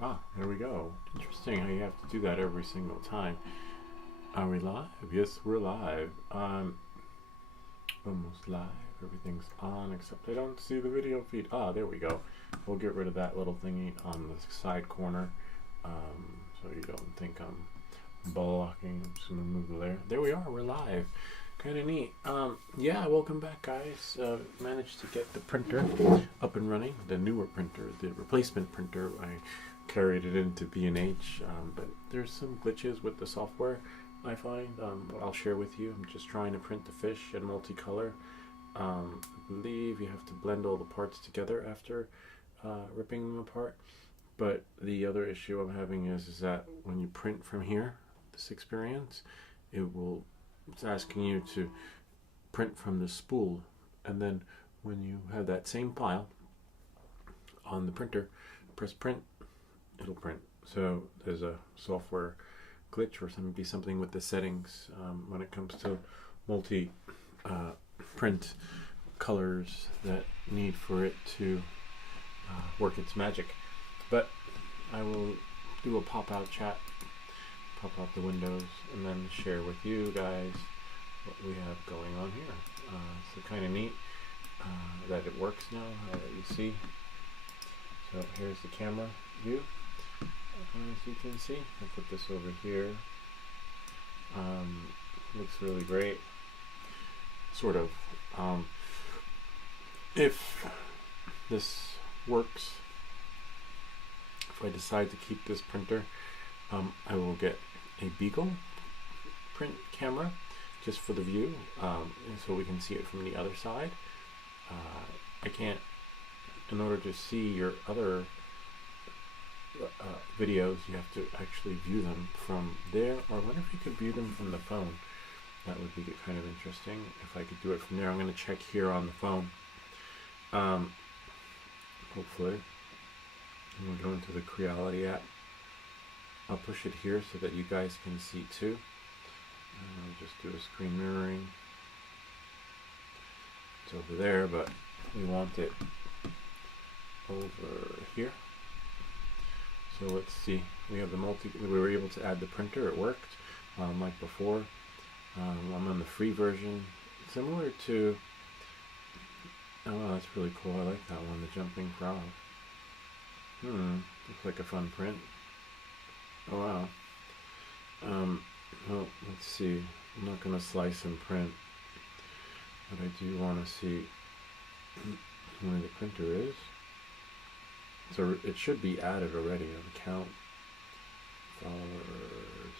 Ah, there we go. Interesting how you have to do that every single time. Are we live? Yes, we're live. Almost live. Everything's on except I don't see the video feed. Ah, there we go. We'll get rid of that little thingy on the side corner, so you don't think I'm blocking. I'm just gonna move the layer. There we are. We're live. Kind of neat. Yeah, welcome back, guys. Managed to get the printer up and running. The newer printer, the replacement printer. I carried it into B&H, but there's some glitches with the software. I find. I'll share with you. I'm just trying to print the fish in multicolor. I believe you have to blend all the parts together after ripping them apart. But the other issue I'm having is that when you print from here, this experience, it's asking you to print from the spool, and then when you have that same file on the printer, press print, it'll print. So there's a software glitch or something with the settings when it comes to multi print colors that need for it to work its magic. But I will do a pop-out chat, pop out the windows, and then share with you guys what we have going on here. So kind of neat that it works now, that you see. So here's the camera view. As you can see, I'll put this over here. Looks really great. Sort of. If this works, if I decide to keep this printer, I will get a Beagle print camera just for the view, so we can see it from the other side. I can't, in order to see your other videos, you have to actually view them from there, or I wonder if you could view them from the phone. That would be kind of interesting if I could do it from there. I'm going to check here on the phone. Hopefully. I'm going to go into the Creality app. I'll push it here so that you guys can see too. I'll just do a screen mirroring. It's over there, but we want it over here. So let's see. We have the we were able to add the printer. It worked like before. I'm on the free version, similar to. Oh, wow, that's really cool. I like that one, the jumping frog. Looks like a fun print. Oh wow. Well, let's see. I'm not going to slice and print, but I do want to see where the printer is. So it should be added already on account, followers,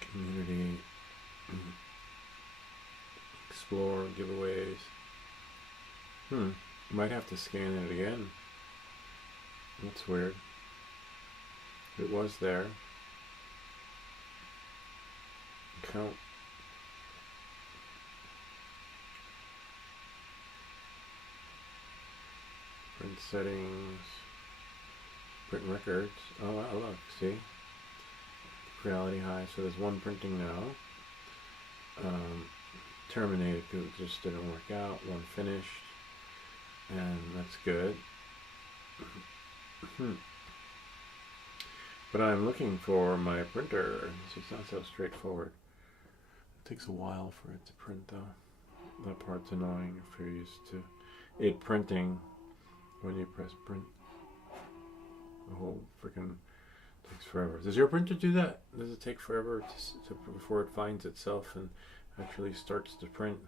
community, explore, giveaways. Might have to scan it again. That's weird. It was there. Account. Print settings. Print records. Oh wow, look, see? Creality Hi. So there's one printing now. Terminated because it just didn't work out. One finished. And that's good. But I'm looking for my printer. It's not so straightforward. It takes a while for it to print though. That part's annoying if you're used to it printing when you press print. The whole freaking takes forever. Does your printer do that? Does it take forever before it finds itself and actually starts to print?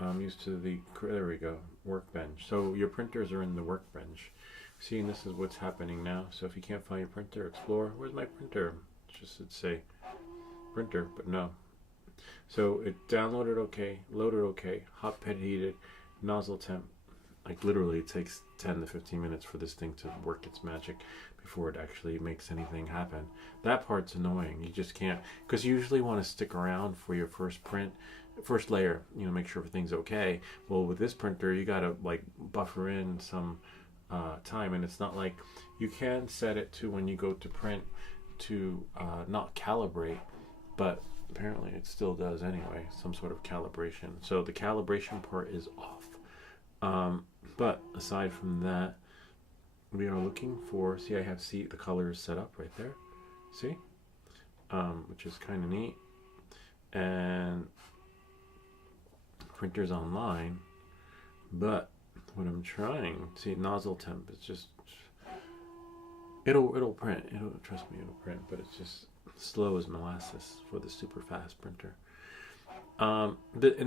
I'm used to there we go, workbench. So your printers are in the workbench. See, and this is what's happening now. So if you can't find your printer, explore. Where's my printer? It'd say printer, but no. So it downloaded okay, loaded okay, hot bed heated, nozzle temp. Like literally it takes 10 to 15 minutes for this thing to work its magic before it actually makes anything happen. That part's annoying. You just can't, because you usually want to stick around for your first print, first layer, make sure everything's okay. Well, with this printer, you gotta like buffer in some time, and it's not like you can set it to when you go to print to not calibrate, but apparently it still does anyway, some sort of calibration. So the calibration part is off. But aside from that, we are looking for, see I have the colors set up right there, see, which is kind of neat. And printer's online, but what I'm trying, see, nozzle temp is just, it'll print, trust me, it'll print, but it's just slow as molasses for the super fast printer. And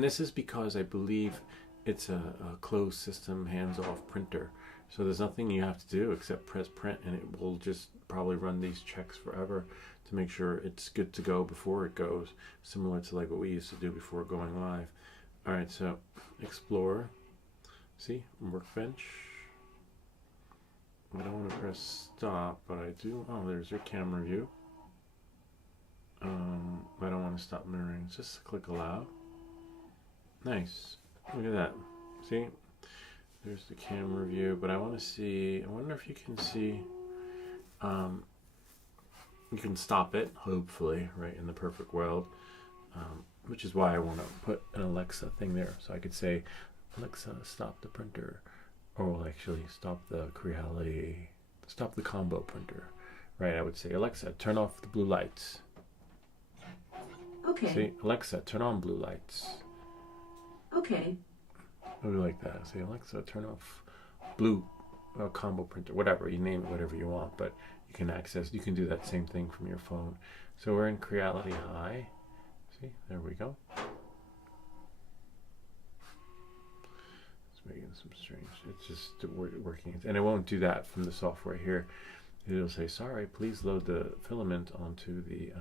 this is because I believe it's a closed system, hands-off printer. So there's nothing you have to do except press print, and it will just probably run these checks forever to make sure it's good to go before it goes, similar to like what we used to do before going live. All right, so explore, see, workbench. I don't want to press stop, but I do. Oh, there's your camera view. I don't want to stop mirroring. Just click allow. Nice. Look at that. See? There's the camera view, but I want to see. I wonder if you can see. You can stop it, hopefully, right, in the perfect world. Which is why I want to put an Alexa thing there, so I could say, Alexa, stop the printer, or actually stop the Creality, stop the combo printer, right? I would say, Alexa, turn off the blue lights. Okay. See, Alexa, turn on blue lights. Okay. I would like that. Say, Alexa, turn off blue combo printer, whatever, you name it, whatever you want, but you can access, you can do that same thing from your phone. So we're in Creality Hi. See, there we go. It's making some strange, it's just working, and it won't do that from the software here. It'll say, sorry, please load the filament onto the,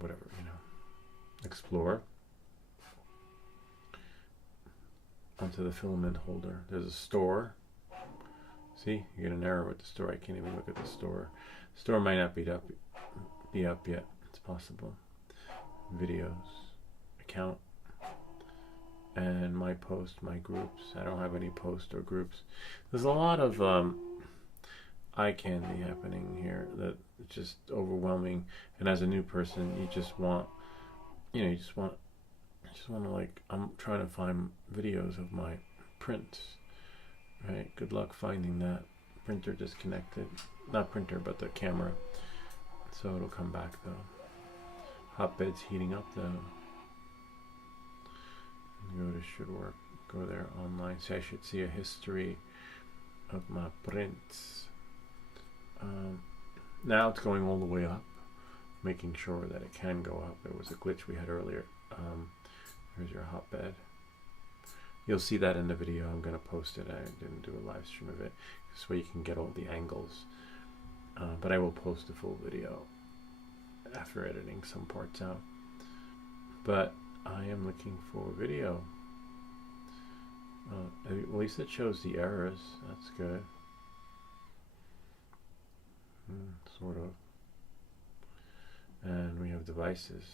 whatever, you know, explore. Onto the filament holder. There's a store. See, you get an error with the store. I can't even look at the store. Store might not be up yet. It's possible. Videos, account, and my post, my groups. I don't have any posts or groups. There's a lot of eye candy happening here that it's just overwhelming. And as a new person, you just want, you just want to, like, I'm trying to find videos of my prints, right? Good luck finding that. Printer disconnected. Not printer, but the camera. So it'll come back though. Hotbed's heating up though. Go to should work. Go there online. So I should see a history of my prints. Now it's going all the way up, making sure that it can go up. There was a glitch we had earlier. Here's your hotbed. You'll see that in the video. I'm going to post it. I didn't do a live stream of it. This way you can get all the angles. But I will post the full video after editing some parts out. But I am looking for a video. At least it shows the errors. That's good. Sort of. And we have devices.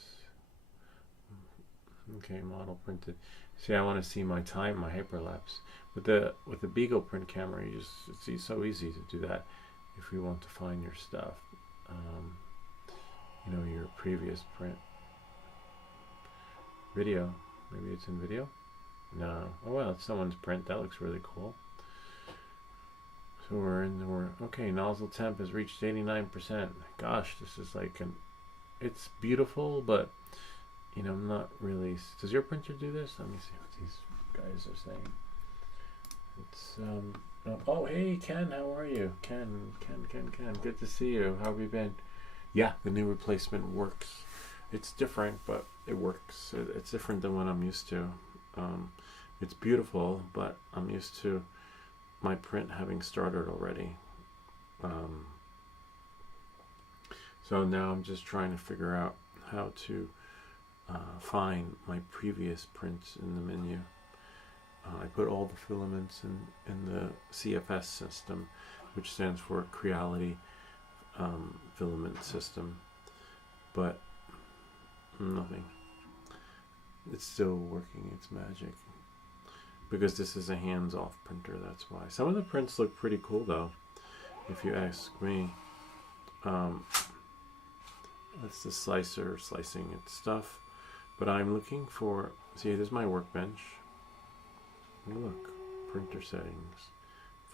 Okay, model printed. See, I want to see my time, my hyperlapse. With the Beagle print camera, it's so easy to do that. If you want to find your stuff, you know, your previous print. Video, maybe it's in video. No, oh well, it's someone's print. That looks really cool. So we're okay. Nozzle temp has reached 89%. Gosh, this is like it's beautiful, but you know, not really. Does your printer do this? Let me see what these guys are saying. It's oh hey Ken, how are you? Ken, good to see you. How have you been? Yeah, the new replacement works. It's different, but it works. It's different than what I'm used to. It's beautiful, but I'm used to my print having started already. So now I'm just trying to figure out how to find my previous prints in the menu. I put all the filaments in the CFS system, which stands for Creality Filament System, but nothing. It's still working its magic because this is a hands-off printer. That's why some of the prints look pretty cool, though, if you ask me. That's the slicer slicing its stuff, but I'm looking for. See, there's my workbench. Look, printer settings,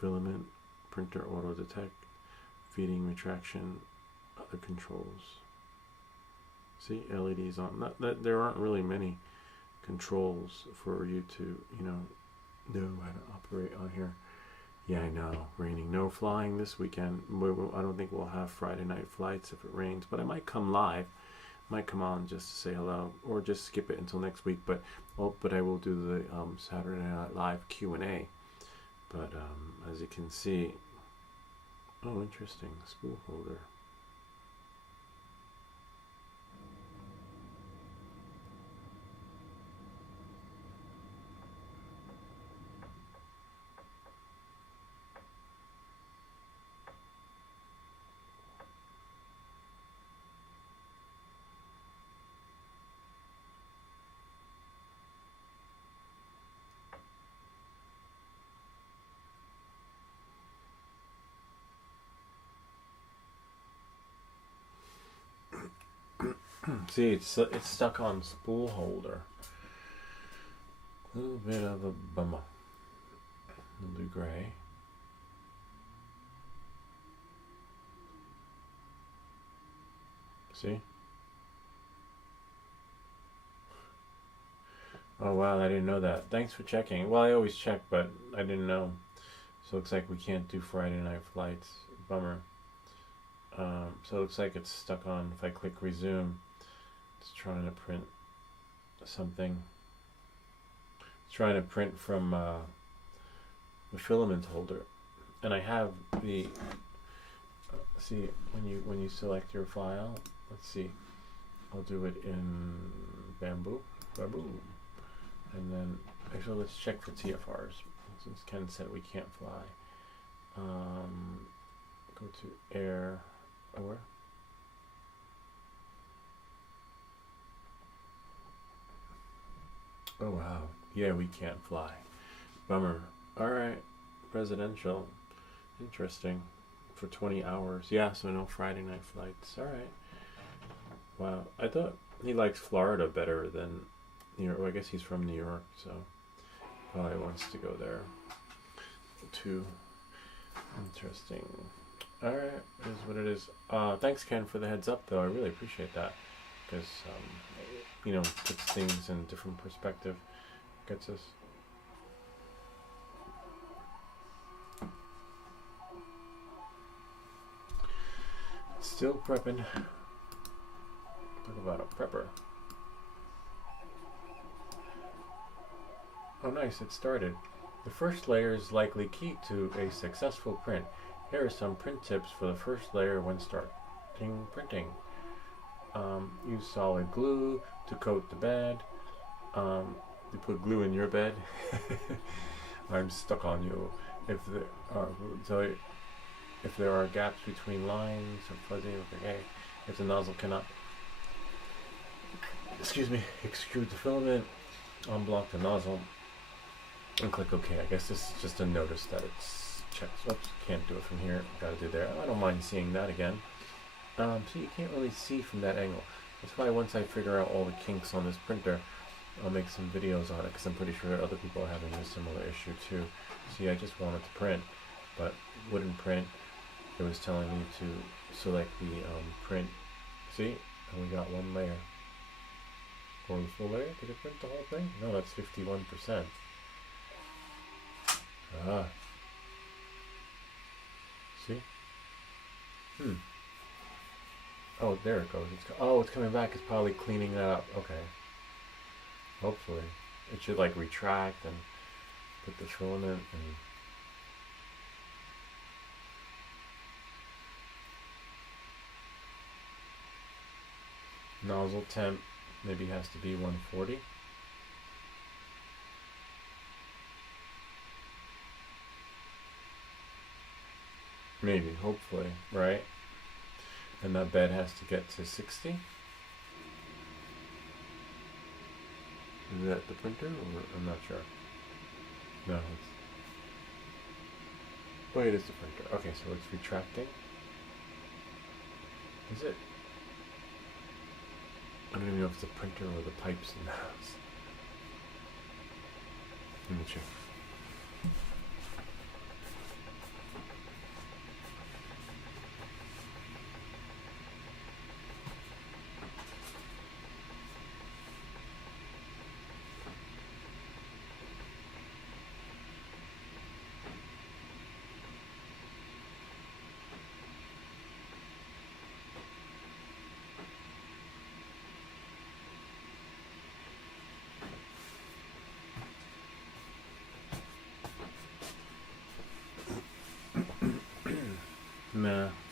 filament, printer auto detect, feeding retraction, other controls. See, LEDs on. Not that there aren't really many controls for you to, know how to operate on here. Yeah, I know. Raining. No flying this weekend. I don't think we'll have Friday night flights if it rains, but I might come live. Might come on just to say hello, or just skip it until next week. But I will do the Saturday Night Live Q&A. But as you can see, oh, interesting, spool holder. See, it's stuck on spool holder. A little bit of a bummer. We'll do gray. See? Oh wow, I didn't know that. Thanks for checking. Well, I always check, but I didn't know. So it looks like we can't do Friday night flights. Bummer. So it looks like it's stuck on. If I click resume, it's trying to print something. It's trying to print from the filament holder, and I have the. See, when you select your file, let's see. I'll do it in Bamboo, and then actually let's check for TFRs since Ken said we can't fly. Go to air. Where? Oh wow. Yeah, we can't fly. Bummer. Alright. Presidential. Interesting. For 20 hours. Yeah, so no Friday night flights. Alright. Wow. I thought he likes Florida better than New York. Well, I guess he's from New York, so probably wants to go there too. Interesting. Alright, it is what it is. Thanks, Ken, for the heads up, though. I really appreciate that. Because, puts things in different perspective. Gets us. Still prepping. Talk about a prepper. Oh, nice, it started. The first layer is likely key to a successful print. Here are some print tips for the first layer when starting printing. Use solid glue to coat the bed. You put glue in your bed. I'm stuck on you. If there are gaps between lines or fuzzy, okay. If the nozzle cannot, extrude the filament, unblock the nozzle, and click OK. I guess this is just a notice that it's checked. Oops, can't do it from here. Gotta do there. I don't mind seeing that again. So you can't really see from that angle. That's why once I figure out all the kinks on this printer, I'll make some videos on it, because I'm pretty sure other people are having a similar issue too. See, I just wanted to print, but wouldn't print. It was telling me to select the print. See, and we got one layer. Or the full layer? Did it print the whole thing? No, that's 51%. Ah. See? Oh, there it goes. It's coming back. It's probably cleaning that up. Okay. Hopefully. It should like retract and put the filament and nozzle temp maybe has to be 140. Maybe, hopefully, right? And that bed has to get to 60. Is that the printer, or I'm not sure. No, it's. Wait, it's the printer. Okay, so it's retracting. Is it? I don't even know if it's the printer or the pipes in the house. Let me check.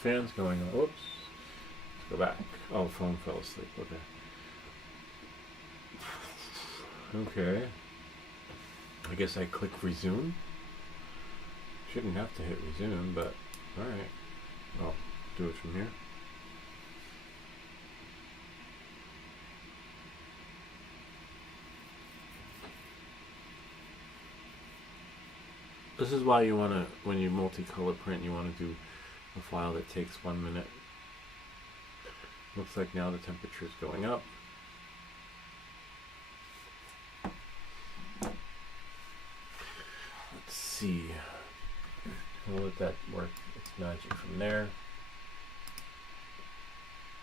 fan's going on. Oops. Let's go back. Oh, phone fell asleep. Okay. Okay. I guess I click resume. Shouldn't have to hit resume, but alright. I'll do it from here. This is why you want to, when you multicolor print, you want to do a file that takes 1 minute. Looks like now the temperature is going up. Let's see. We'll let that work its magic from there.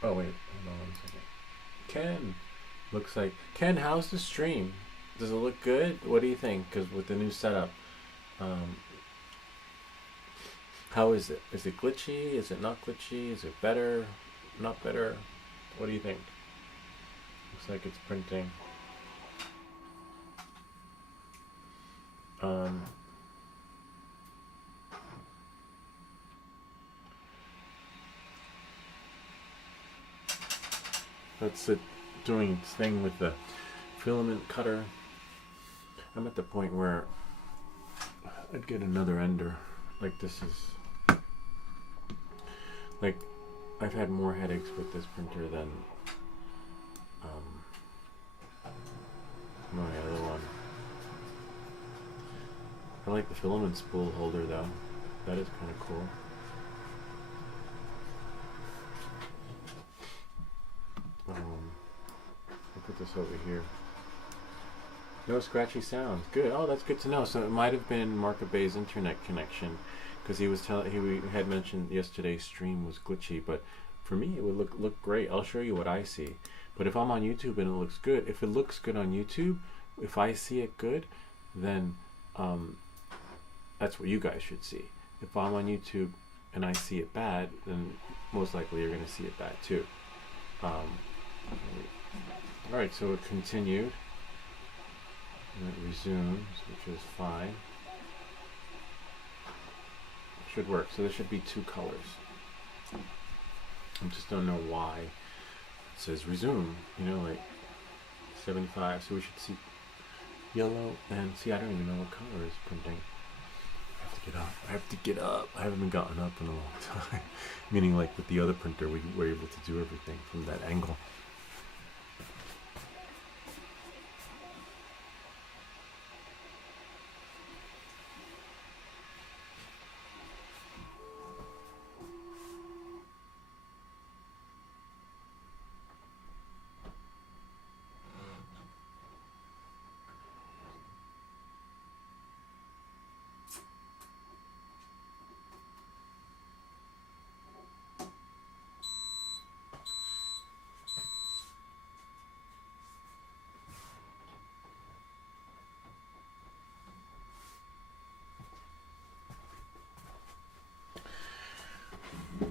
Oh wait, hold on 1 second. Ken, looks like Ken. How's the stream? Does it look good? What do you think? Because with the new setup. How is it? Is it glitchy? Is it not glitchy? Is it better? Not better? What do you think? Looks like it's printing. That's it doing its thing with the filament cutter. I'm at the point where I'd get another ender. Like this is, like I've had more headaches with this printer than my other one. I like the filament spool holder though. That is kind of cool. I'll put this over here. No scratchy sounds. Good. Oh, that's good to know. So it might have been Market Bay's internet connection, because he was he had mentioned yesterday's stream was glitchy. But for me, it would look great. I'll show you what I see. But if I'm on YouTube and it looks good, if it looks good on YouTube, if I see it good, then that's what you guys should see. If I'm on YouTube and I see it bad, then most likely you're going to see it bad too. Alright, so it continued. And it resumes, which is fine. Should work. So there should be 2 colors. I just don't know why it says resume. You know, like 75. So we should see yellow and see. I don't even know what color is printing. I have to get up. I have to get up. I haven't been gotten up in a long time. Meaning, like with the other printer, we were able to do everything from that angle.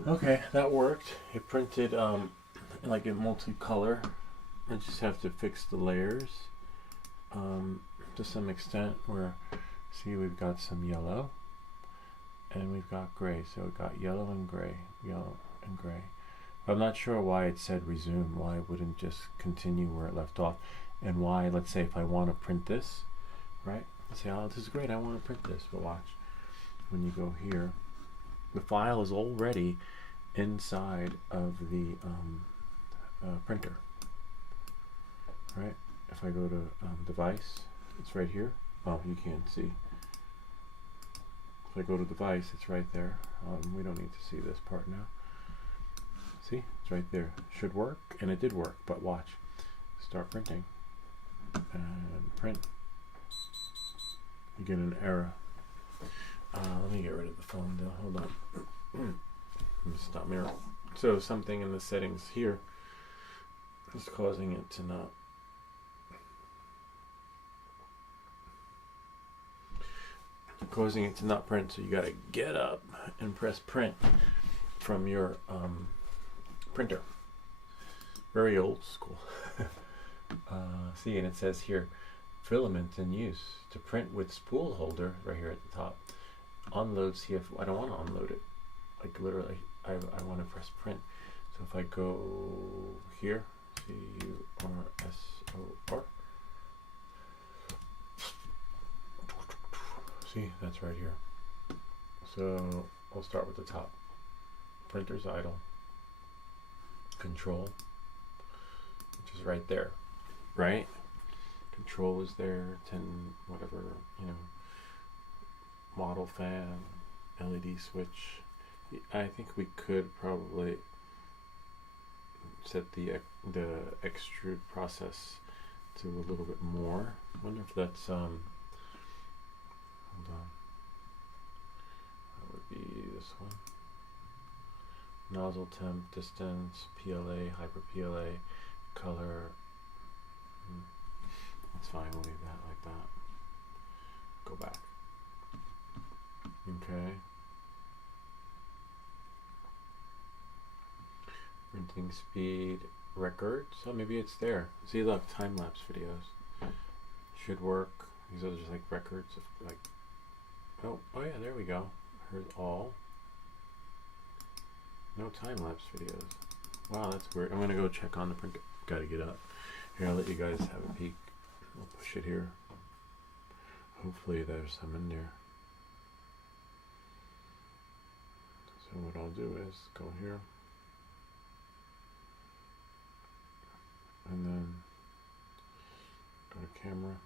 Okay, that worked. It printed like in multicolor. I just have to fix the layers to some extent, where see we've got some yellow and we've got gray. So we got yellow and gray, yellow and gray. I'm not sure why it said resume, why it wouldn't just continue where it left off, and why, let's say if I want to print this, right? Let's say, oh, this is great, I want to print this, but watch, when you go here, the file is already inside of the printer, right? If I go to device, it's right here. Oh, you can't see. If I go to device, it's right there. We don't need to see this part now. See, it's right there. Should work, and it did work, but watch. Start printing, and print. You get an error. Let me get rid of the phone though. Hold on. Let me stop mirror. So something in the settings here is causing it to not. Causing it to not print. So you got to get up and press print from your printer. Very old school. See, and it says here, filament in use to print with spool holder right here at the top. Unload CF. I don't want to unload it. Like literally, I want to press print. So if I go here, CURSOR, see, that's right here. So I'll start with the top. Printer's idle. Control, which is right there, right? Control is there, 10, whatever, you know, model fan, LED switch. I think we could probably set the extrude process to a little bit more. I wonder if that's, hold on, that would be this one. Nozzle temp, distance, PLA, hyper PLA, color. That's fine, we'll leave that like that. Go back. Okay. Printing speed, record. So maybe it's there. See, look, time lapse videos should work. These are just like records of like. Oh yeah, there we go. Here's all. No time-lapse videos. Wow, that's weird. I'm gonna go check on the print. Gotta get up. Here, I'll let you guys have a peek. I'll push it here. Hopefully there's some in there. So what I'll do is go here. And then go to camera.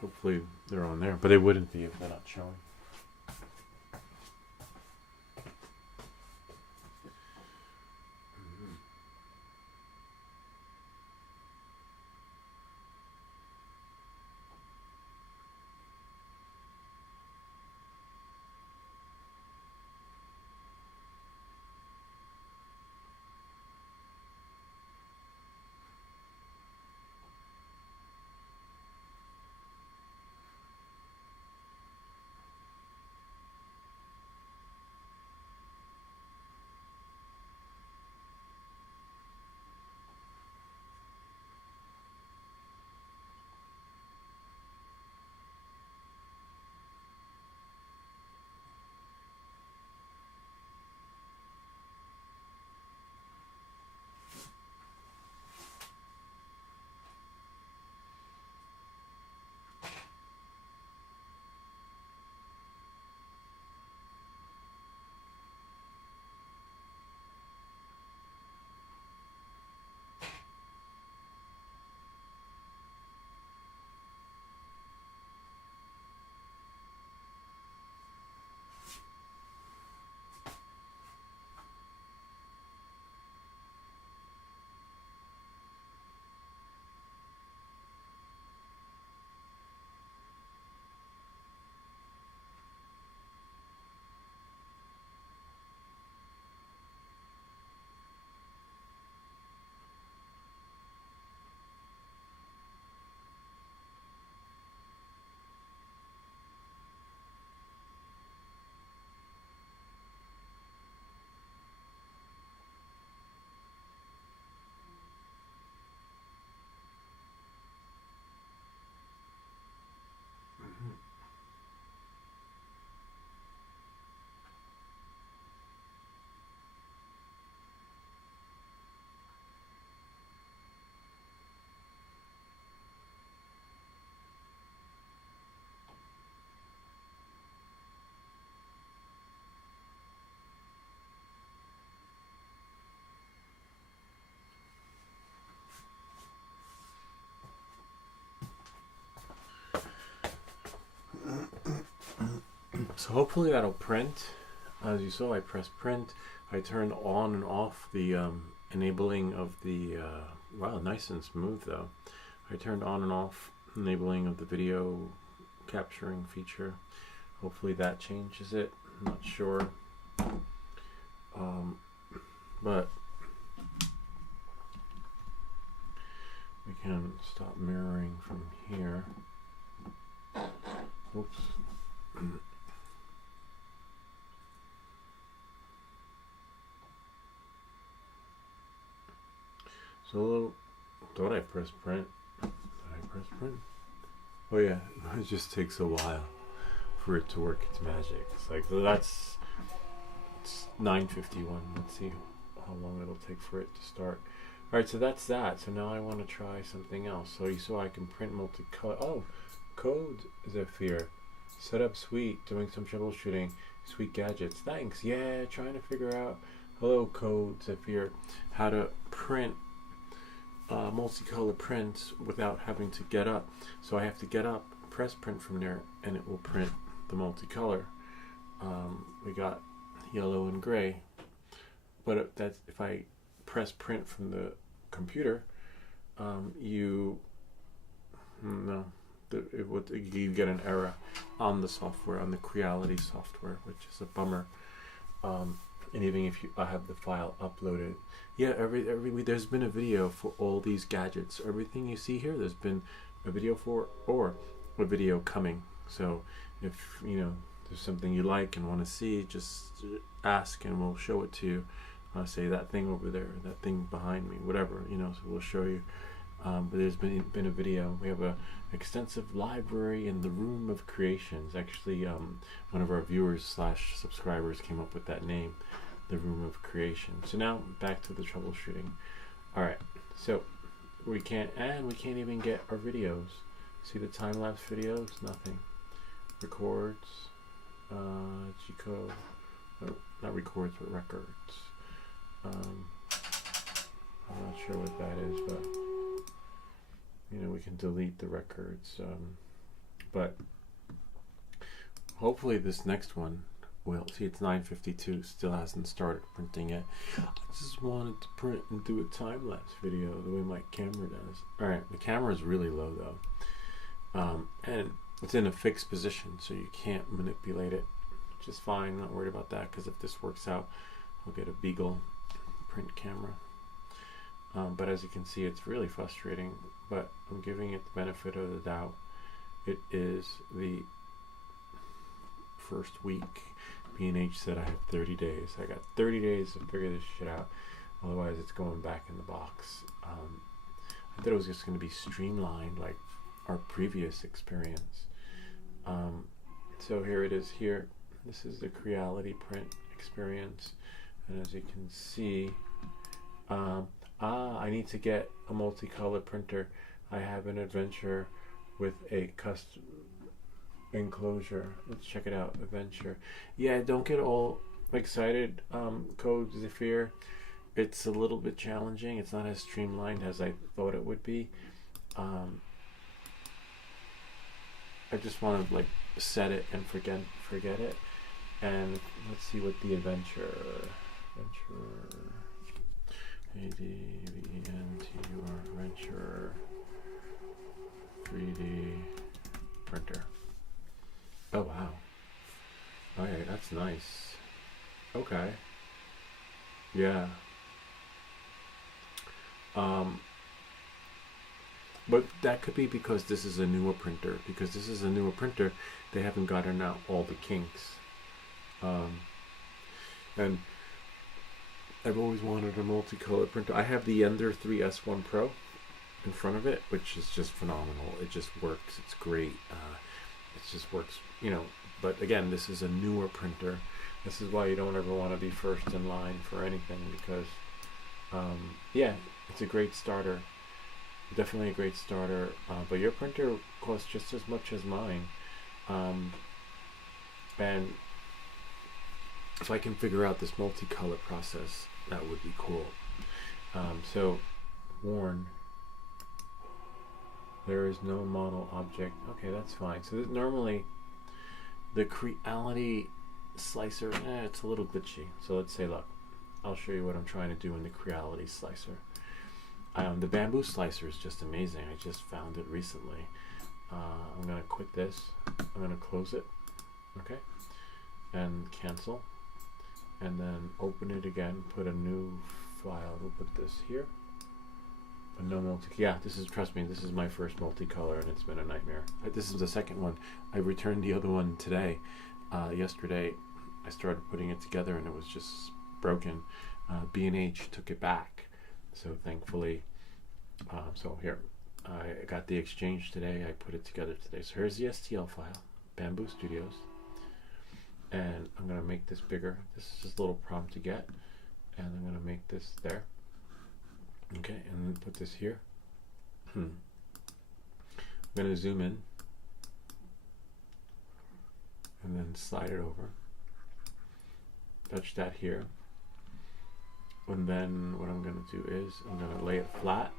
Hopefully they're on there, but they wouldn't be if they're not showing. So hopefully that'll print. As you saw, I pressed print. I turned on and off the enabling of the, wow, nice and smooth though. I turned on and off enabling of the video capturing feature. Hopefully that changes it. I'm not sure. But we can stop mirroring from here. Oops. So, thought I pressed print. Did I press print? Oh yeah, it just takes a while for it to work its magic. It's like, that's It's 9:51. Let's see how long it'll take for it to start. All right, so that's that. So now I want to try something else. So you saw I can print multicolor. Oh, code Zephyr. Set up sweet. Doing some troubleshooting. Sweet gadgets. Thanks. Yeah, trying to figure out. Hello, code Zephyr. How to print multicolor prints without having to get up. So I have to get up, press print from there, and it will print the multicolor. We got yellow and gray, but that's if I press print from the computer, you get an error on the software, on the Creality software, which is a bummer. And even if I have the file uploaded, yeah, there's been a video for all these gadgets. Everything you see here, there's been a video for, or a video coming. So if there's something you like and want to see, just ask and we'll show it to you. Say that thing over there, that thing behind me, whatever, so we'll show you. But there's been a video. We have a extensive library in the Room of Creations. Actually, one of our viewers / subscribers came up with that name, the Room of Creation. So now back to the troubleshooting. All right, so we can't even get our videos. See the time-lapse videos? Nothing. Records, G-code, not records, but records. I'm not sure what that is, but we can delete the records. But hopefully this next one will. See, it's 9:52, still hasn't started printing yet. I just wanted to print and do a time-lapse video the way my camera does. All right, the camera is really low though, and it's in a fixed position, so you can't manipulate it, which is fine. I'm not worried about that, because if this works out, I'll get a Beagle print camera. But as you can see, it's really frustrating, but I'm giving it the benefit of the doubt. It is the first week. B&H said I have 30 days. I got 30 days to figure this shit out. Otherwise, it's going back in the box. I thought it was just going to be streamlined like our previous experience. So here it is here. This is the Creality print experience. And as you can see, I need to get a multicolor printer. I have an adventure with a custom enclosure. Let's check it out. Adventure. Yeah, don't get all excited. Code Zephyr. It's a little bit challenging. It's not as streamlined as I thought it would be. I just want to set it and forget it. And let's see what the adventure. Adventure 3D printer. Oh wow. Okay, that's nice. Okay. Yeah. But that could be because this is a newer printer. Because this is a newer printer, they haven't gotten out all the kinks. And I've always wanted a multicolor printer. I have the Ender 3 S1 Pro in front of it, which is just phenomenal. It just works. It's great. It just works, But again, this is a newer printer. This is why you don't ever want to be first in line for anything, because, yeah, it's a great starter. Definitely a great starter. But your printer costs just as much as mine. And if I can figure out this multicolor process, that would be cool. So, warn. There is no model object. Okay, that's fine. So normally, the Creality slicer, it's a little glitchy. So let's say, look, I'll show you what I'm trying to do in the Creality slicer. The bamboo slicer is just amazing. I just found it recently. I'm going to quit this. I'm going to close it. Okay. And cancel. And then open it again. Put a new file. We'll put this here. But no yeah, trust me, this is my first multicolor and it's been a nightmare. This is the second one. I returned the other one today. Yesterday, I started putting it together and it was just broken. B&H took it back. So thankfully, so here, I got the exchange today. I put it together today. So here's the STL file, Bamboo Studios. and I'm going to make this bigger. This is just a little prompt to get, and I'm going to make this there. Okay, and then put this here. I'm going to zoom in and then slide it over. Touch that here. And then what I'm going to do is I'm going to lay it flat,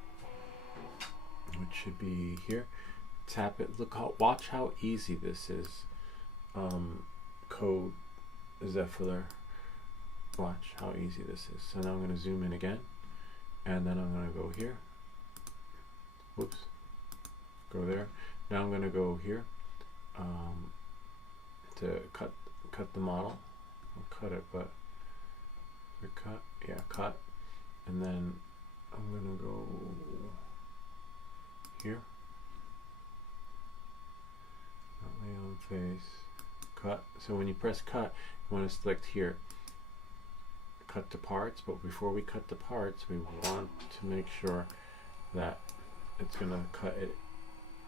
which should be here. Tap it. Watch how easy this is. Code Zephyr. Watch how easy this is. So now I'm going to zoom in again, and then I'm going to go here. Whoops. Go there. Now I'm going to go here to cut the model. I'll cut it, but cut. Yeah, cut. And then I'm going to go here. Lay on face. Cut. So when you press cut, you want to select here, cut to parts. But before we cut the parts, we want to make sure that it's going to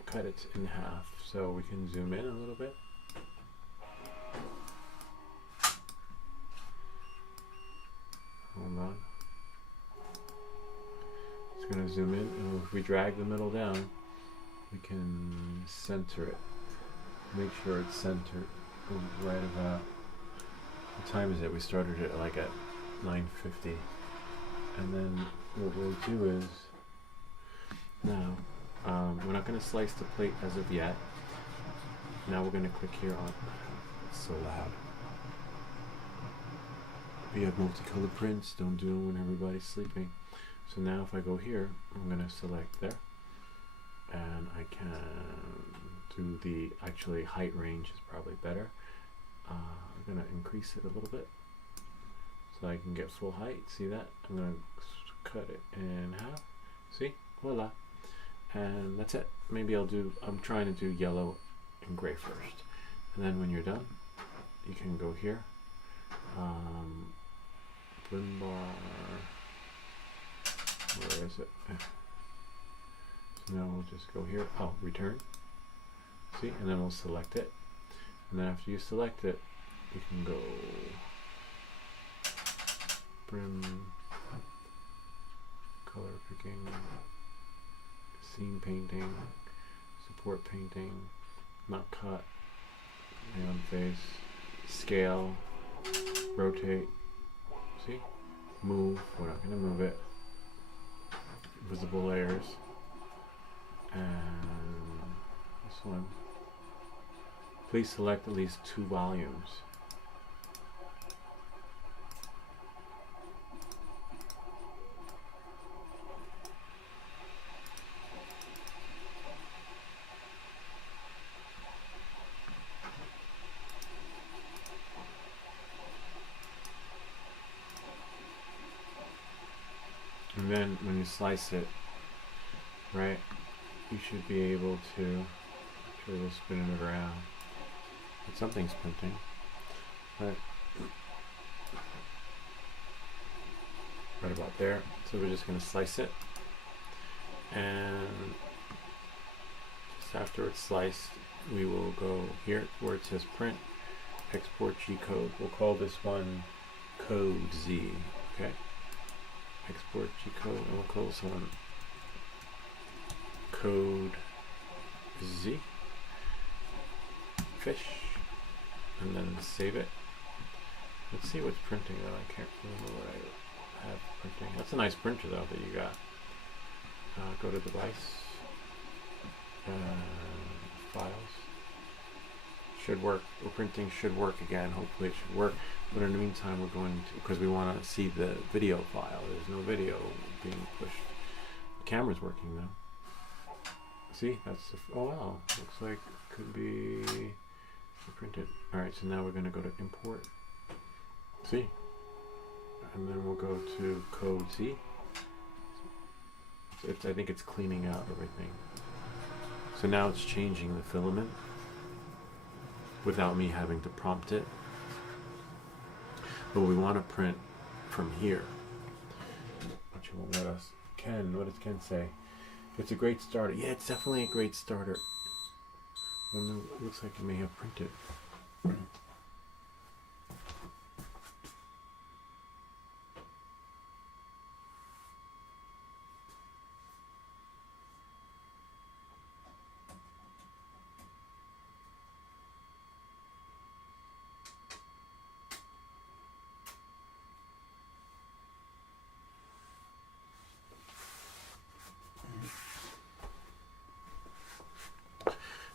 cut it in half. So we can zoom in a little bit. Hold on. It's going to zoom in, and if we drag the middle down, we can center it. Make sure it's centered right about. What time is it? We started it like at 9:50, and then what we'll do is now we're not going to slice the plate as of yet. Now we're going to click here on. It's so loud. We have multicolored prints. Don't do them when everybody's sleeping. So now if I go here, I'm going to select there, and I can do the actually height range is probably better. I'm going to increase it a little bit so I can get full height. See that? I'm going to cut it in half. See? Voila. And that's it. Maybe I'm trying to do yellow and gray first. And then when you're done, you can go here. Brim bar. Where is it? So now we'll just go here. Oh, return. See? And then we'll select it. And then after you select it, you can go brim, color picking, scene painting, support painting, not cut, lay on face, scale, rotate, see, move, we're not going to move it, visible layers, and this one. Please select at least 2 volumes. And then when you slice it, right, you should be able to, actually we'll spin it around. Something's printing, right about there. So we're just going to slice it, and just after it's sliced, we will go here where it says print, export G code. We'll call this one code Z. Okay, export G code, and we'll call this one code Z. Fish. And then save it. Let's see what's printing though. I can't remember what I have printing. That's a nice printer though that you got. Go to device. Files. Should work. The printing should work again. Hopefully it should work. But in the meantime, we're going to, because we want to see the video file. There's no video being pushed. The camera's working though. See? That's the, oh wow. Looks like it could be printed. Alright, so now we're going to go to import. See? And then we'll go to code Z. I think it's cleaning out everything. So now it's changing the filament without me having to prompt it. But we want to print from here. But you won't let us. Ken, what does Ken say? It's a great starter. Yeah, it's definitely a great starter. Well, no, it looks like it may have printed.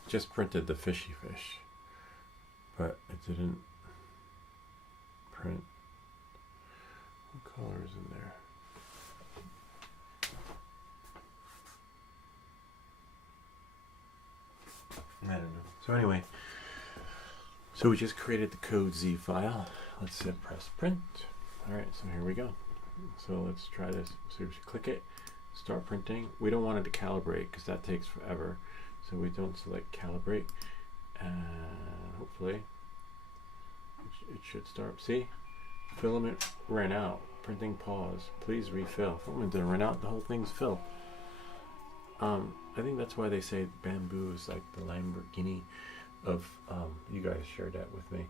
just printed the fishy fish, but it didn't print. What color is in there? I don't know. So anyway, so we just created the code Z file. Let's hit press print. All right, so here we go. So let's try this. So we click it, start printing. We don't want it to calibrate because that takes forever. So we don't select calibrate, and hopefully it should start. See, filament ran out. Printing pause. Please refill. Filament didn't run out. The whole thing's filled. I think that's why they say bamboo is like the Lamborghini of, you guys shared that with me,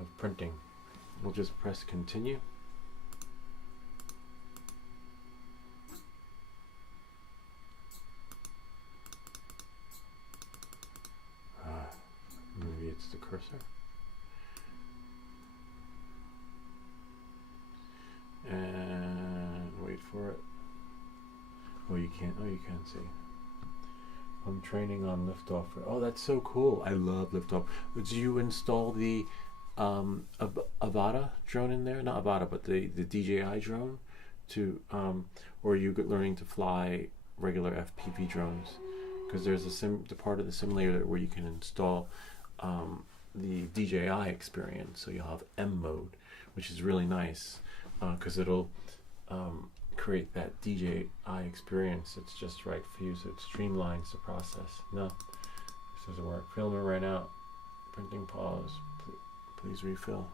of printing. We'll just press continue. Maybe it's the cursor. And wait for it. Oh, you can't see. I'm training on liftoff. Oh, that's so cool. I love liftoff. Did you install the Avata drone in there? Not Avata, but the DJI drone to, or are you learning to fly regular FPV drones? Because there's the part of the simulator where you can install the DJI experience. So you'll have M mode, which is really nice because it'll create that DJI experience that's just right for you, so it streamlines the process. No, this doesn't work. Filament ran out. Printing pause. Please refill.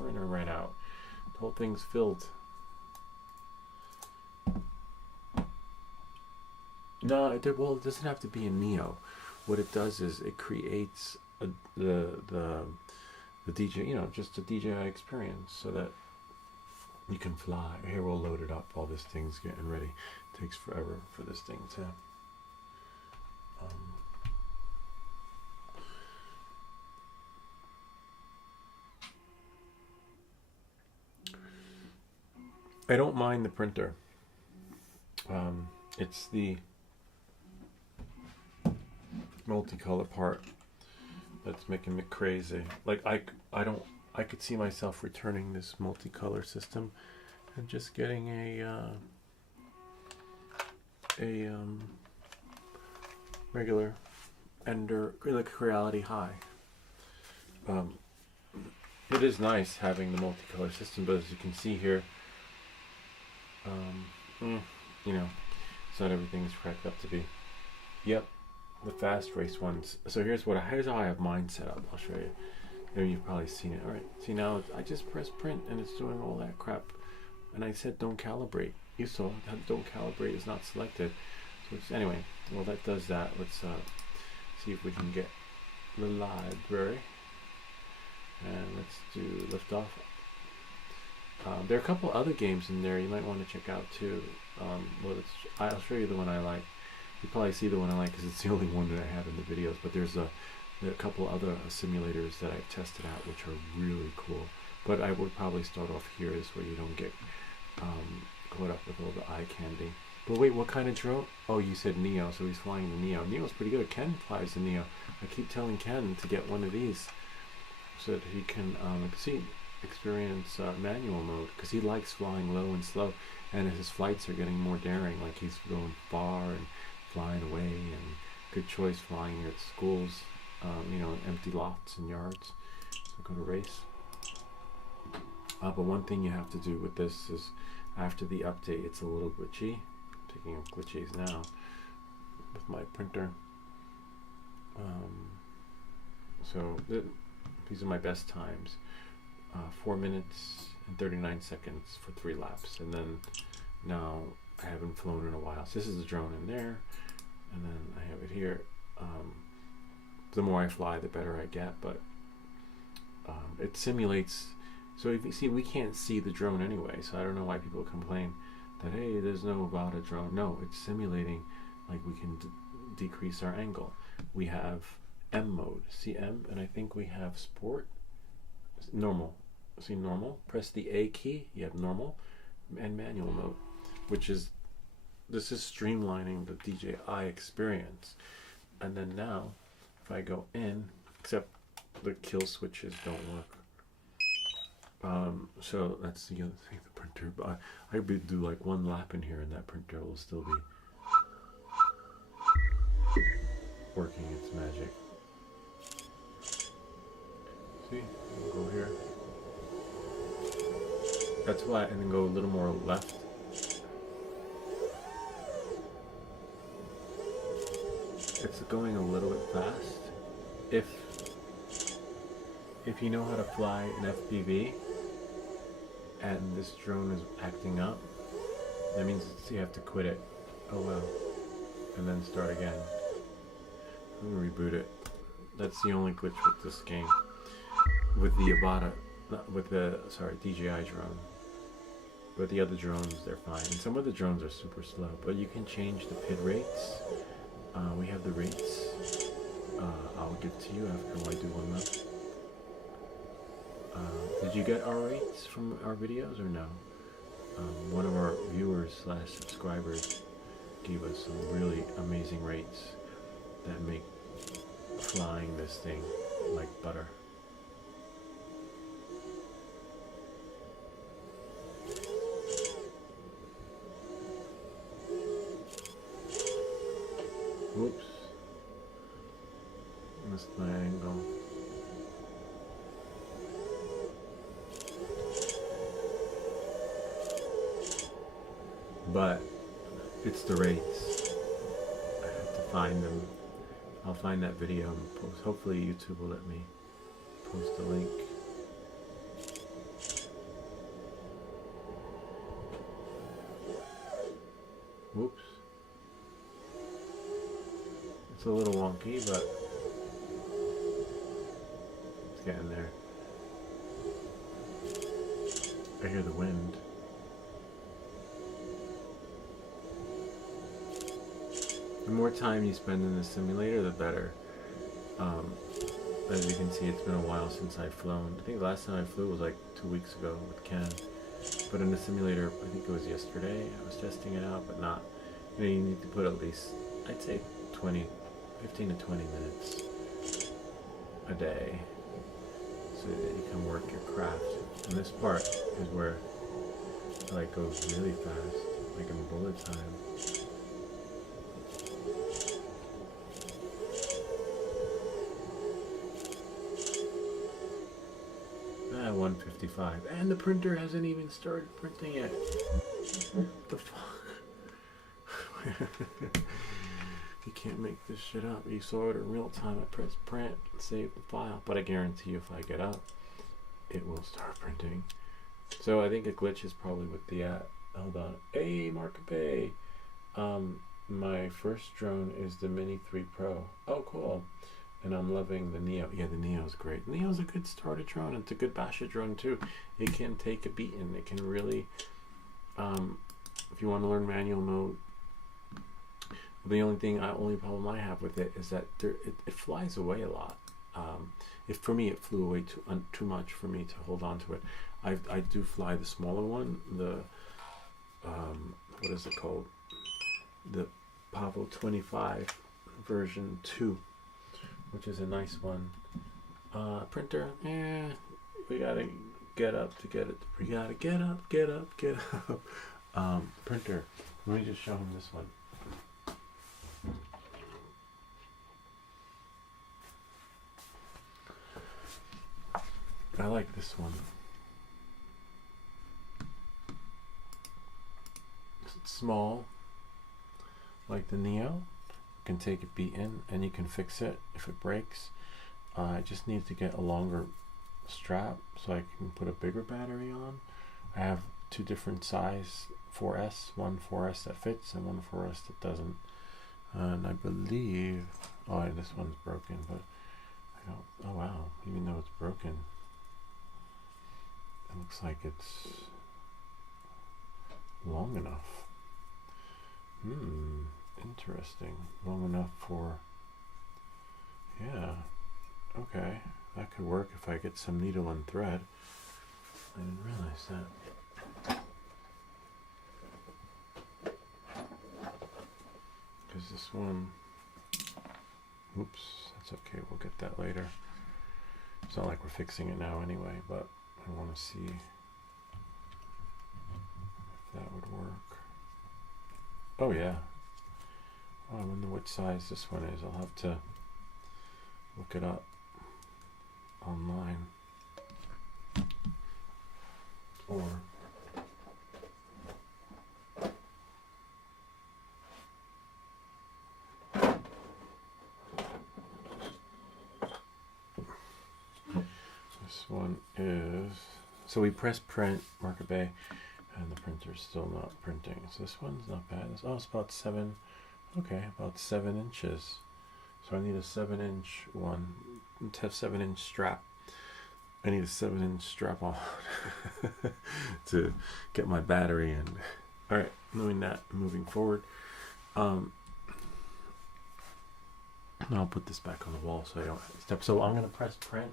Ran out. The whole thing's filled. No, it doesn't have to be in Neo. What it does is it creates the DJ, just a DJI experience, so that you can fly. Here, we'll load it up while this thing's getting ready. It takes forever for this thing to I don't mind the printer. It's the multicolor part that's making me crazy. Like I could see myself returning this multicolor system and just getting a regular Ender, like Creality Hi. It is nice having the multicolor system, but as you can see here, it's not everything is cracked up to be. Yep, the fast race ones. So here's how I have mine set up. I'll show you. Maybe you've probably seen it. All right. See, now I just press print and it's doing all that crap. And I said don't calibrate. You saw that don't calibrate is not selected. So anyway, well, that does that. Let's see if we can get the library. And let's do liftoff. There are a couple other games in there you might want to check out too. I'll show you the one I like. You probably see the one I like because it's the only one that I have in the videos. But there are a couple other simulators that I've tested out which are really cool. But I would probably start off here, is where you don't get caught up with all the eye candy. But wait, what kind of drone? Oh, you said Neo, so he's flying the Neo. Neo's pretty good. Ken flies the Neo. I keep telling Ken to get one of these so that he can experience manual mode, because he likes flying low and slow, and his flights are getting more daring, like he's going far and flying away, and good choice flying at schools, empty lots and yards. So go to race. But one thing you have to do with this is, after the update, it's a little glitchy. I'm taking up glitches now with my printer. So these are my best times. 4 minutes and 39 seconds for 3 laps, and then now I haven't flown in a while. So this is the drone in there, and then I have it here. The more I fly, the better I get, but it simulates. So if you see, we can't see the drone anyway, so I don't know why people complain that, hey, there's no about a drone. No, it's simulating, like we can decrease our angle. We have M mode, see M, and I think we have sport, normal. See normal, press the A key, you have normal, and manual mode, this is streamlining the DJI experience. And then now if I go in, except the kill switches don't work. So that's the other thing, the printer. But I could do like one lap in here and that printer will still be working its magic. See, we'll go here. That's why, and then go a little more left. It's going a little bit fast. If you know how to fly an FPV and this drone is acting up, that means you have to quit it. Oh well. And then start again. I'm gonna reboot it. That's the only glitch with this game. With the Avata, with the, sorry, DJI drone. With the other drones, they're fine. And some of the drones are super slow, but you can change the PID rates. We have the rates. I'll give to you after I do one lap. Did you get our rates from our videos or no? One of our viewers / subscribers gave us some really amazing rates that make flying this thing like butter. Whoops. Missed my angle. But it's the rates. I have to find them. I'll find that video and post. Hopefully YouTube will let me post a link. Whoops. It's a little wonky, but it's getting there. I hear the wind. The more time you spend in the simulator, the better. As you can see, it's been a while since I've flown. I think the last time I flew was like 2 weeks ago with Ken. But in the simulator, I think it was yesterday. I was testing it out, but not. You know, you need to put at least, I'd say 15 to 20 minutes a day so that you can work your craft. And this part is where it like goes really fast, like in bullet time. 155, and the printer hasn't even started printing yet. What the fuck? You can't make this shit up. You saw it in real time. I press print, save the file, but I guarantee you if I get up, it will start printing. So I think a glitch is probably with the hold on. Hey, Mark-a-Pay. My first drone is the Mini 3 Pro. Oh, cool. And I'm loving the Neo. Yeah, the Neo's great. Neo's a good starter drone. It's a good basher drone too. It can take a beating. It can really, if you want to learn manual mode, the only problem I have with it is that it flies away a lot. For me, it flew away too much for me to hold on to it. I do fly the smaller one, the what is it called? The Pavo 25 version 2. Which is a nice one. Printer, we gotta get up to get it. We gotta get up. Printer, let me just show him this one. I like this one. It's small, like the Neo. Can take a beating and you can fix it if it breaks. I just need to get a longer strap so I can put a bigger battery on. I have two different size 4S, one 4S that fits and one 4S that doesn't. And I believe, this one's broken, but I don't, oh wow, even though it's broken, it looks like it's long enough. Interesting. Long enough for, yeah, okay, that could work if I get some needle and thread. I didn't realize that. Because this one Oops, that's okay, we'll get that later. It's not like we're fixing it now anyway, but I want to see if that would work. Oh yeah. Oh, I wonder what size this one is. I'll have to look it up online. Or this one is, so we press print, Market Bay, and the printer's still not printing. So this one's not bad. It's about 7, okay, about 7 inches. So I need a 7-inch one, to have 7-inch strap. I need a 7-inch strap on to get my battery in. All right, knowing that, moving forward, I'll put this back on the wall so I don't step. So I'm gonna press print.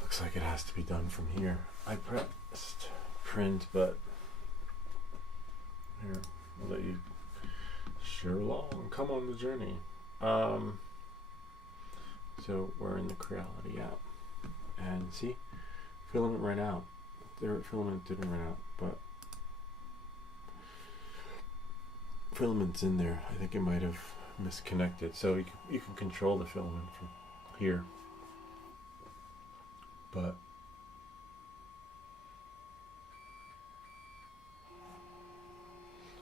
Looks like it has to be done from here. I pressed print, but here, I'll let you share along. Come on the journey. So we're in the Creality app, and see, filament ran out. Their filament didn't run out, but filament's in there. I think it might have misconnected. So you can control the filament from here, but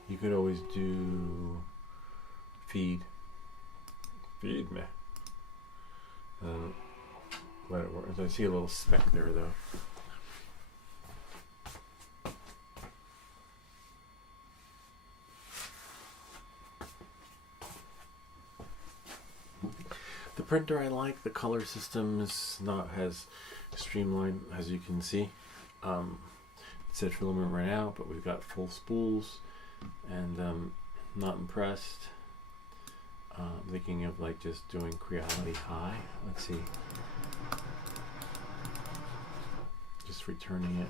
you could always do feed me. Let it work. I see a little speck there though. The printer I like. The color system is not as streamlined as you can see. It said filament ran out, but we've got full spools, and not impressed. Thinking of like just doing Creality Hi. Let's see. Just returning it.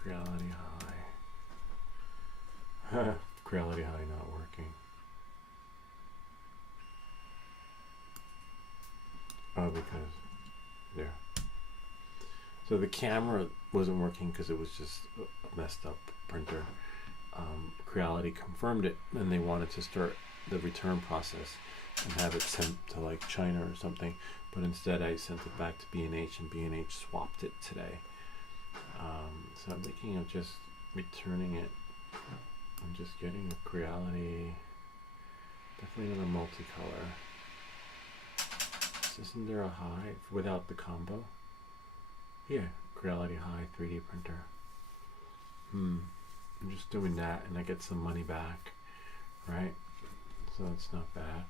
Creality Hi. Creality Hi not working. Oh, because there. So the camera wasn't working because it was just a messed up printer. Creality confirmed it, and they wanted to start the return process and have it sent to like China or something. But instead, I sent it back to B&H, and B&H swapped it today. So I'm thinking of just returning it. I'm just getting a Creality, definitely another multicolor. Isn't there a Hi without the combo? Yeah, Creality Hi 3D printer. I'm just doing that, and I get some money back, right? So it's not bad.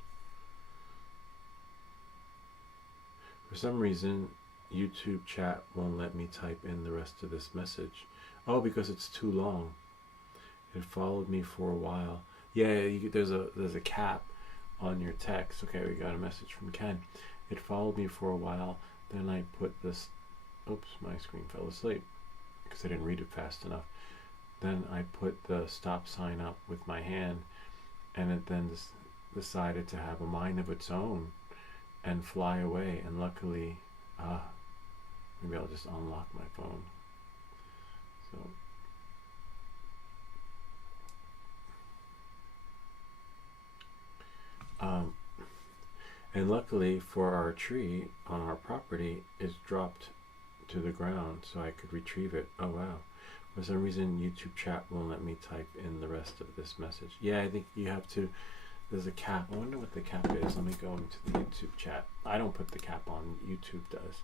For some reason, YouTube chat won't let me type in the rest of this message. Oh, because it's too long. It followed me for a while. Yeah, there's a cap on your text. Okay, we got a message from Ken. It followed me for a while. Then I put this. Oops, my screen fell asleep because I didn't read it fast enough. Then I put the stop sign up with my hand, and it then decided to have a mind of its own and fly away. And luckily, maybe I'll just unlock my phone. So. And luckily for our tree on our property, it's dropped to the ground so I could retrieve it. Oh wow. For some reason YouTube chat won't let me type in the rest of this message. Yeah, I think you have to, there's a cap. I wonder what the cap is. Let me go into the YouTube chat. I don't put the cap on, YouTube does.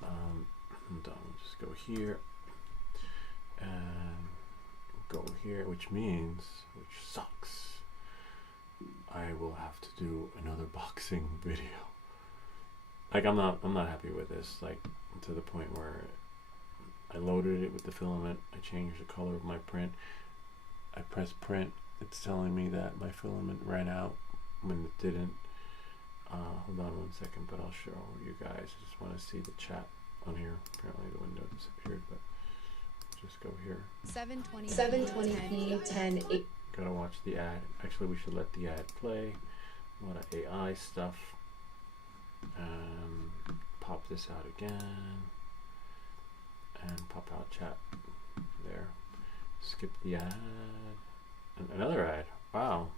Hold on, just go here and go here, which sucks. I will have to do another boxing video. Like I'm not happy with this, like to the point where I loaded it with the filament. I changed the color of my print. I press print. It's telling me that my filament ran out when it didn't. Hold on one second, but I'll show you guys. I just want to see the chat on here. Apparently the window disappeared, but just go here. 720p 10. Gotta watch the ad. Actually, we should let the ad play. A lot of AI stuff. Pop this out again. And pop out chat. There. Skip the ad. And another ad. Wow.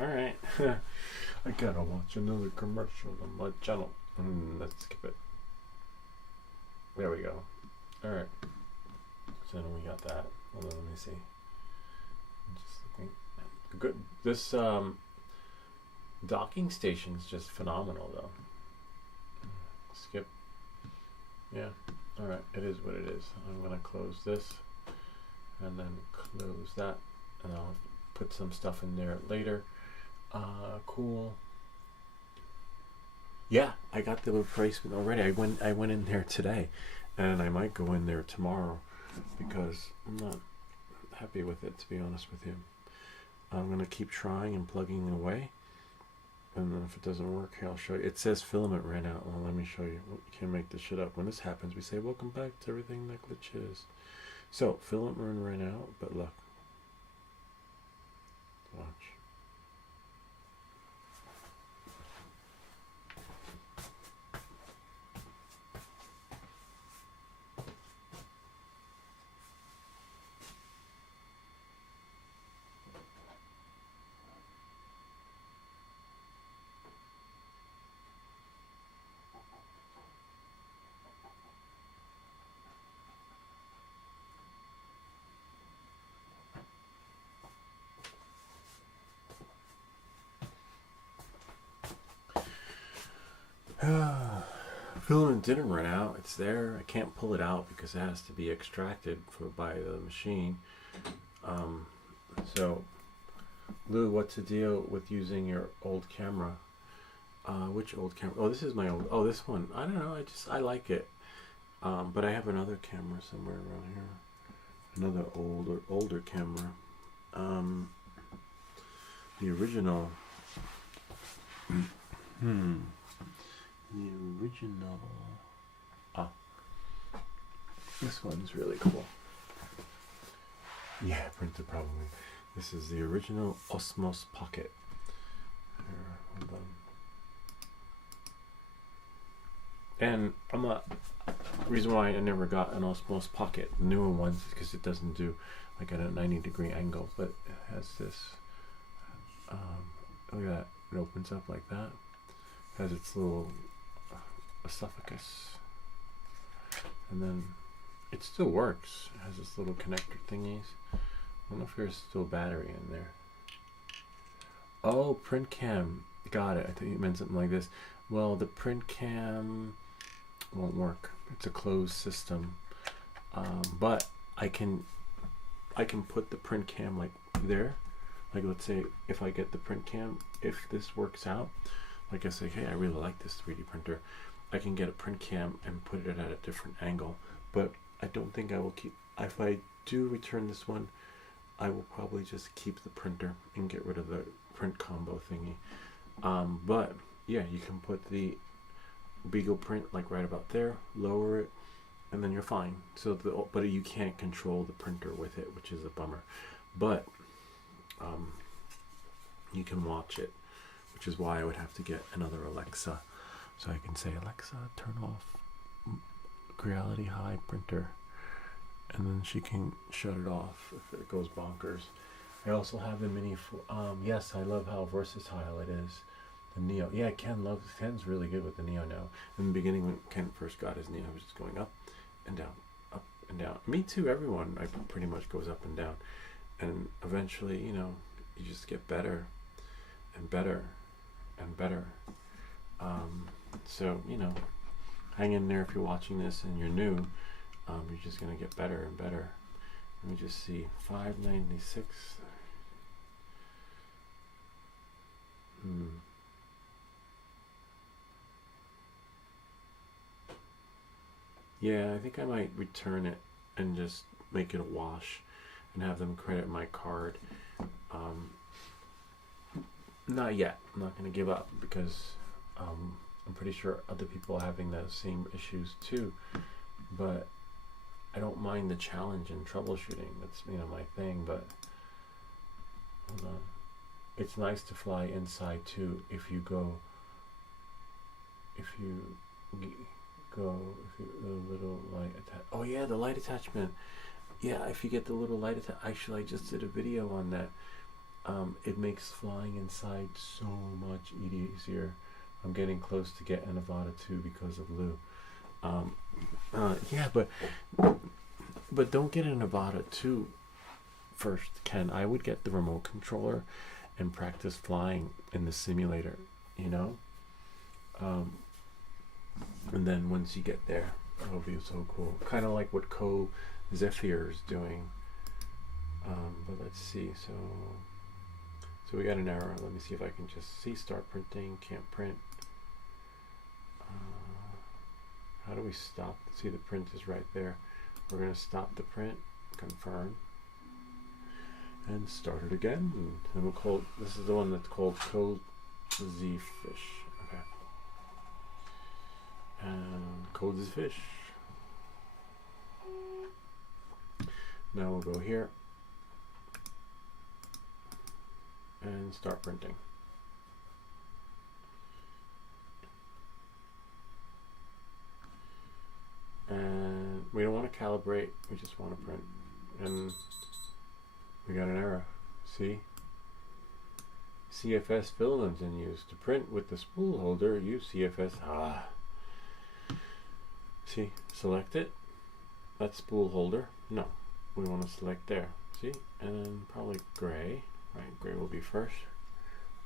Alright. I gotta watch another commercial on my channel. Let's skip it. There we go. Alright. So then we got that. Hold on, let me see. I'm just looking. Good. This docking station is just phenomenal though. Skip. Yeah. Alright, it is what it is. I'm gonna close this and then close that, and I'll put some stuff in there later. Cool. Yeah, I got the replacement already. I went in there today, and I might go in there tomorrow because I'm not happy with it, to be honest with you. I'm gonna keep trying and plugging away, and then if it doesn't work, here, I'll show you. It says filament ran out. Well, let me show you. You can't make this shit up. When this happens, we say welcome back to everything that glitches. So filament ran out, but look. Watch. Filament didn't run out. It's there. I can't pull it out because it has to be extracted by the machine. So, Lou, what's the deal with using your old camera? Which old camera? Oh, this is my old. Oh, this one. I don't know. I like it. But I have another camera somewhere around here. Another older camera. The original. The original. This one's really cool. Yeah, printed probably. This is the original Osmos Pocket. Here, hold on. And I'm not. The reason why I never got an Osmos Pocket, the newer ones, is because it doesn't do like at a 90-degree angle, but it has this. Look at that. It opens up like that. It has its little esophagus, and then it still works. It has its little connector thingies. I don't know if there's still battery in there. Oh, print cam. Got it. I think you meant something like this. Well, the print cam won't work. It's a closed system. But I can put the print cam like there. Like, let's say if I get the print cam, if this works out, like I say, hey, I really like this 3D printer, I can get a print cam and put it at a different angle. But I don't think I will keep, if I do return this one, I will probably just keep the printer and get rid of the print combo thingy. But yeah, you can put the Beagle print like right about there, lower it, and then you're fine. So but you can't control the printer with it, which is a bummer. But you can watch it, which is why I would have to get another Alexa. So I can say, Alexa, turn off Creality Hi printer, and then she can shut it off if it goes bonkers. I also have the mini. Yes, I love how versatile it is. The Neo. Yeah, Ken's really good with the Neo now. In the beginning, when Ken first got his Neo, he was just going up and down, up and down. Me too. Everyone, pretty much goes up and down, and eventually, you know, you just get better and better and better. So, you know, hang in there if you're watching this and you're new. You're just gonna get better and better. Let me just see. 596. Yeah, I think I might return it and just make it a wash and have them credit my card. Not yet. I'm not going to give up because I'm pretty sure other people are having those same issues too. But I don't mind the challenge and troubleshooting. That's, you know, my thing. But hold on. It's nice to fly inside too if you go. If you go, the little light attach. Oh yeah, the light attachment. Yeah, if you get the little light attachment. Actually, I just did a video on that. It makes flying inside so much easier. I'm getting close to getting Nevada too because of Lou. Yeah, but don't get a Nevada 2 first, Ken. I would get the remote controller and practice flying in the simulator, you know? And then once you get there, it'll be so cool. Kind of like what Zephyr is doing. But let's see, so we got an error. Let me see if I can just see start printing, can't print. How do we stop? See, the print is right there. We're going to stop the print, confirm, and start it again. And we'll call, this is the one that's called Code Z Fish. Okay. And Code Z Fish. Now we'll go here and start printing. And we don't want to calibrate, we just want to print. And we got an error. See? CFS filament in use. To print with the spool holder, use CFS. See? Select it. That's spool holder. No. We want to select there. See? And then probably gray. Right, gray will be first.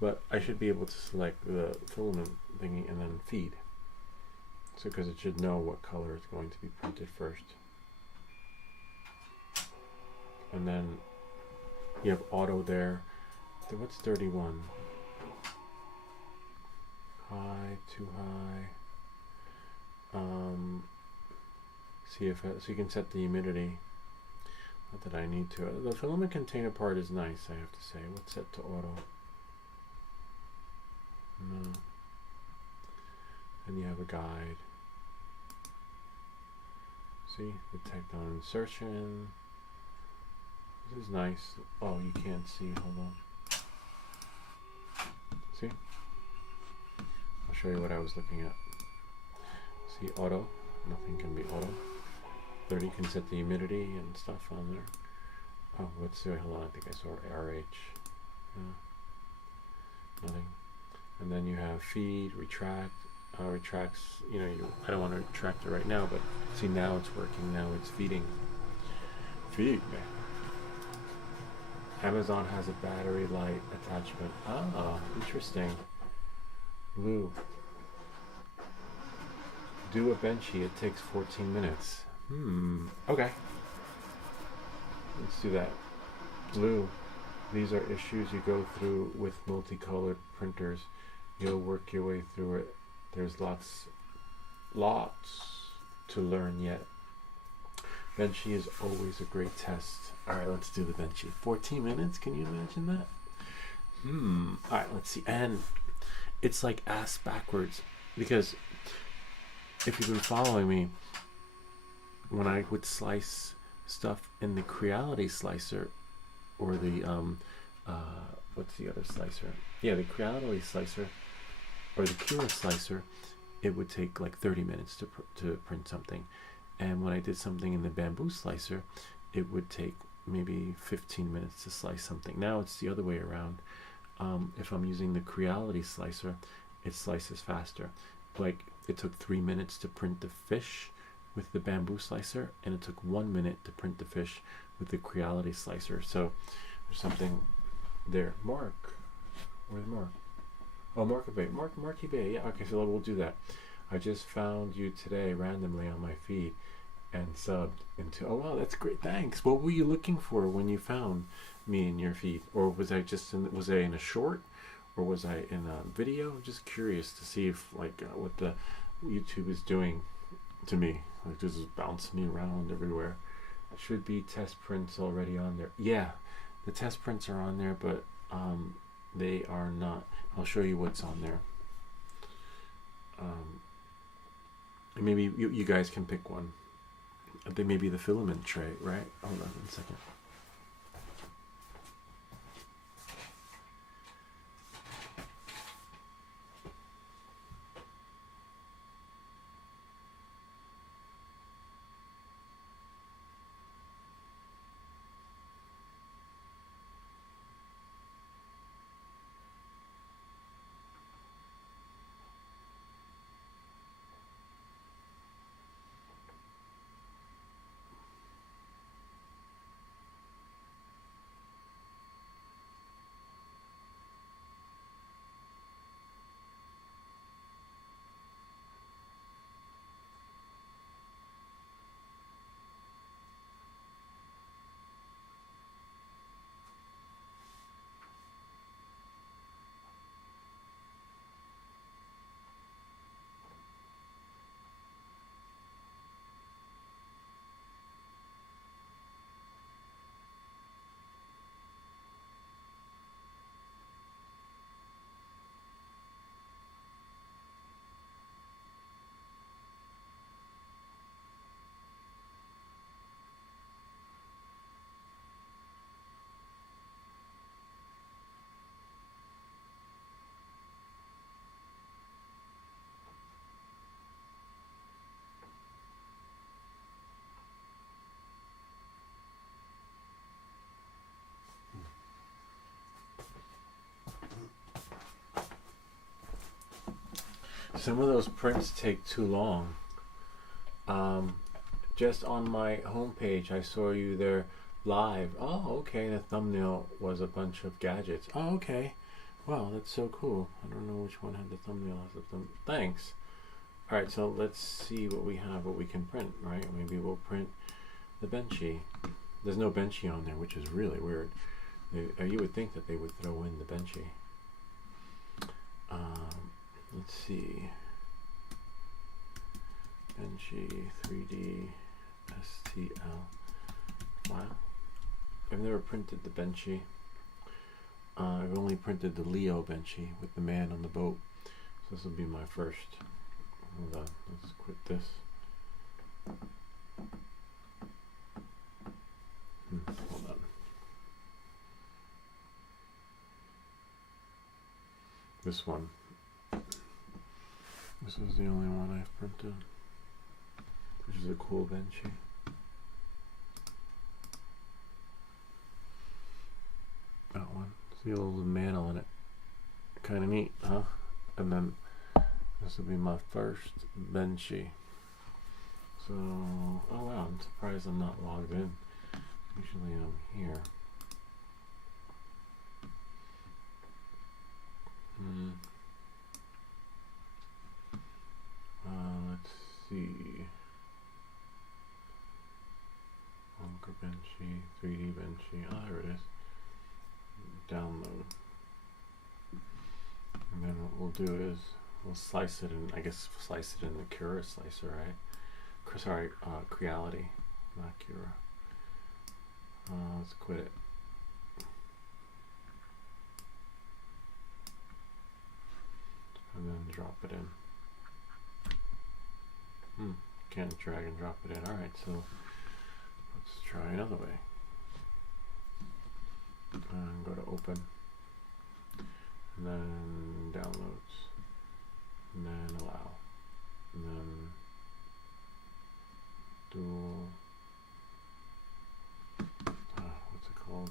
But I should be able to select the filament thingy and then feed. So, because it should know what color it's going to be printed first. And then you have auto there. What's 31? High, too high. CFS, so you can set the humidity. Not that I need to. The filament container part is nice, I have to say. What's set to auto? No. And you have a guide. See, detect on insertion. This is nice. Oh, you can't see. Hold on. See? I'll show you what I was looking at. See, auto. Nothing can be auto. 30 can set the humidity and stuff on there. Oh, let's see. Hold on. I think I saw RH. Yeah. Nothing. And then you have feed, retract. Retracts, you know, I don't want to retract it right now, but see, now it's working. Now it's feeding. Feed. Amazon has a battery light attachment. Ah, interesting. Blue. Do a benchy. It takes 14 minutes. Okay. Let's do that. Blue. These are issues you go through with multicolored printers. You'll work your way through it. There's lots to learn yet. Benchy is always a great test. All right, let's do the benchy. 14 minutes, can you imagine that? All right, let's see. And it's like ass backwards, because if you've been following me, when I would slice stuff in the Creality slicer, or the, what's the other slicer? Yeah, the Creality slicer, or the Cura slicer, it would take like 30 minutes to print something. And when I did something in the bamboo slicer, it would take maybe 15 minutes to slice something. Now it's the other way around. If I'm using the Creality slicer, it slices faster. Like, it took 3 minutes to print the fish with the bamboo slicer, and it took 1 minute to print the fish with the Creality slicer. So there's something there. Mark, where's Mark? Oh, Marky Bay. Yeah, okay, so we'll do that. I just found you today randomly on my feed and subbed into. Oh wow, that's great. Thanks. What were you looking for when you found me in your feed? Or was I just was I in a short, or was I in a video? I'm just curious to see if like what the YouTube is doing to me. Like, this is bouncing me around everywhere. should be test prints already on there. Yeah, the test prints are on there, but they are not. I'll show you what's on there. Maybe you guys can pick one. They may be the filament tray, right? Hold on 1 second. Some of those prints take too long. Just on my homepage, I saw you there live. Oh, okay. The thumbnail was a bunch of gadgets. Oh, okay. Wow, that's so cool. I don't know which one had the thumbnail. Thanks. All right, so let's see what we have, what we can print, right? Maybe we'll print the benchy. There's no benchy on there, which is really weird. You would think that they would throw in the benchy. Let's see. Benchy 3D STL file. I've never printed the benchy. I've only printed the Leo benchy with the man on the boat. So this will be my first. Hold on, let's quit this. Hold on. This one. This is the only one I've printed, which is a cool benchy. That one. See a little man on it. Kind of neat, huh? And then this will be my first benchy. So, oh wow, I'm surprised I'm not logged in. Usually I'm here. Let's see. Anchor benchy, 3D benchy. Oh, there it is. Download. And then what we'll do is we'll slice it in, I guess slice it in the Cura slicer, right? Sorry, Creality, not Cura. Let's quit it. And then drop it in. Can't drag and drop it in. Alright, so let's try another way. And go to open. And then downloads. And then allow. And then dual. What's it called?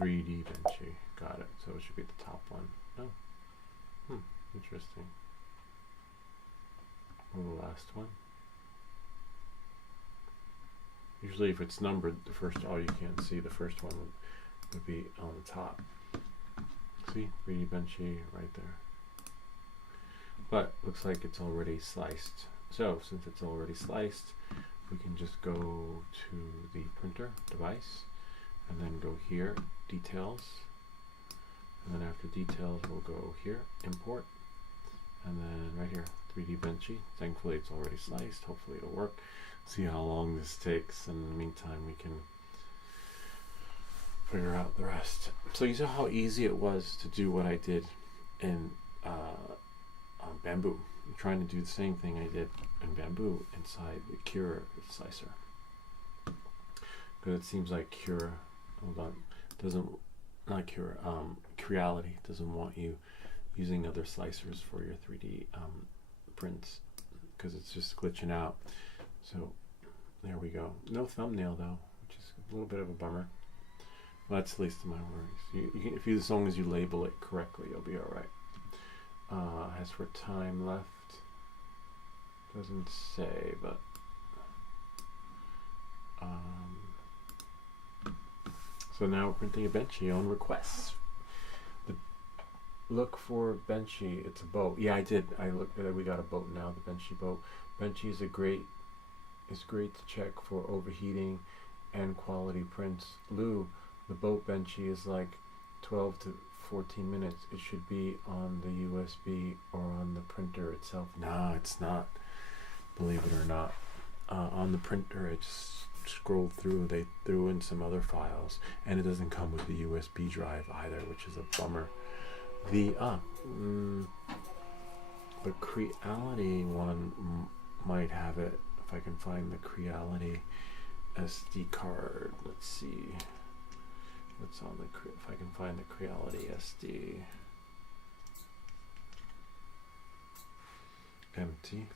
3D benchy. Got it. So it should be the top one. No. Interesting. Or the last one. Usually if it's numbered, the first, oh, you can't see, the first one would be on the top. See? 3D benchy right there. But looks like it's already sliced. So since it's already sliced, we can just go to the printer device and then go here, details. And then after details, we'll go here, import. And then right here, 3D Benchy. Thankfully it's already sliced. Hopefully it'll work. See how long this takes, and in the meantime we can figure out the rest. So you saw how easy it was to do what I did in Bamboo. I'm trying to do the same thing I did in Bamboo inside the Cura slicer. Because it seems like Cura, hold on, doesn't, not Cura, Creality doesn't want you using other slicers for your 3D prints, because it's just glitching out. So there we go. No thumbnail though, which is a little bit of a bummer. Well, that's the least of my worries. You can, if you, as long as you label it correctly, you'll be all right. As for time left, doesn't say, but so now we're printing a Benchy on request. Look for Benchy. It's a boat. Yeah, I did. I looked. We got a boat now. The Benchy boat. Benchy is great to check for overheating and quality prints. Lou, the boat Benchy is like 12 to 14 minutes. It should be on the USB or on the printer itself. No, it's not. Believe it or not. On the printer, I just scrolled through. They threw in some other files, and it doesn't come with the USB drive either, which is a bummer. The Creality one might have it if I can find the Creality SD card. Let's see what's on the if I can find the Creality SD. Empty.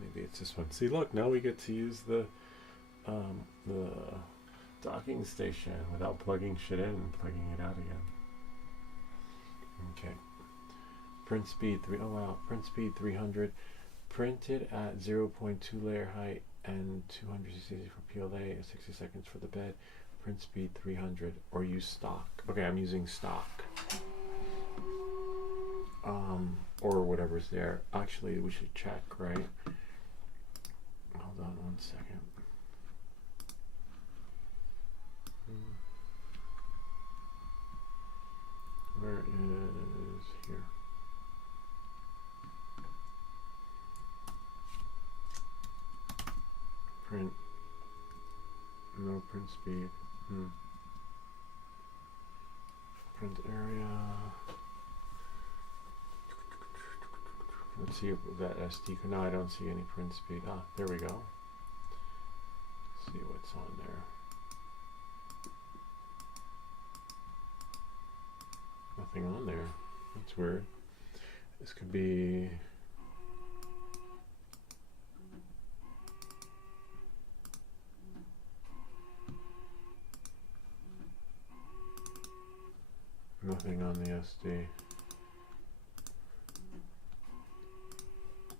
Maybe it's this one. See, look, now we get to use the docking station without plugging shit in and plugging it out again. Okay. Print speed 3. Oh wow. Print speed 300. Printed at 0.2 layer height and 260 for PLA. 60 seconds for the bed. Print speed 300. Or use stock. Okay, I'm using stock. Or whatever's there. Actually, we should check, right? Hold on 1 second. Where is here? Print. No print speed. Print area. Let's see if that SD. No, I don't see any print speed. Ah, there we go. Let's see what's on there. Nothing on there. That's weird. This could be. Nothing on the SD.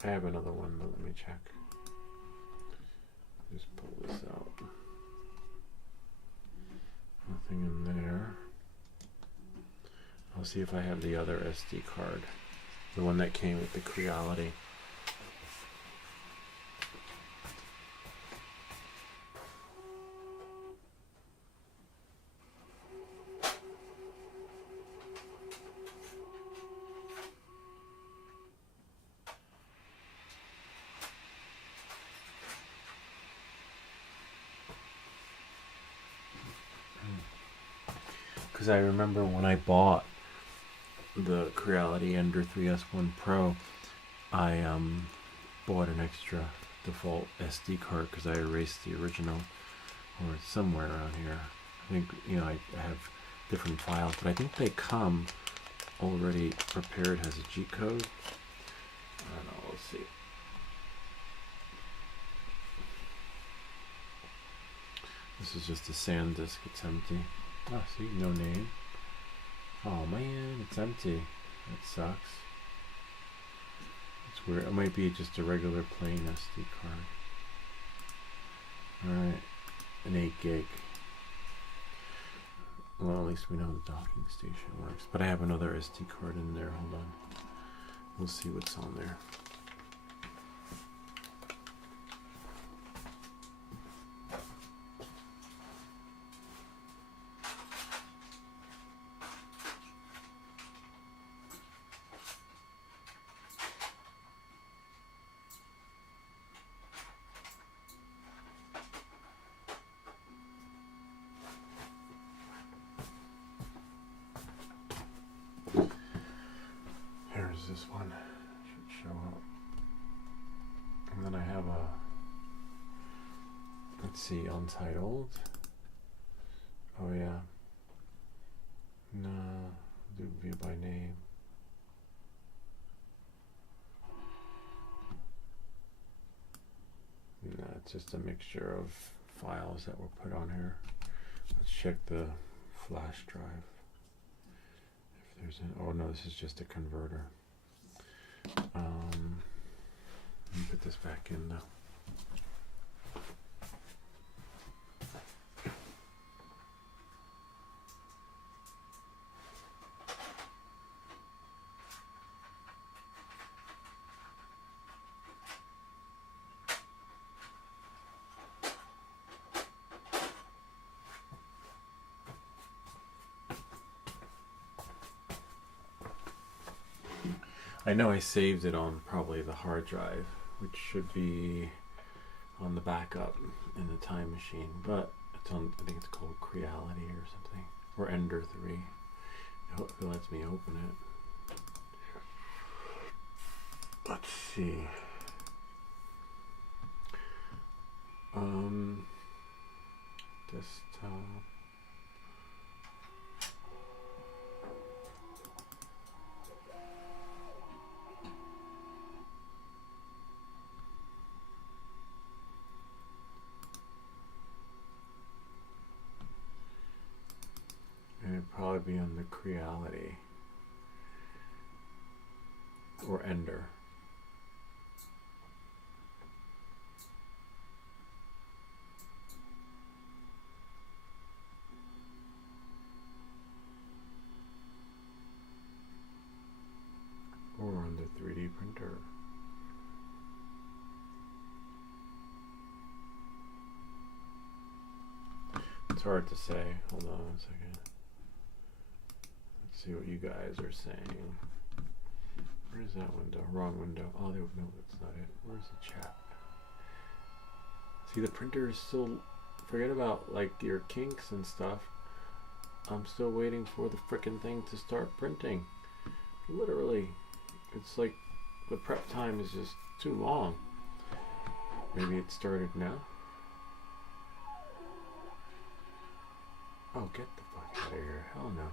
I have another one, but let me check. Just pull this out. Nothing in there. I'll see if I have the other SD card. The one that came with the Creality. Because I remember when I bought the Creality Ender 3S1 Pro, I bought an extra default SD card because I erased the original, or it's somewhere around here. I think, you know, I have different files, but I think they come already prepared as a G code. I don't know, let's see. This is just a SanDisk, it's empty. Oh, see, no name. Oh man, it's empty. That sucks. It's weird. It might be just a regular plain SD card. Alright, an 8 gig. Well, at least we know the docking station works. But I have another SD card in there. Hold on. We'll see what's on there. Let's see, untitled. Oh yeah. No, do view by name. No, it's just a mixture of files that were put on here. Let's check the flash drive. If there's an, oh no, this is just a converter. Let me put this back in now. I know I saved it on probably the hard drive, which should be on the backup in the time machine, but it's on, I think it's called Creality or something, or Ender 3. I hope it lets me open it. Let's see. Desktop. And it'd probably be on the Creality or Ender. Or on the 3D printer. It's hard to say. Hold on one second. Let's see what you guys are saying. Where's that window? Wrong window. Oh, no, that's not it. Where's the chat? See, the printer is still, forget about like your kinks and stuff. I'm still waiting for the frickin' thing to start printing. Literally. It's like the prep time is just too long. Maybe it started now. Oh, get the fuck out of here. Hell no.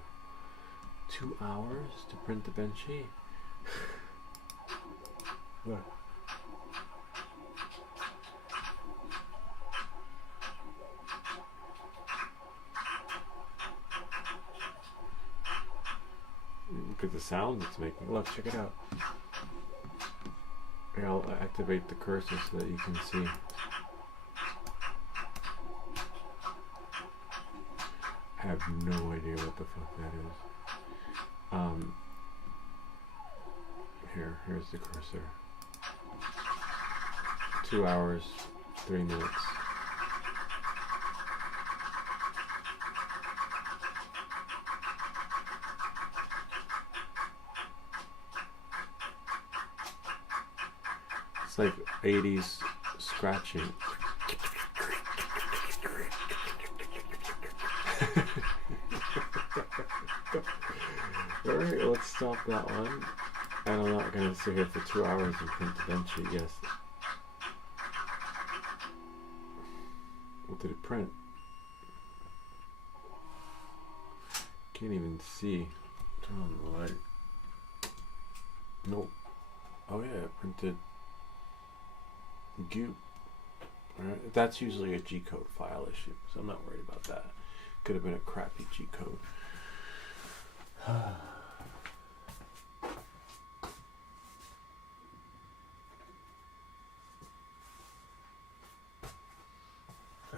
2 hours to print the Benchy? Look. Look at the sound it's making. Look, check it out. Here, I'll activate the cursor so that you can see. I have no idea what the fuck that is. Here's the cursor. 2 hours, 3 minutes. It's like 80s scratching. Alright, let's stop that one. And I'm not going to sit here for 2 hours and print the Benchy. Yes. What did it print? Can't even see. Turn on the light. Nope. Oh yeah, it printed Goop. Alright, that's usually a G-code file issue, so I'm not worried about that. Could have been a crappy G-code.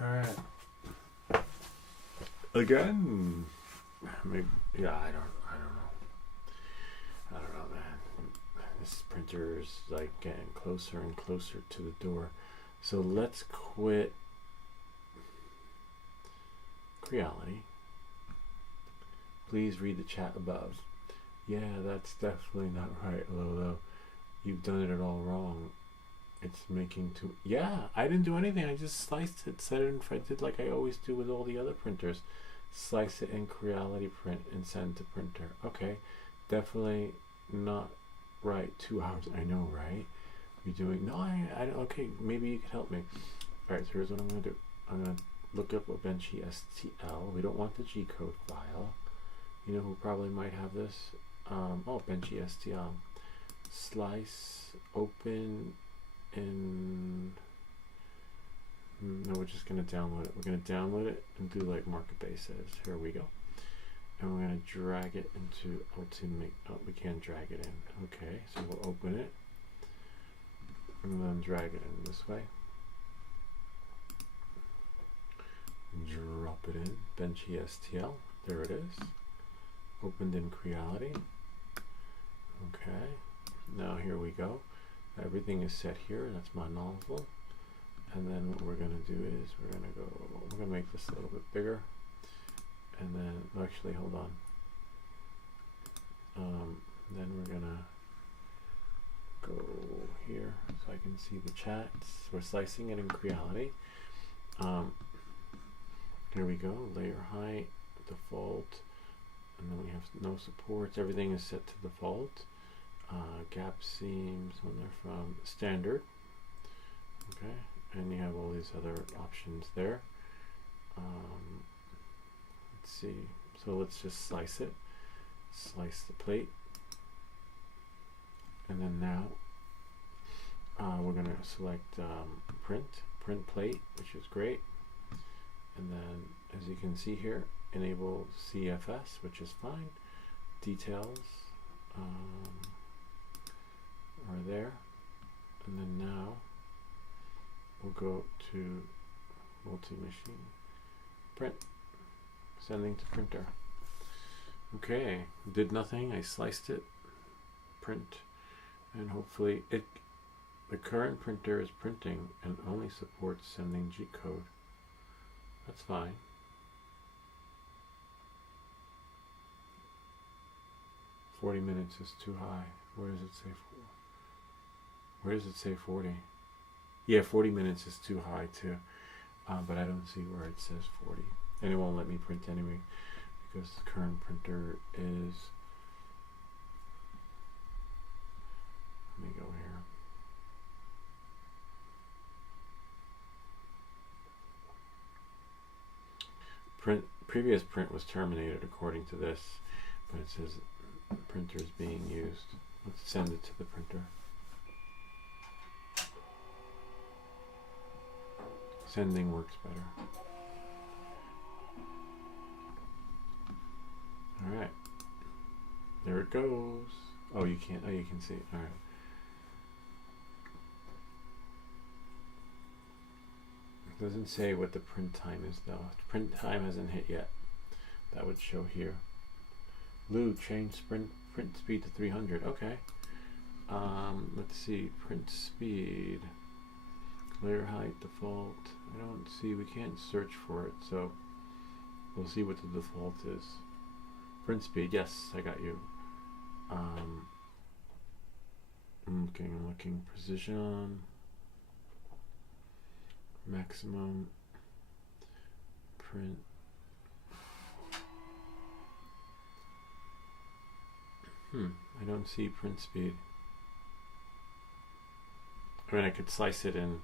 Alright. Again. Maybe, yeah, I don't know, man. This printer is like getting closer and closer to the door. So let's quit Creality. Please read the chat above. Yeah, that's definitely not right, Lolo. You've done it all wrong. It's making too... Yeah, I didn't do anything. I just sliced it, set it in... I did like I always do with all the other printers. Slice it in Creality print and send to printer. Okay, definitely not right. 2 hours. I know, right? You're doing... No, I okay, maybe you could help me. Alright, so here's what I'm going to do. I'm going to look up a Benchy STL. We don't want the G code file. You know who probably might have this? Oh, Benchy STL. Slice, open, and no, we're just going to download it. We're going to download it and do like market base is. Here we go. And we're going to drag it into Ultimate. Oh, we can't drag it in. Okay, so we'll open it and then drag it in this way. Drop it in. Benchy STL. There it is. Opened in Creality. Okay. Now here we go. Everything is set here. That's my nozzle. And then what we're going to do is we're going to make this a little bit bigger. And then, actually, hold on. Then we're going to go here so I can see the chats. We're slicing it in Creality. Here we go. Layer height, default. And then we have no supports. Everything is set to default. Gap seams when they're from standard. Okay. And you have all these other options there. Let's see. So let's just slice it. Slice the plate. And then now we're going to select print plate, which is great. And then as you can see here, enable CFS, which is fine. Details are there. And then now we'll go to multi-machine, print, sending to printer. Okay, did nothing. I sliced it, print, and hopefully the current printer is printing and only supports sending G code. That's fine. "40 minutes is too high." Where does it say 4? Where does it say 40? Yeah, 40 minutes is too high too, but I don't see where it says 40, and it won't let me print anyway because the current printer is. Let me go here. Previous print was terminated according to this, but it says printer is being used. Let's send it to the printer. Sending works better. All right, there it goes. Oh, you can't. Oh, you can see it. All right. It doesn't say what the print time is though. The print time hasn't hit yet. That would show here. Lou, change print speed to 300. Okay. Let's see. Print speed. Layer height default. I don't see. We can't search for it, so we'll see what the default is. Print speed. Yes, I got you. I'm looking. Precision. Maximum. Print. I don't see print speed. I mean, I could slice it in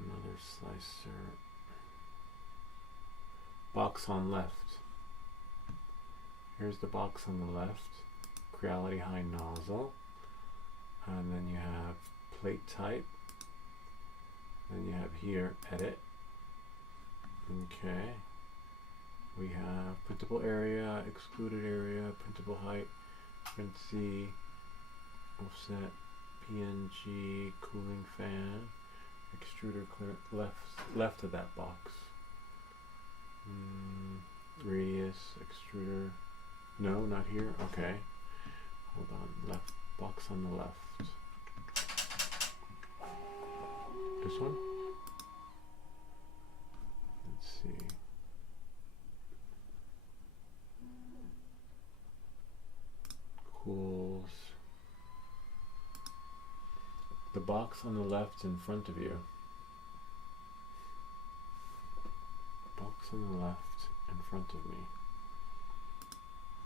another slicer. Box on left. Here's the box on the left. Creality Hi nozzle. And then you have plate type. Then you have here edit. Okay. We have printable area, excluded area, printable height. Print C, offset, PNG, cooling fan, extruder clear left of that box. Radius, extruder. No, not here. Okay. Hold on. Left box on the left. This one? Let's see. Cools. The box on the left in front of you. Box on the left in front of me.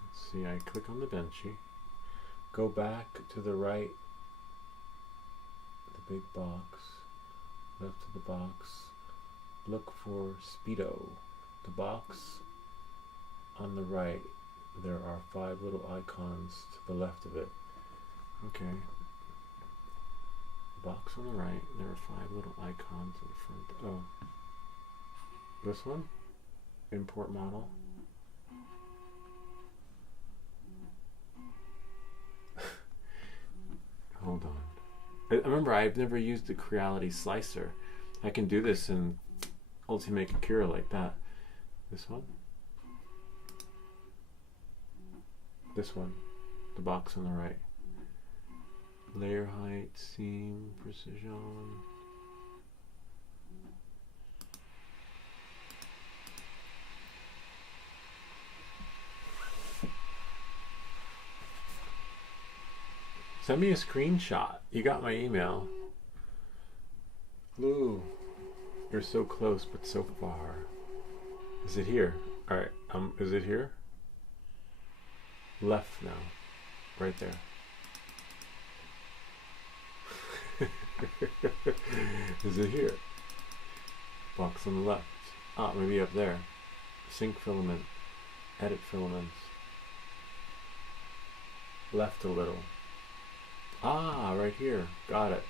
Let's see, I click on the Benchy. Go back to the right. The big box. Left of the box. look for Speedo. The box on the right, there are 5 little icons to the left of it. Okay. Box on the right, there are 5 little icons in front. Oh. This one? Import model. Hold on. Remember, I've never used the Creality slicer. I can do this in Ultimate Cura like that. This one. This one. The box on the right. Layer height, seam, precision. Send me a screenshot. You got my email. Lou, you're so close but so far. Is it here? Alright, is it here? Left now. Right there. Is it here? Box on the left. Ah, maybe up there. Sync filament. Edit filaments. Left a little. Ah, right here. Got it.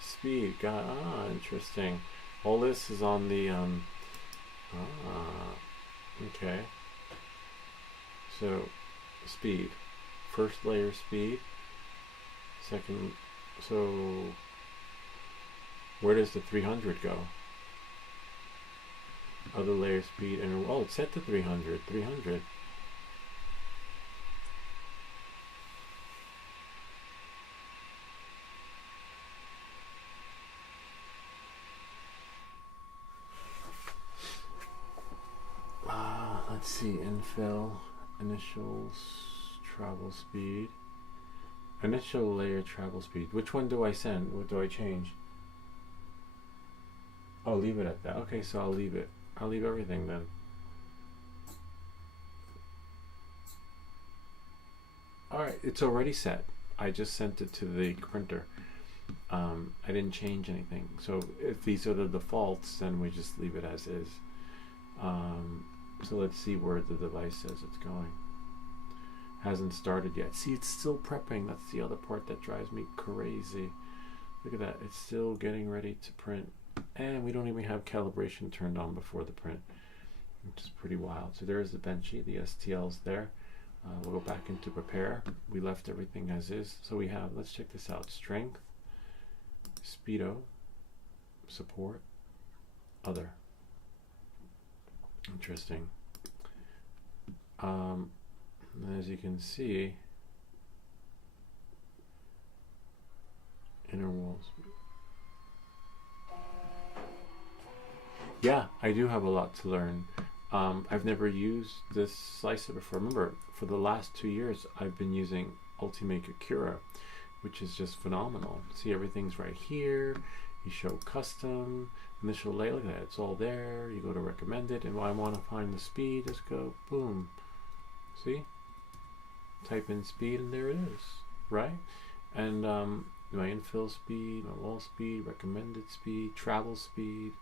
Speed. Got it. Ah, interesting. All this is on the okay. So speed. First layer speed. Second, so where does the 300 go? Other layer speed, and oh, it's set to 300. 300. Let's see, infill, initials, travel speed, initial layer travel speed. Which one do I send? What do I change? Oh, leave it at that. Okay, so I'll leave it. I'll leave everything then. Alright, it's already set. I just sent it to the printer. I didn't change anything. So if these are the defaults, then we just leave it as is. So let's see where the device says it's going. Hasn't started yet. See, it's still prepping. That's the other part that drives me crazy. Look at that. It's still getting ready to print. And we don't even have calibration turned on before the print, which is pretty wild. So there's the Benchy. The STL's there. We'll go back into prepare. We left everything as is. So we have, let's check this out. Strength, Speedo, support, other. Interesting. As you can see, inner walls. Yeah, I do have a lot to learn. I've never used this slicer before. Remember, for the last 2 years, I've been using Ultimaker Cura, which is just phenomenal. See, everything's right here. You show custom, initial layer, look at that, it's all there. You go to recommended, and when I want to find the speed, just go, boom. See? Type in speed, and there it is, right? And my infill speed, my wall speed, recommended speed, travel speed,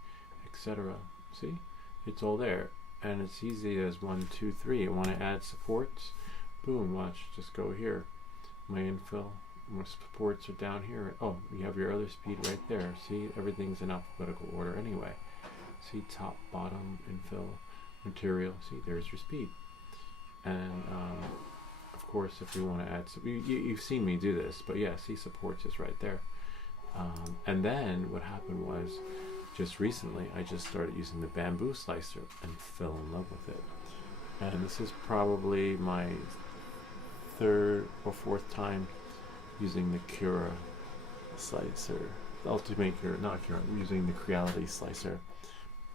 etc. See? It's all there. And it's easy as 1, 2, 3. I want to add supports, boom, watch, just go here. My infill. More supports are down here. Oh, you have your other speed right there. See, everything's in alphabetical order anyway. See, top, bottom, infill, material. See, there's your speed. And of course, if we want to add, so you've seen me do this, but yeah, see, supports is right there. And then what happened was, just recently, I just started using the bamboo slicer and fell in love with it. And this is probably my 3rd or 4th time using the Cura slicer, the Ultimaker, not Cura, I'm using the Creality slicer.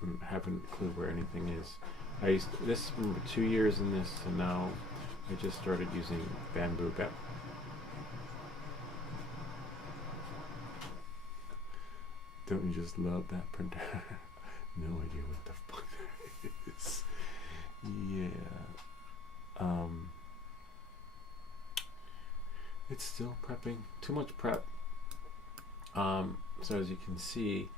I haven't a clue where anything is. I used this for 2 years in this, and now I just started using bamboo. Don't you just love that printer? No idea what the fuck that is. Yeah. It's still prepping. Too much prep. So as you can see,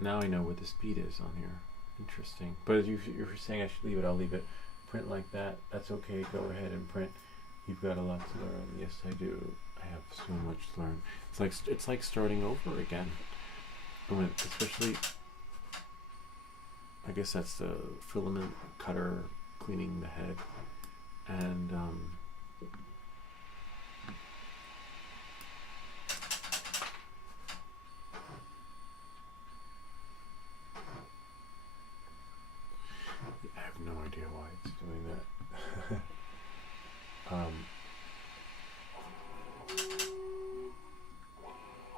Now I know what the speed is on here. Interesting. But if you're saying I should leave it, I'll leave it. Print like that. That's okay. Go ahead and print. You've got a lot to learn. Yes, I do. I have so much to learn. It's like starting over again. Especially, I guess that's the filament cutter cleaning the head, and I have no idea why it's doing that.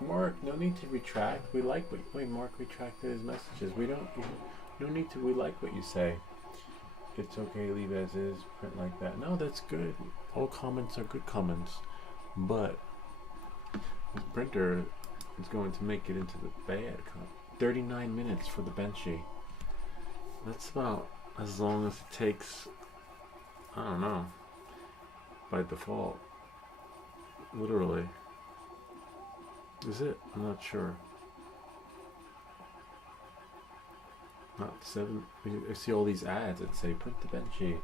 Mark, no need to retract. We like what. Wait, Mark retracted his messages. We don't. No need to. We like what you say. It's okay. Leave as is. Print like that. No, that's good. All comments are good comments, but this printer is going to make it into the bad. 39 minutes for the Benchy. That's about as long as it takes. I don't know. By default, literally. Is it? I'm not sure. Not 7. I see all these ads that say print the Benchy.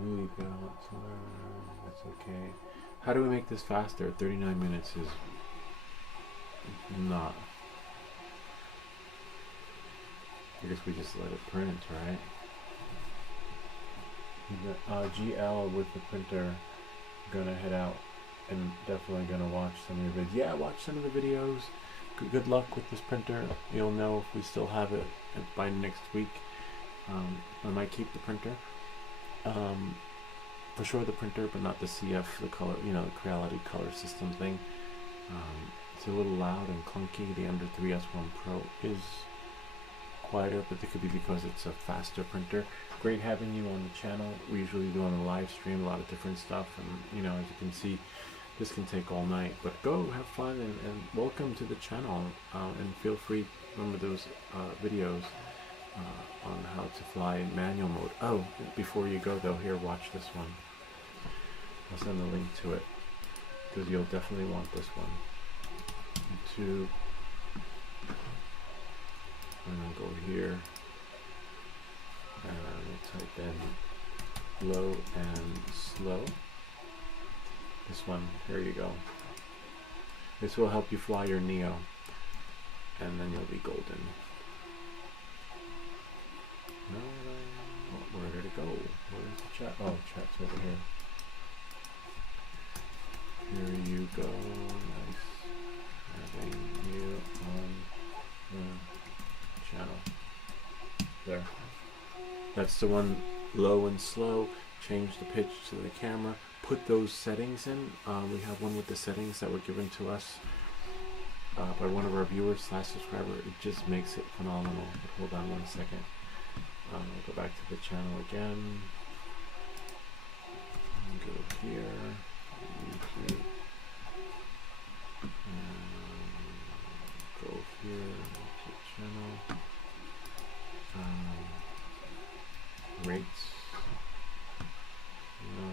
Ooh, got a lot to learn. That's okay. How do we make this faster? 39 minutes is not. I guess we just let it print, right? GL with the printer. Gonna head out and definitely gonna watch some of your videos. Yeah, watch some of the videos. Good luck with this printer. You'll know if we still have it by next week. I might keep the printer. For sure the printer, but not the CF, the color, the Creality color system thing. It's a little loud and clunky. The Ender 3S1 Pro is quieter, but it could be because it's a faster printer. Great having you on the channel. We usually do on a live stream a lot of different stuff, and as you can see, this can take all night. But go have fun and welcome to the channel. And feel free, remember those videos on how to fly in manual mode. Oh, before you go though, here, watch this one. I'll send the link to it because you'll definitely want this one. YouTube. And I'll go here and we'll type in low and slow. This one, here you go. This will help you fly your Neo, and then you'll be golden. Where did it go? Where's the chat? Oh, chat's over here. Here you go. Nice having you on the channel. There. That's the one, low and slow. Change the pitch to the camera. Put those settings in. We have one with the settings that were given to us by one of our viewers / subscriber. It just makes it phenomenal. But hold on one second. We'll go back to the channel again. Go here. YouTube. Go here to channel. Rates. No.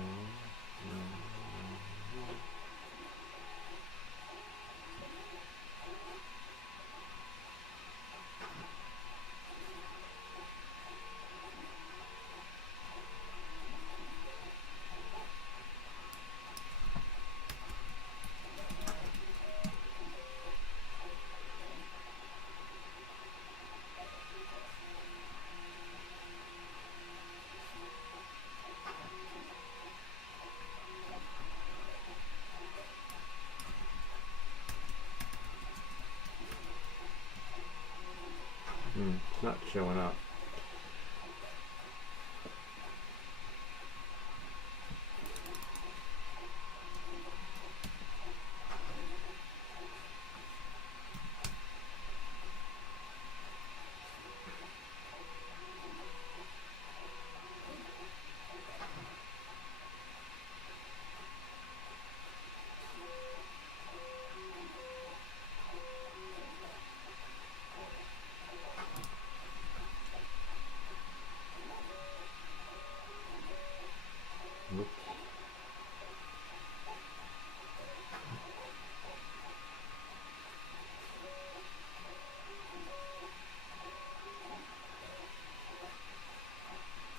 It's not showing up.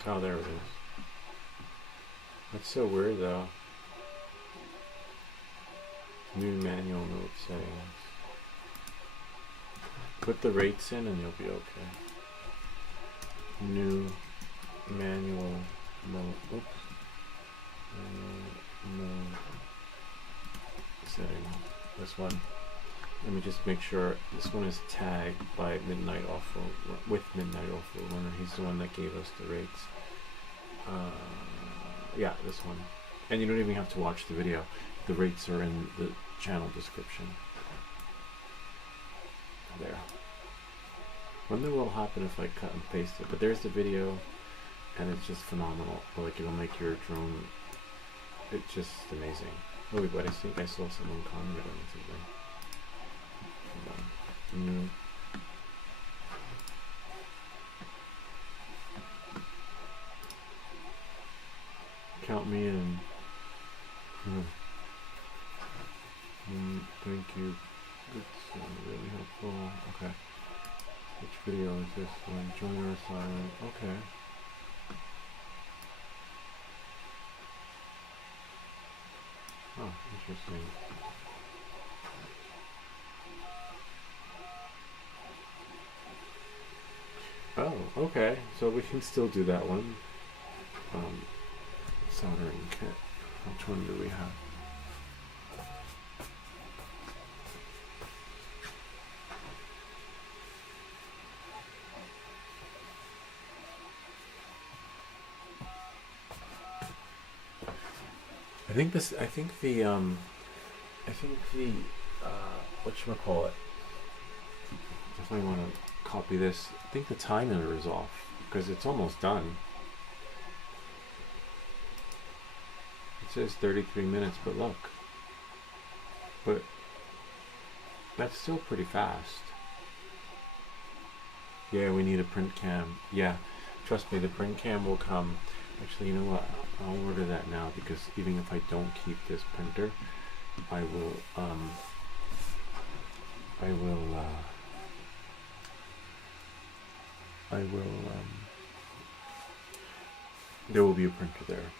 Oh, there it is. That's so weird though. New manual mode settings. Put the rates in and you'll be okay. New manual mode. Oops. Manual mode setting. This one. Let me just make sure this one is tagged by Midnight Awful with Midnight Awful Runner. He's the one that gave us the rates. Yeah, this one. And you don't even have to watch the video. The rates are in the channel description. There. Wonder what will happen if I cut and paste it. But there's the video, and it's just phenomenal. Like, it'll make your drone. It's just amazing. Oh, wait, but I think I saw someone comment on something. Hold on. Count me in. Thank you. It's really helpful. Okay. Which video is this one? Join our silent. Okay. Oh, interesting. Oh, okay. So we can still do that one. Soldering kit. Which one do we have? I think the whatchamacallit, definitely want to copy this. I think the timer is off because it's almost done. It says 33 minutes, but look. But that's still pretty fast. Yeah, we need a print cam. Yeah, trust me, the print cam will come. Actually, you know what? I'll order that now because even if I don't keep this printer, I will there will be a printer there.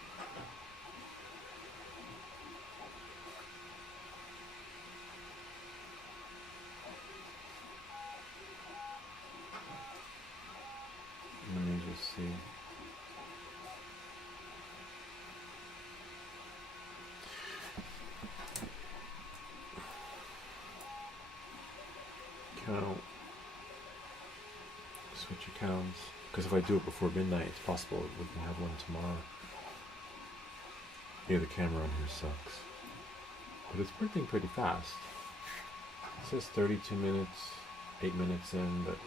Let me just see. Count. Switch accounts. Because if I do it before midnight, it's possible we can have one tomorrow. Yeah, the camera on here sucks. But it's printing pretty fast. It says 32 minutes, 8 minutes in, but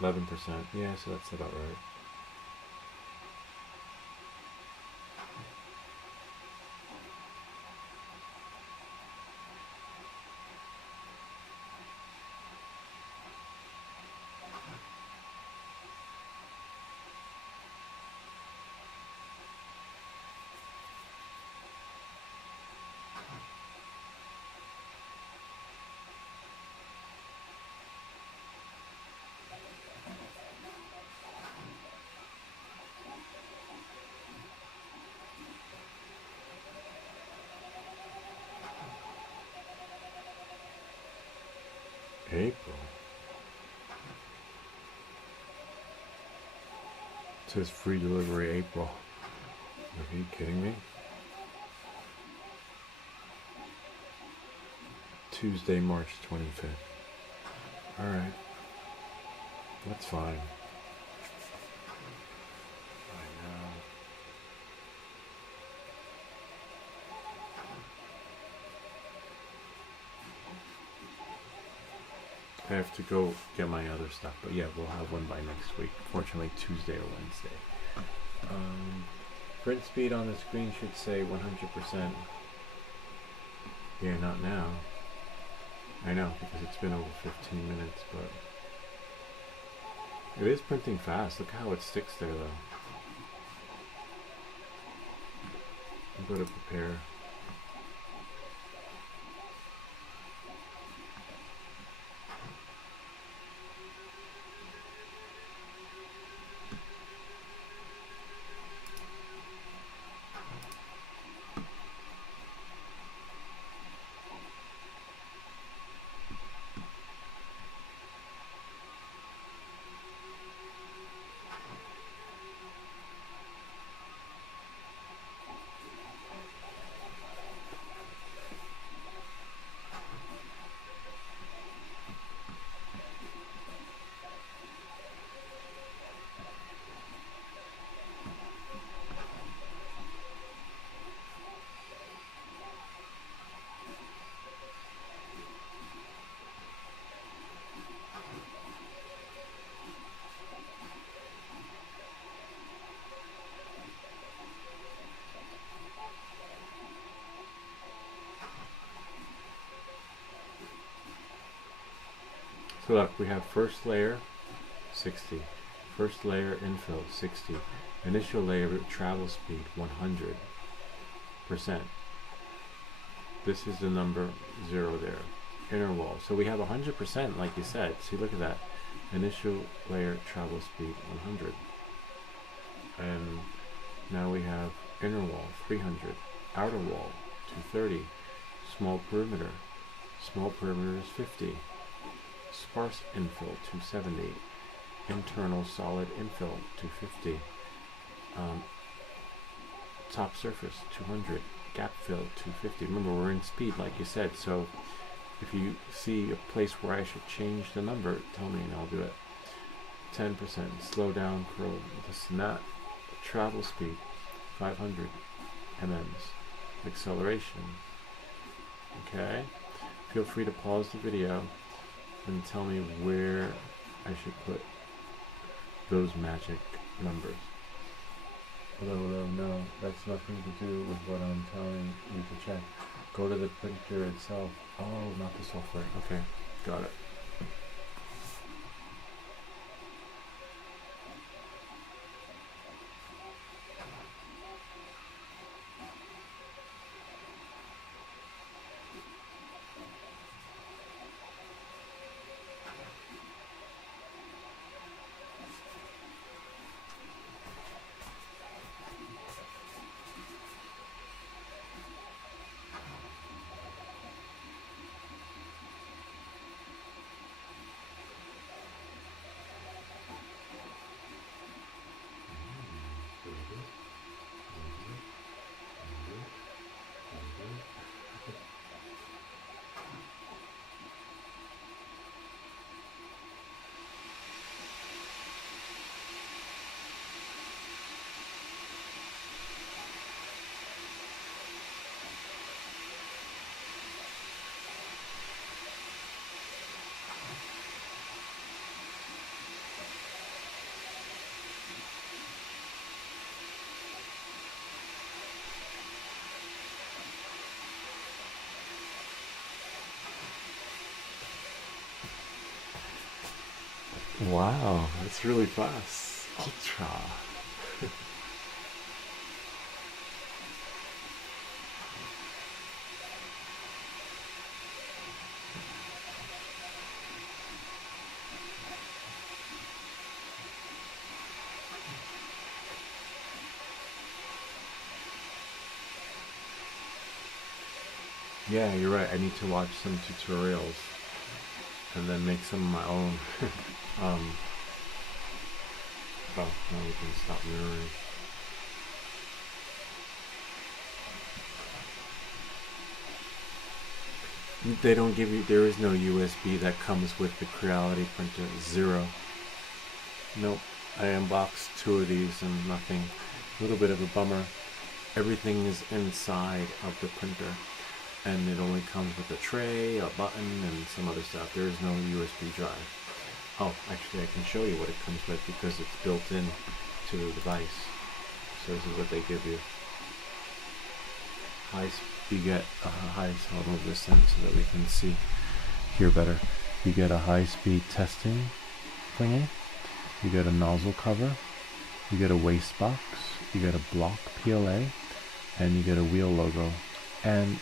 11%. Yeah, so that's about right. April. It says free delivery April. Are you kidding me? Tuesday, March 25th. Alright. That's fine. I know. I have to go get my other stuff, but yeah, we'll have one by next week. Fortunately, Tuesday or Wednesday. Print speed on the screen should say 100%. Yeah, not now. I know, because it's been over 15 minutes, but it is printing fast. Look how it sticks there, though. I'll go to prepare. So look, we have first layer 60, first layer infill 60, initial layer travel speed 100%. This is the number 0 there. Inner wall. So we have 100%, like you said. See, look at that. Initial layer travel speed 100. And now we have inner wall 300, outer wall 230, small perimeter. Small perimeter is 50. Sparse infill 270. Internal solid infill 250. Top surface 200. Gap fill 250. Remember, we're in speed, like you said. So if you see a place where I should change the number, tell me and I'll do it. 10%. Slow down curl with a snap. Travel speed 500 mms. Acceleration. Okay. Feel free to pause the video and tell me where I should put those magic numbers. Although no, that's nothing to do with what I'm telling you to check. Go to the printer itself. Oh, not the software. Okay, got it. Wow, that's really fast. Ultra. Yeah, you're right. I need to watch some tutorials and then make some of my own. Oh, now we can stop mirroring. They don't give you, there is no USB that comes with the Creality printer. 0. Nope. I unboxed 2 of these and nothing. A little bit of a bummer. Everything is inside of the printer. And it only comes with a tray, a button, and some other stuff. There is no USB drive. Oh, actually I can show you what it comes with because it's built in to the device. So this is what they give you. You get a high, so I'll move this in so that we can hear better. You get a high-speed testing thingy. You get a nozzle cover. You get a waste box. You get a block PLA. And you get a wheel logo. And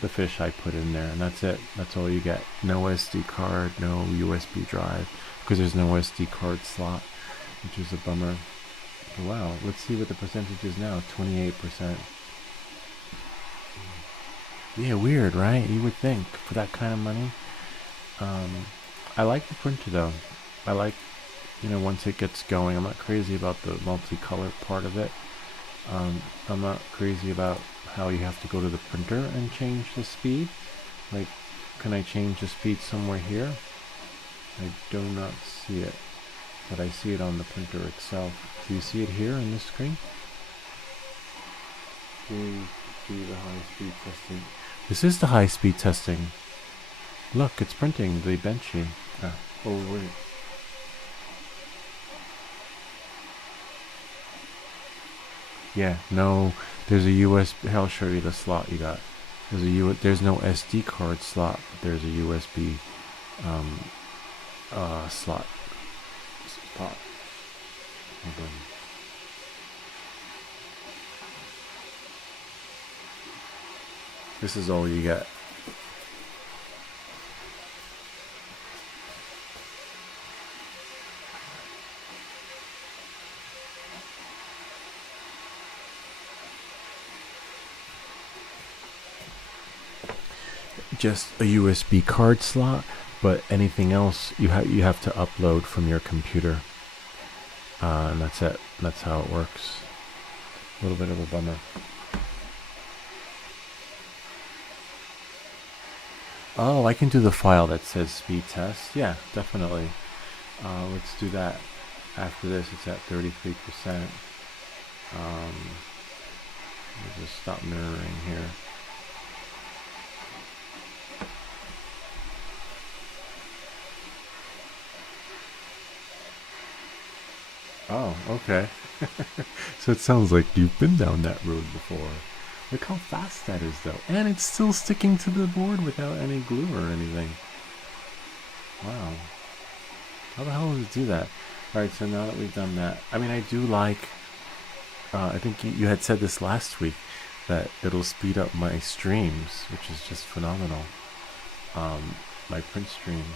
the fish I put in there, and that's it. That's all you get. No SD card, no USB drive, because there's no SD card slot, which is a bummer. Wow, let's see what the percentage is now. 28%. Yeah, weird, right? You would think for that kind of money. I like the printer though. I like, once it gets going. I'm not crazy about the multicolor part of it. I'm not crazy about how you have to go to the printer and change the speed. Like, can I change the speed somewhere here? I do not see it, but I see it on the printer itself. Do you see it here in this screen? Do the high-speed testing. This is the high-speed testing. Look, it's printing the benchy. Oh, wait. Yeah, no, there's a USB. I'll show you the slot you got. There's no SD card slot, but there's a USB slot spot. Hold on. This is all you get. Just a USB card slot, but anything else you have to upload from your computer, and that's it. That's how it works. A little bit of a bummer. Oh, I can do the file that says speed test. Yeah, definitely. Let's do that. After this, it's at 33%. We'll just stop mirroring here. Oh, okay. So it sounds like you've been down that road before. Look how fast that is, though. And it's still sticking to the board without any glue or anything. Wow. How the hell does it do that? Alright, so now that we've done that, I mean, I do like, I think you had said this last week, that it'll speed up my streams, which is just phenomenal. My print streams.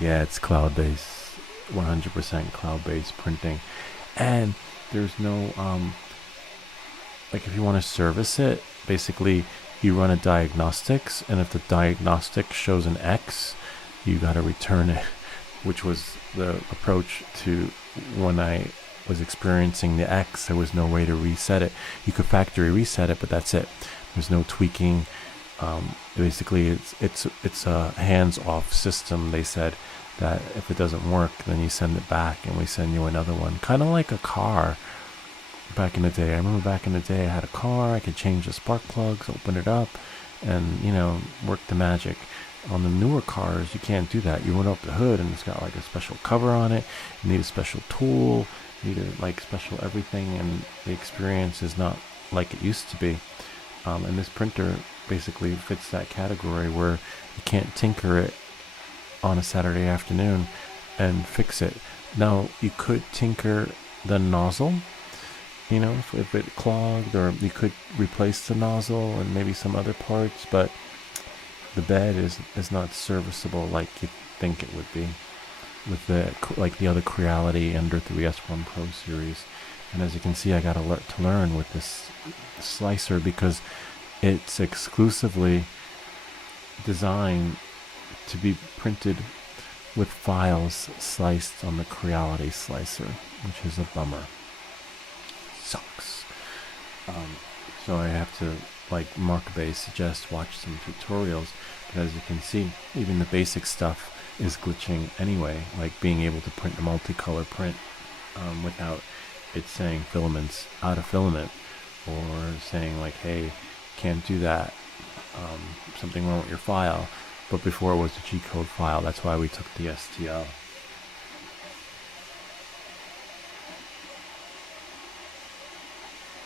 Yeah, it's cloud-based, 100% cloud-based printing. And there's no, like if you want to service it, basically you run a diagnostics, and if the diagnostic shows an X, you got to return it, which was the approach to when I was experiencing the X. There was no way to reset it. You could factory reset it, but that's it. There's no tweaking. Basically it's a hands-off system. They said that if it doesn't work, then you send it back and we send you another one, kind of like a car. Back in the day, I remember back in the day I had a car. I could change the spark plugs, open it up, and work the magic. On the newer cars you can't do that. You open up the hood and it's got like a special cover on it. You need a special tool, you need a like special everything, and the experience is not like it used to be. And this printer basically fits that category where you can't tinker it on a Saturday afternoon and fix it. Now you could tinker the nozzle, if it clogged, or you could replace the nozzle and maybe some other parts, but the bed is not serviceable like you think it would be with the other Creality Ender 3S1 Pro series. And as you can see, I got to learn with this slicer because it's exclusively designed to be printed with files sliced on the Creality slicer, which is a bummer. Sucks. So I have to, like Mark Bay suggests, watch some tutorials, but as you can see, even the basic stuff is glitching anyway, like being able to print a multicolor print without it saying filaments out of filament, or saying like, hey, can't do that, something wrong with your file. But before it was a G-code file. That's why we took the STL.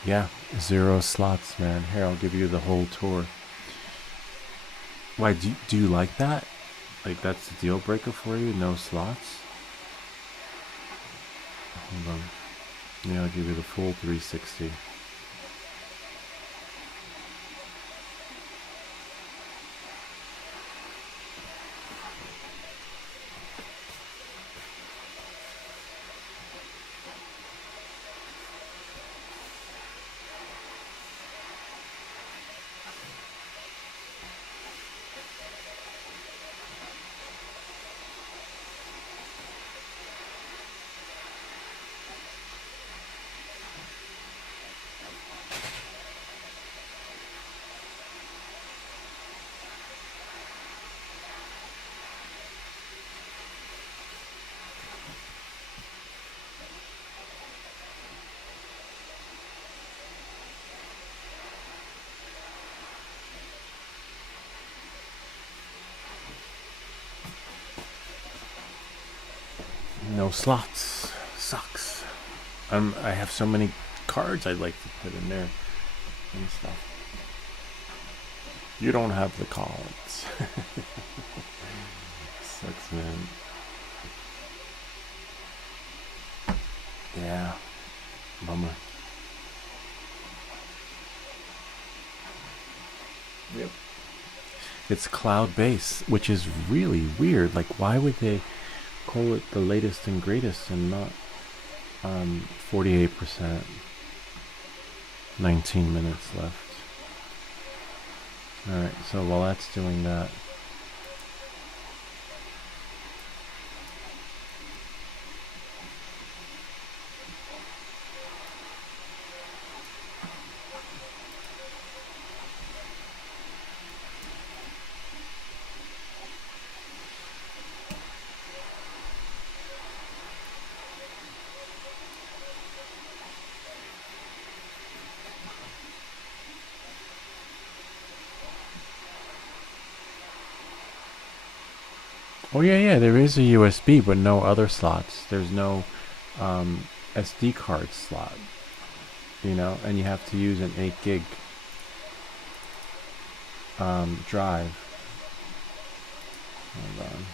Yeah, 0 slots, man. Here, I'll give you the whole tour. Why, do you like that? Like, that's the deal breaker for you? No slots? Hold on. Yeah, I'll give you the full 360. No slots. Sucks. I have so many cards I'd like to put in there and stuff. You don't have the cards. It's cloud base, which is really weird. Like, why would they call it the latest and greatest and not 48%? 19 minutes left. Alright, so while that's doing that, oh yeah, there is a USB, but no other slots. There's no SD card slot, you know, and you have to use an 8 gig drive. Hold on.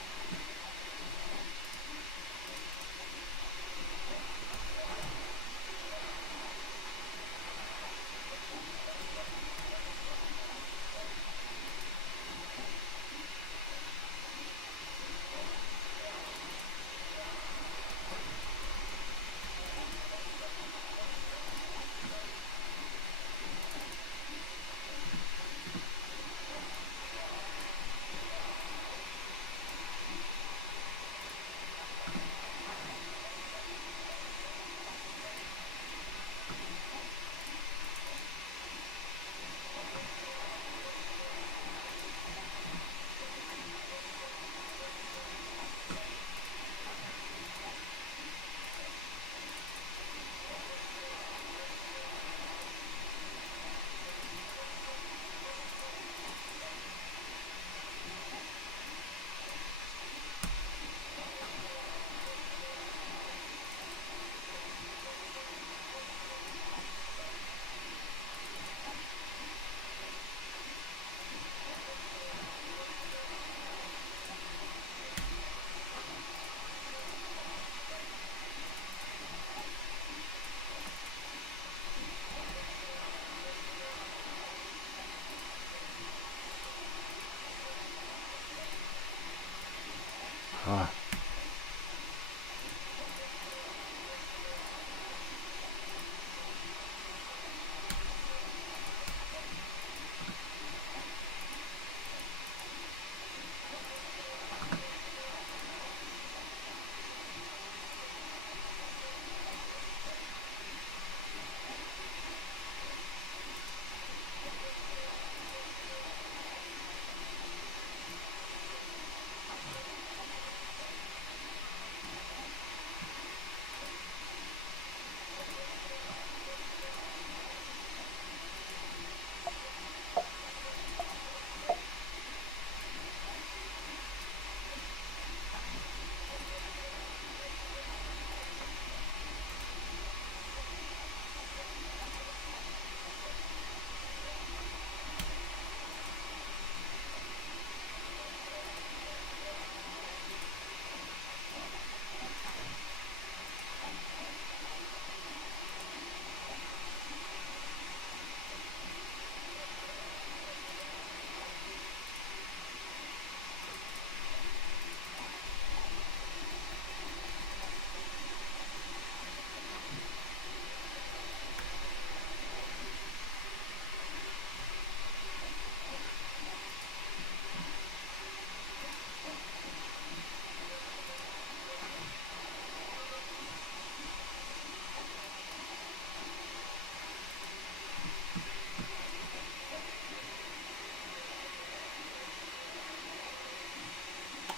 Ah.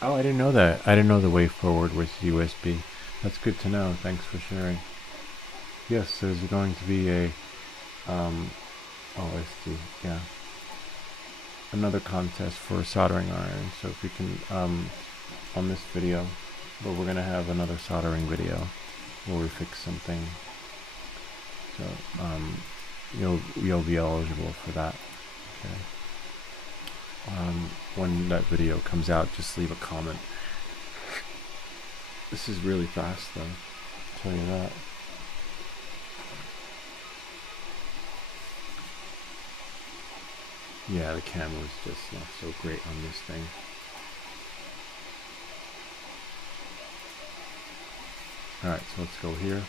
Oh, I didn't know that. I didn't know the way forward was USB. That's good to know. Thanks for sharing. Yes, there's going to be a, oh, I see, yeah. Another contest for soldering iron. So if you can, on this video, but we're going to have another soldering video where we fix something. So, you'll be eligible for that. Okay. When that video comes out, just leave a comment. This is really fast though, I'll tell you that. Yeah, the camera's just not so great on this thing. Alright, so let's go here.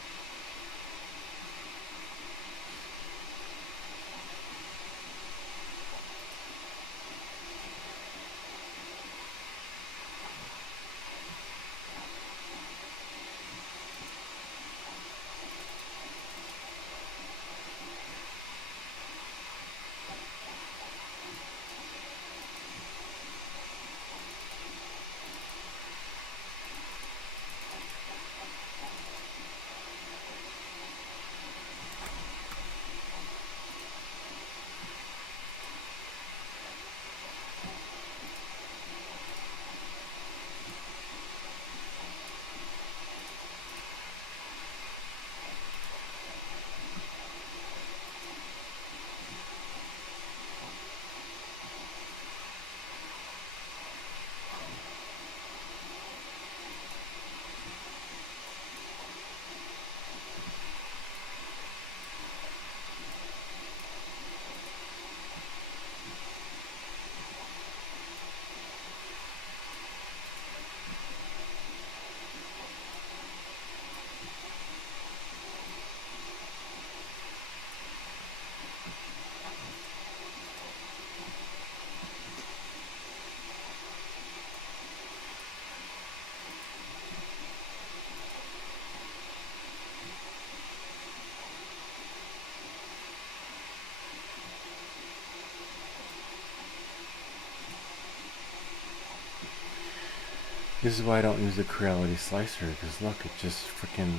This is why I don't use the Creality slicer, because look, it just freaking,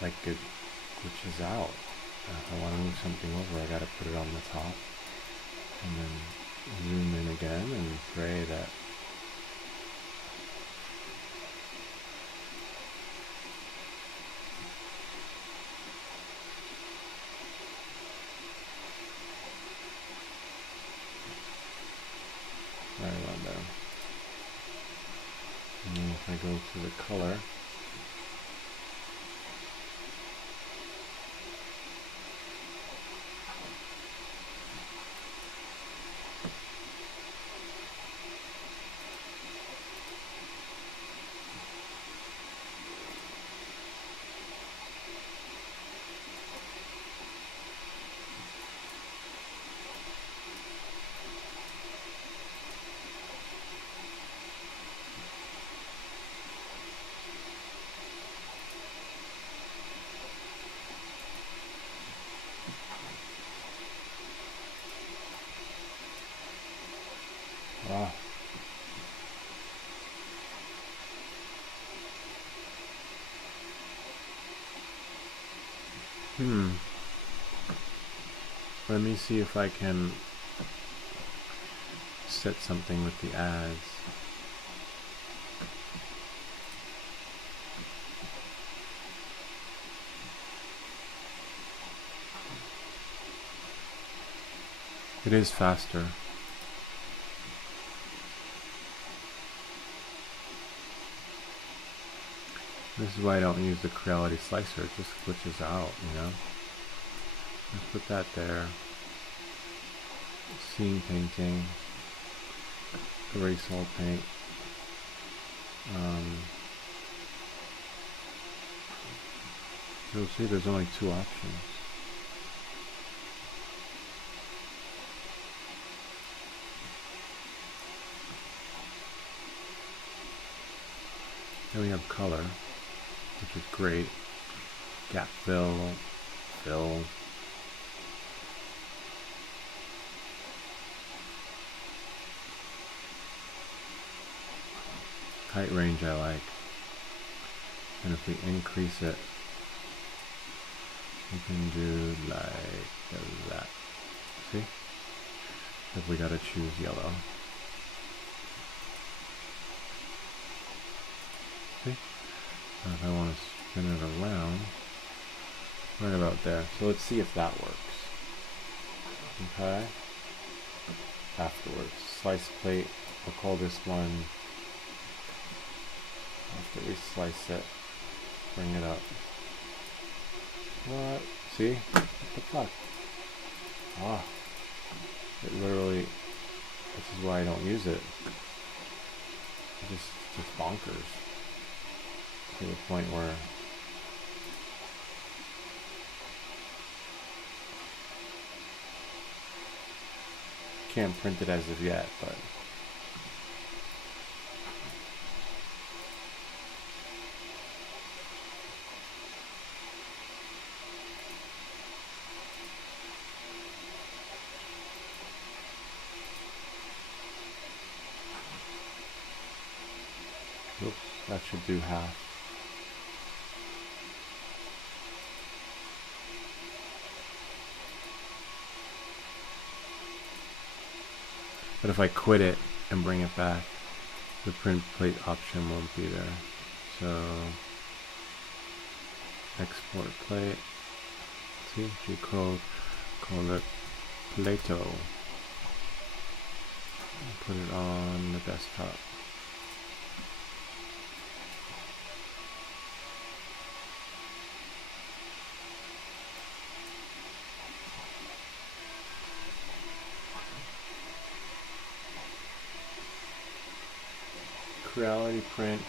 like, it glitches out. If I want to move something over, I gotta put it on the top, and then zoom in again, and pray that right around there. And then if I go to the color, ah, let me see if I can set something with the ads. It is faster. This is why I don't use the Creality slicer, it just glitches out, you know? Let's put that there. Scene painting. Erase all paint. You'll see there's only two options. Then we have color, which is great. Gap fill, fill. Height range I like. And if we increase it, we can do like that. See? If we gotta choose yellow. See? Now if I want to spin it around, right about there. So let's see if that works. Okay. Afterwards, slice plate. We'll call this one. After we slice it, bring it up. What? See? What the fuck? Ah. It literally This is why I don't use it. It's just bonkers. To the point where can't print it as of yet, but oops, that should do half. But if I quit it and bring it back, the print plate option won't be there. So export plate. See, G code, call it Plato. Put it on the desktop. Creality print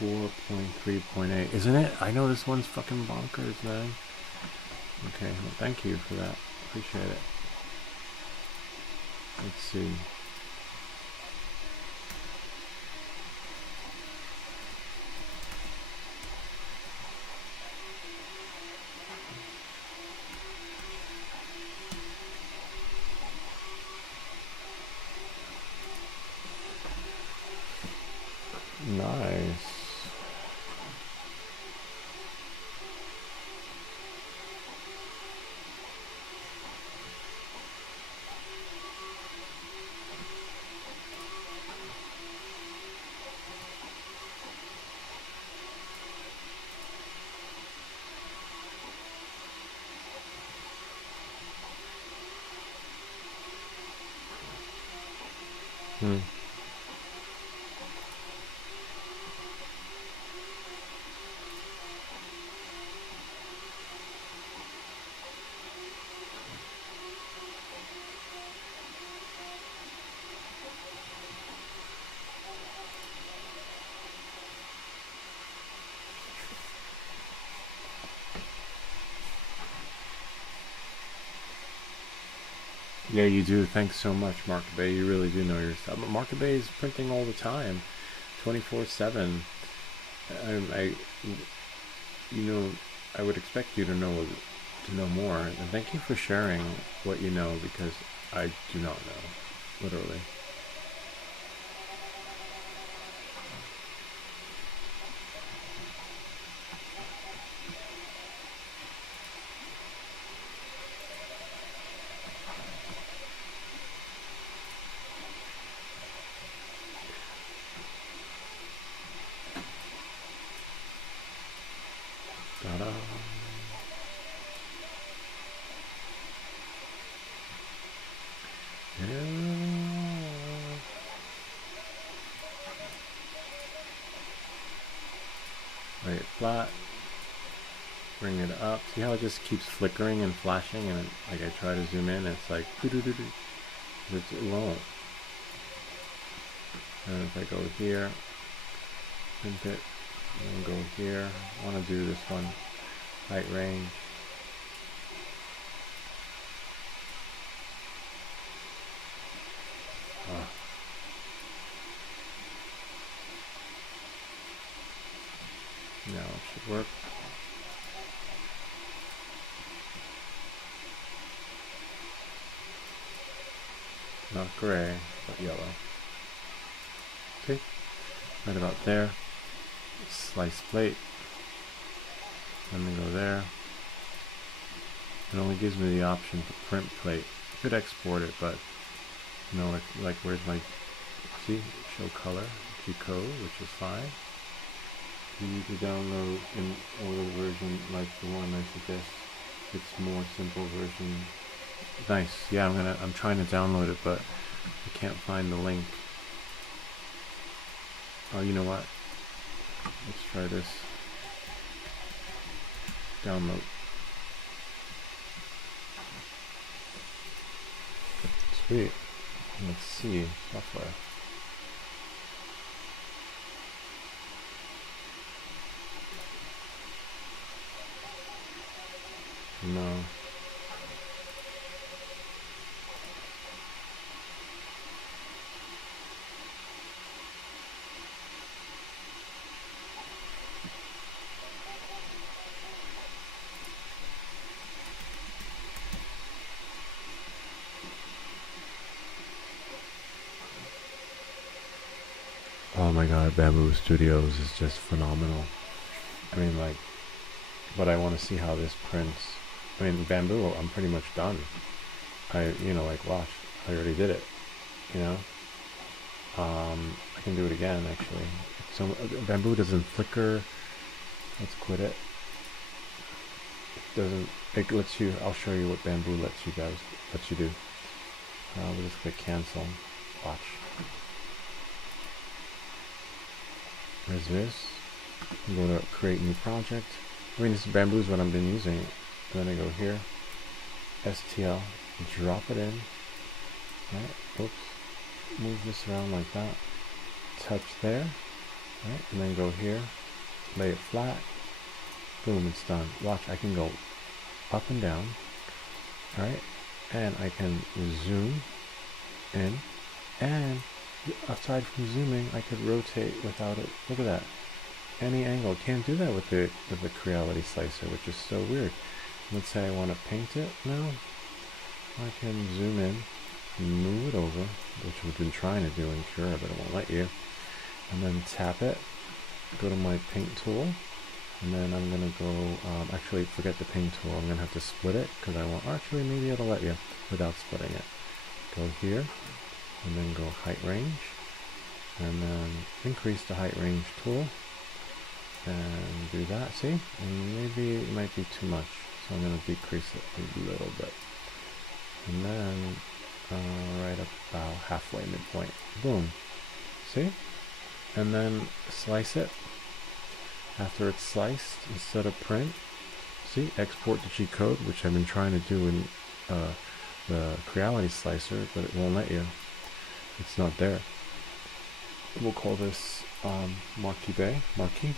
4.3.8. Isn't it? I know this one's fucking bonkers, man. Okay, well, thank you for that. Appreciate it. Let's see. Nice. Yeah, you do. Thanks so much, Market Bay. You really do know your stuff. But Market Bay is printing all the time, 24/7. You know, I would expect you to know more. And thank you for sharing what you know, because I do not know, literally. Ta-da. Lay it flat. Bring it up. See how it just keeps flickering and flashing, and like I try to zoom in, it's like doo-doo-doo-doo. It won't. And if I go here, print it, and go here. I want to do this one, height range. Now it should work. Not gray, but yellow. Okay, right about there. Slice plate. And then go there. It only gives me the option for print plate. I could export it, but you know, like where's my, see, show color, G code, which is fine. You need to download an older version like the one I suggest. It's more simple version. Nice. Yeah, I'm trying to download it, but I can't find the link. Oh, you know what? Let's try this. Download. Sweet. Let's see, software. No. Oh my god, Bamboo Studios is just phenomenal. I mean, like, but I want to see how this prints. I mean, Bamboo, I'm pretty much done. Like, watch, I already did it, you know? I can do it again, actually. So, Bamboo doesn't flicker. Let's quit it. It lets you, I'll show you what Bamboo lets you do. We'll just click cancel. Watch. There's this. You go to create new project. I mean, this is Bamboo is what I've been using. And then I go here, STL, drop it in. Right, oops. Move this around like that. Touch there. Right, and then go here, lay it flat. Boom, it's done. Watch, I can go up and down. Alright, and I can zoom in. And aside from zooming, I could rotate without it. Look at that. Any angle. Can't do that with the Creality slicer, which is so weird. Let's say I want to paint it now. I can zoom in, move it over, which we've been trying to do in Cura, but it won't let you. And then tap it, go to my paint tool, and then I'm going to go, actually forget the paint tool, I'm going to have to split it, because I want, actually maybe it'll let you without splitting it. Go here, and then go height range, and then increase the height range tool, and do that, see? And maybe it might be too much, so I'm going to decrease it a little bit. And then, right about halfway, midpoint, boom, see? And then slice it. After it's sliced, instead of print, see, export to G-code, which I've been trying to do in the Creality slicer, but it won't let you. It's not there. We'll call this Marquee Bay. Marquee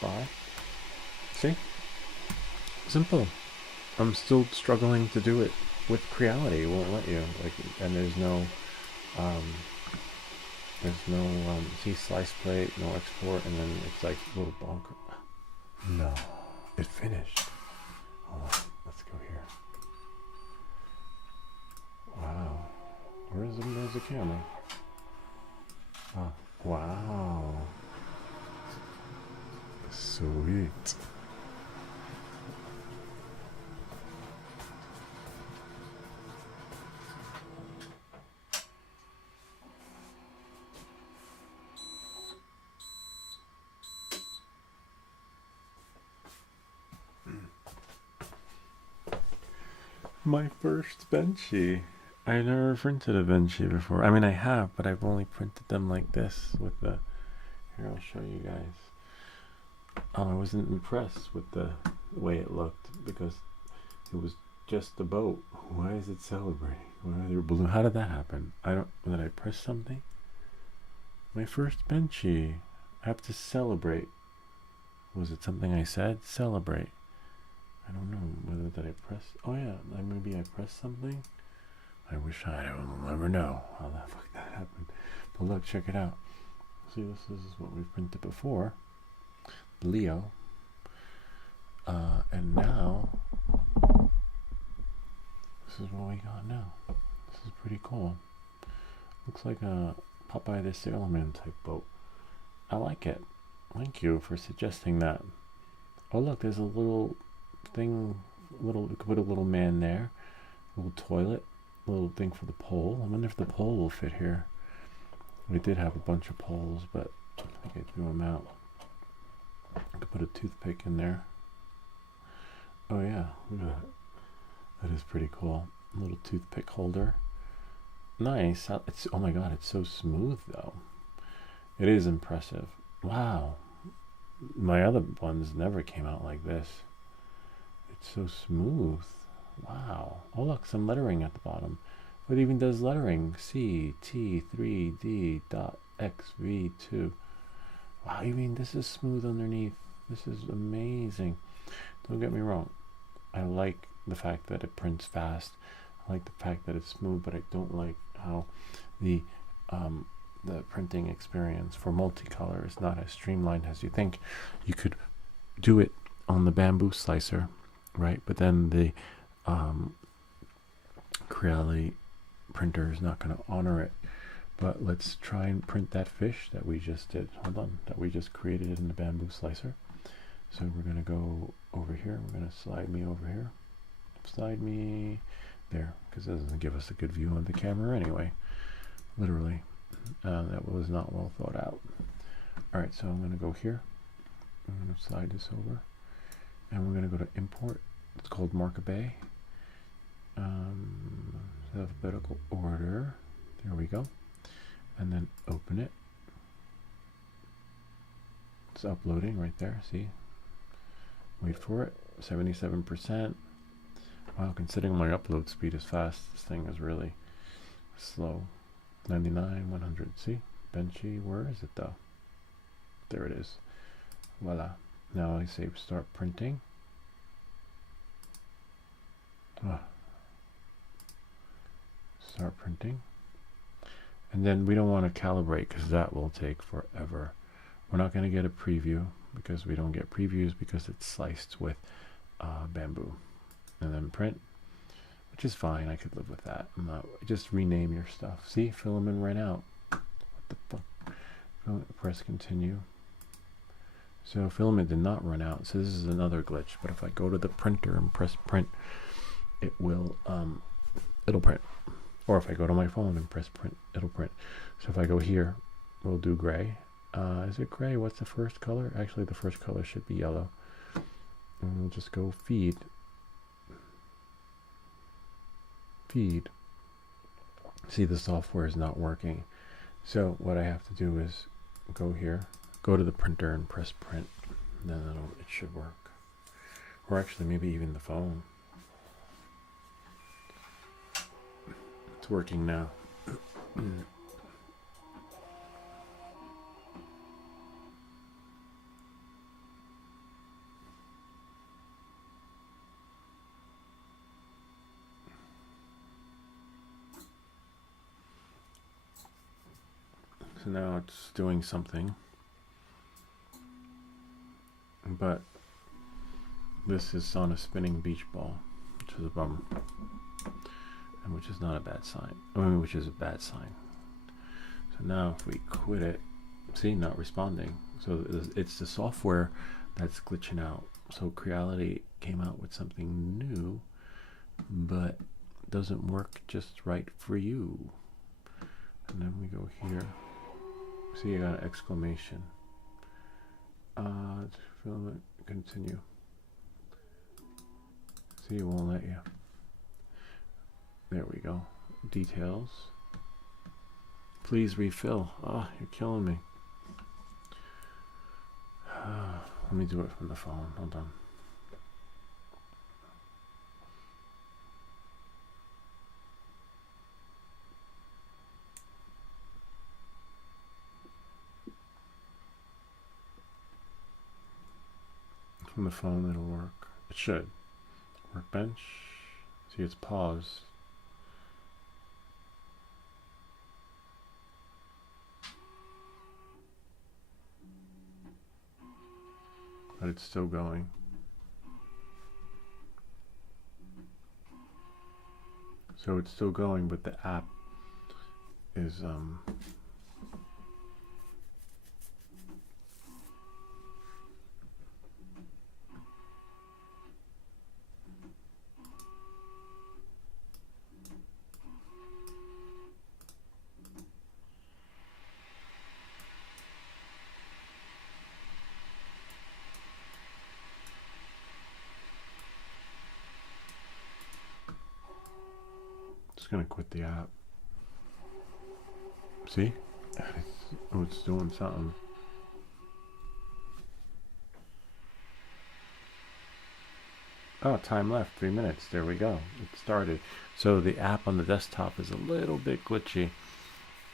Bay. See? Simple. I'm still struggling to do it with Creality. It won't let you. Like, and there's no see, slice plate, no export, and then it's like a little bonker. No, it finished. Hold on, let's go here. Wow, where's the camera? Oh, wow, sweet. My first Benchy. I never printed a Benchy before. I mean, I have, but I've only printed them like this with the... Here, I'll show you guys. I wasn't impressed with the way it looked because it was just a boat. Why is it celebrating? Why are there balloons? How did that happen? Did I press something? My first Benchy. I have to celebrate. Was it something I said? Celebrate. I don't know whether did I press. Oh yeah, maybe I pressed something. I wish I will never know how the fuck that happened. But look, check it out. See, this is what we've printed before. Leo. And now this is what we got now. This is pretty cool. Looks like a Popeye the Sailorman type boat. I like it. Thank you for suggesting that. Oh look, there's a little thing, we could put a little man there, a little toilet, a little thing for the pole. I wonder if the pole will fit here. We did have a bunch of poles, but I think I threw them out. I could put a toothpick in there. Oh yeah, look at that. That is pretty cool. A little toothpick holder. Nice. It's, oh my god, it's so smooth though. It is impressive. Wow. My other ones never came out like this. It's so smooth. Wow. Oh look, some lettering at the bottom. It even does lettering. CT3D.XV2. Wow, you mean this is smooth underneath? This is amazing. Don't get me wrong. I like the fact that it prints fast. I like the fact that it's smooth, but I don't like how the printing experience for multicolor is not as streamlined as you think. You could do it on the bamboo slicer, right? But then the Creality printer is not going to honor it. But let's try and print that fish that we just did. Hold on, that we just created in the bamboo slicer. So we're going to go over here. We're going to slide me over here. Slide me there, because it doesn't give us a good view on the camera anyway. Literally. That was not well thought out. Alright, so I'm going to go here. I'm going to slide this over. And we're going to go to import. It's called Markup Bay. Alphabetical order. There we go. And then open it. It's uploading right there. See? Wait for it. 77%. Wow, considering my upload speed is fast, this thing is really slow. 99, 100. See? Benchy. Where is it though? There it is. Voila. Now I say start printing. Start printing. And then we don't want to calibrate because that will take forever. We're not going to get a preview because we don't get previews because it's sliced with bamboo. And then print, which is fine. I could live with that. Just rename your stuff. See, filament ran out. What the fuck? Press continue. So filament did not run out. So this is another glitch. But if I go to the printer and press print, it will it'll print. Or if I go to my phone and press print, it'll print. So if I go here, we'll do gray. Is it gray? What's the first color? Actually, the first color should be yellow. And we'll just go feed. Feed. See, the software is not working. So what I have to do is go here, go to the printer and press print. Then it should work. Or actually, maybe even the phone. It's working now. So now it's doing something, but this is on a spinning beach ball, which is a bummer, and which is not a bad sign. I mean, which is a bad sign. So now if we quit it, see, not responding. So it's the software that's glitching out. So Creality came out with something new, but doesn't work just right for you. And then we go here. See, you got an exclamation. Filament, continue. See, it won't let you. There we go. Details. Please refill. Ah, you're killing me. Let me do it from the phone. Hold on. From the phone it'll work. It should. Workbench. See, it's paused. But it's still going. So it's still going, but the app is gonna quit the app. See? Oh, it's doing something. Oh, time left, 3 minutes. There we go. It started. So the app on the desktop is a little bit glitchy.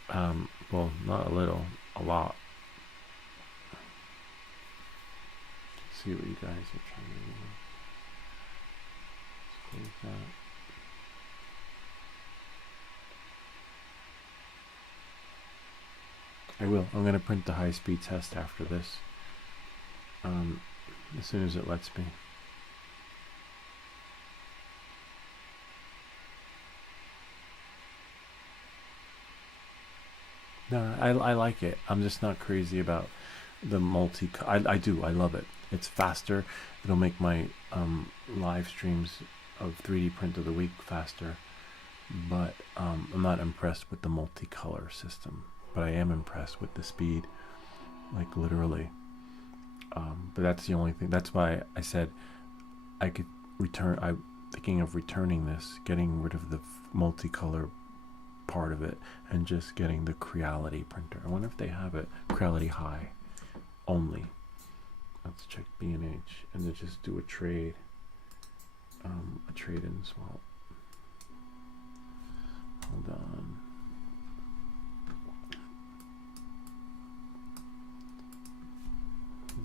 Well, not a little, a lot. Let's see what you guys are trying to do. Let's close that. I will. I'm going to print the high-speed test after this. As soon as it lets me. No, I like it. I'm just not crazy about the multi. I do. I love it. It's faster. It'll make my live streams of 3D print of the week faster. But I'm not impressed with the multicolor system. But I am impressed with the speed, like literally. But that's the only thing. That's why I said I could return. I'm thinking of returning this, getting rid of the multicolor part of it, and just getting the Creality printer. I wonder if they have it. Creality Hi only. Let's check B&H and then just do a trade in swap. Hold on.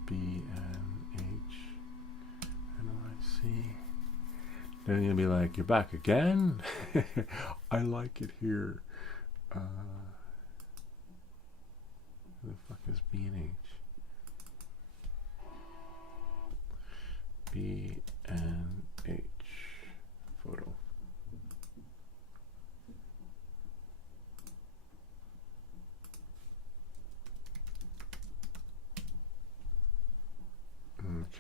B&H NYC. Then you'll be like, you're back again? I like it here. Who the fuck is B&H? B&H photo.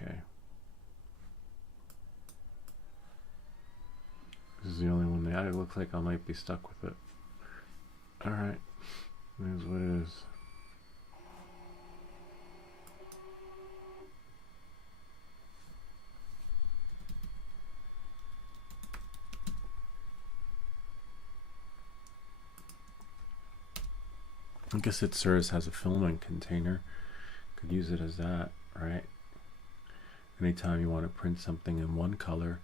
Okay. This is the only one that it looks like I might be stuck with it. Alright. Here's what it is. I guess it serves as a filament container. Could use it as that, right? Anytime you want to print something in one color,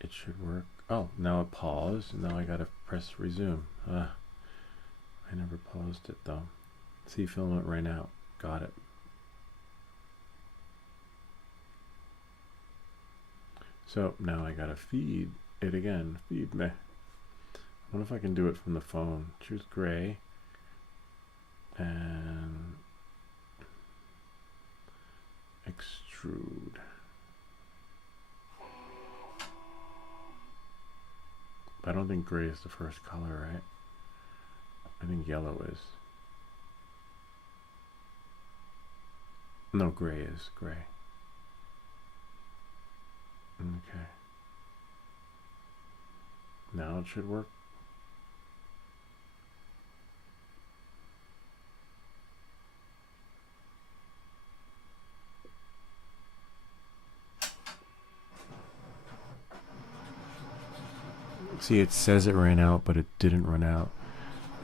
it should work. Oh, now it paused. Now I gotta press resume. I never paused it though. See, filament ran out. Got it. So now I gotta feed it again. Feed me. I wonder if I can do it from the phone. Choose gray. And extrude. But I don't think gray is the first color, right? I think yellow is. No, gray is gray. Okay. Now it should work. See, it says it ran out, but it didn't run out.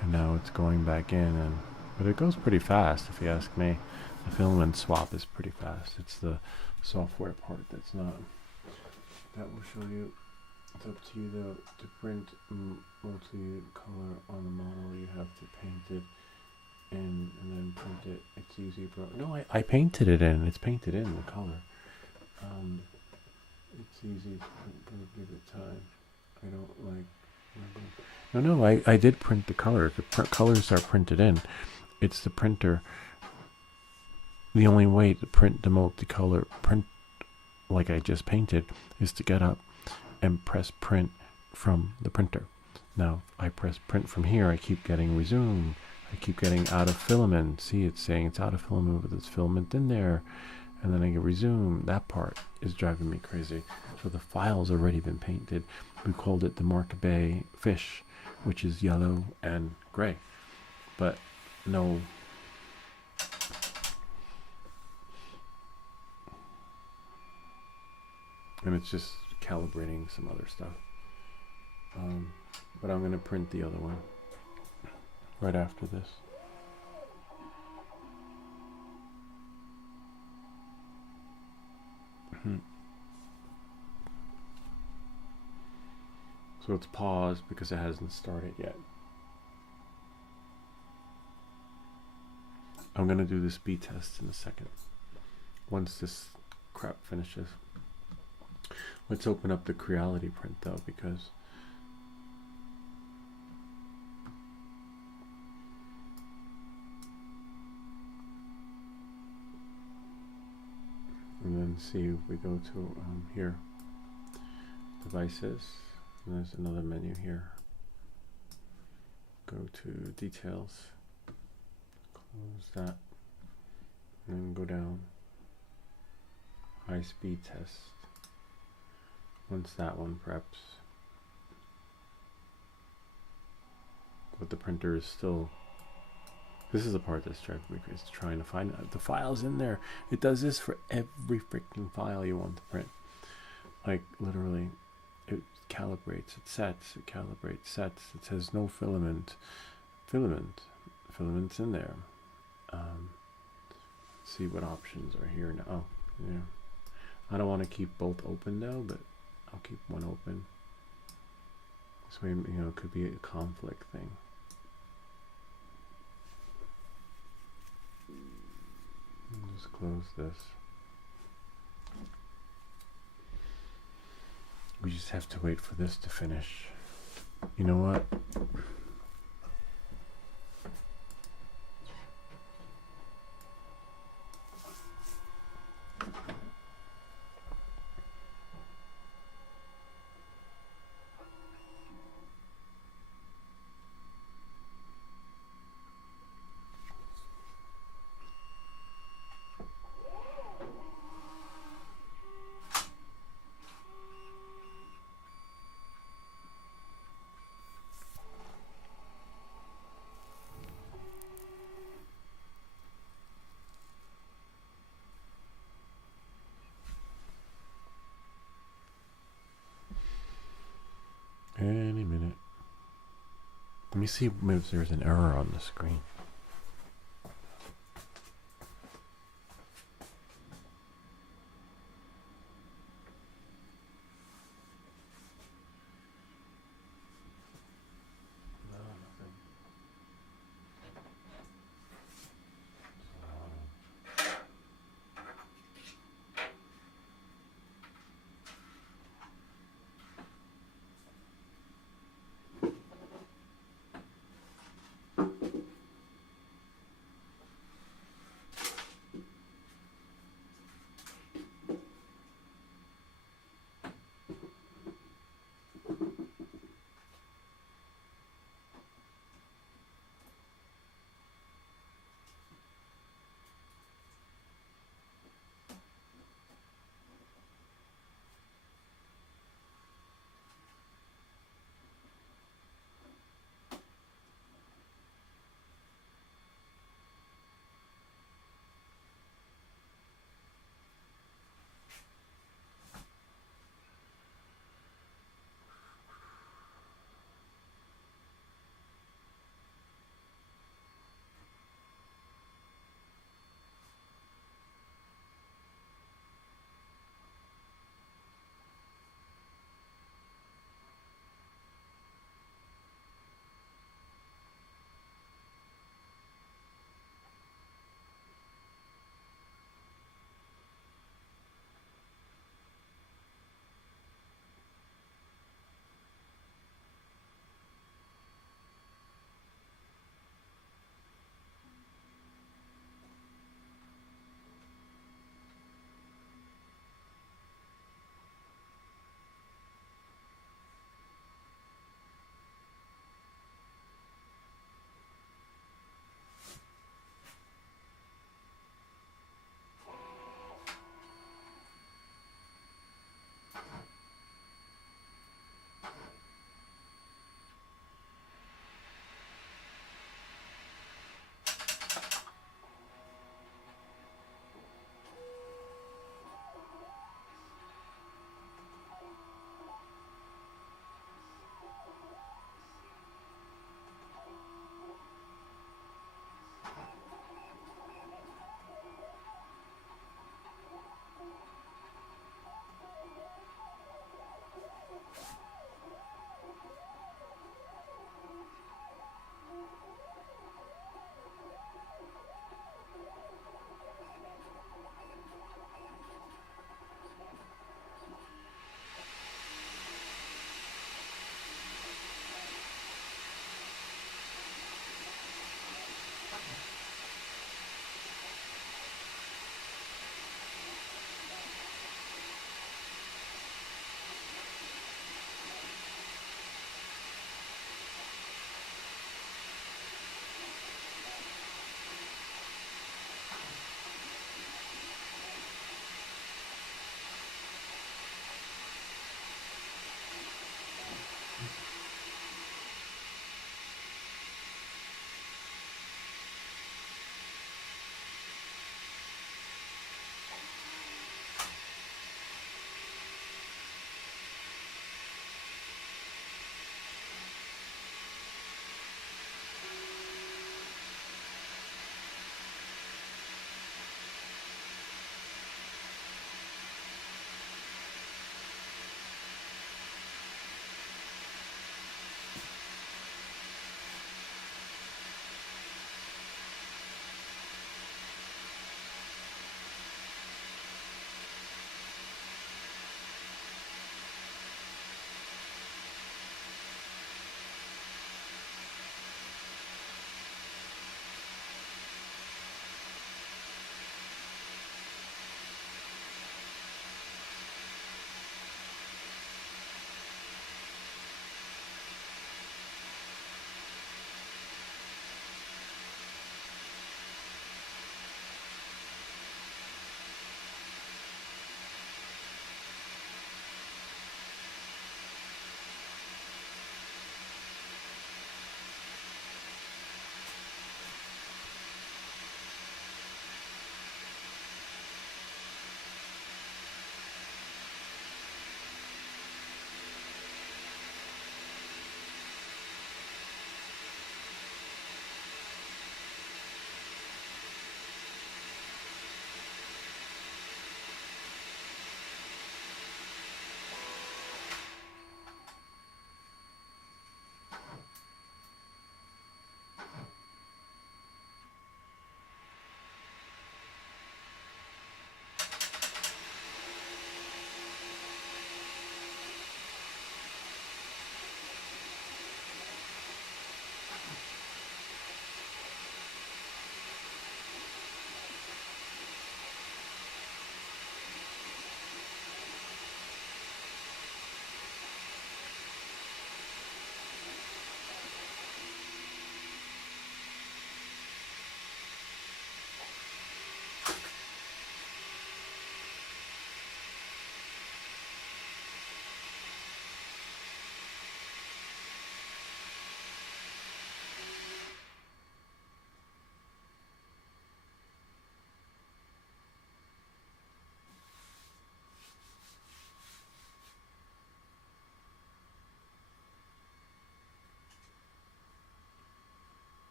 And now it's going back in, but it goes pretty fast if you ask me. The filament swap is pretty fast. It's the software part that's not. That will show you. It's up to you though to print multi-color on the model. You have to paint it in and then print it. It's easy, bro. No, I painted it in. It's painted in the color. It's easy. Give it time. I don't like. No, I did print the color. The colors are printed in. It's the printer. The only way to print the multicolor print, like I just painted, is to get up and press print from the printer. Now, I press print from here. I keep getting resume. I keep getting out of filament. See, it's saying it's out of filament with its filament in there. And then I get resume. That part is driving me crazy. So the file's already been painted. We called it the Mark Bay fish, which is yellow and gray. But no. And it's just calibrating some other stuff. But I'm going to print the other one right after this. So it's paused because it hasn't started yet. I'm gonna do the speed test in a second. Once this crap finishes. Let's open up the Creality print though, because and then see if we go to here, devices, and there's another menu here. Go to details, close that, and then go down, high speed test. Once that one preps, but the printer is still, this is the part that's driving me crazy, trying to find the files in there. It does this for every freaking file you want to print. Like literally, it calibrates, it sets, it calibrates, sets. It says no filament's in there. See what options are here now. Oh, yeah. I don't want to keep both open now, but I'll keep one open. This way, you know, it could be a conflict thing. Just close this. We just have to wait for this to finish. You know what? Any minute. Let me see if there's an error on the screen. No, nothing.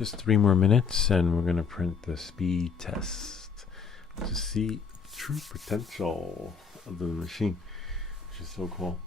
Just 3 more minutes and we're going to print the speed test to see true potential of the machine, which is so cool.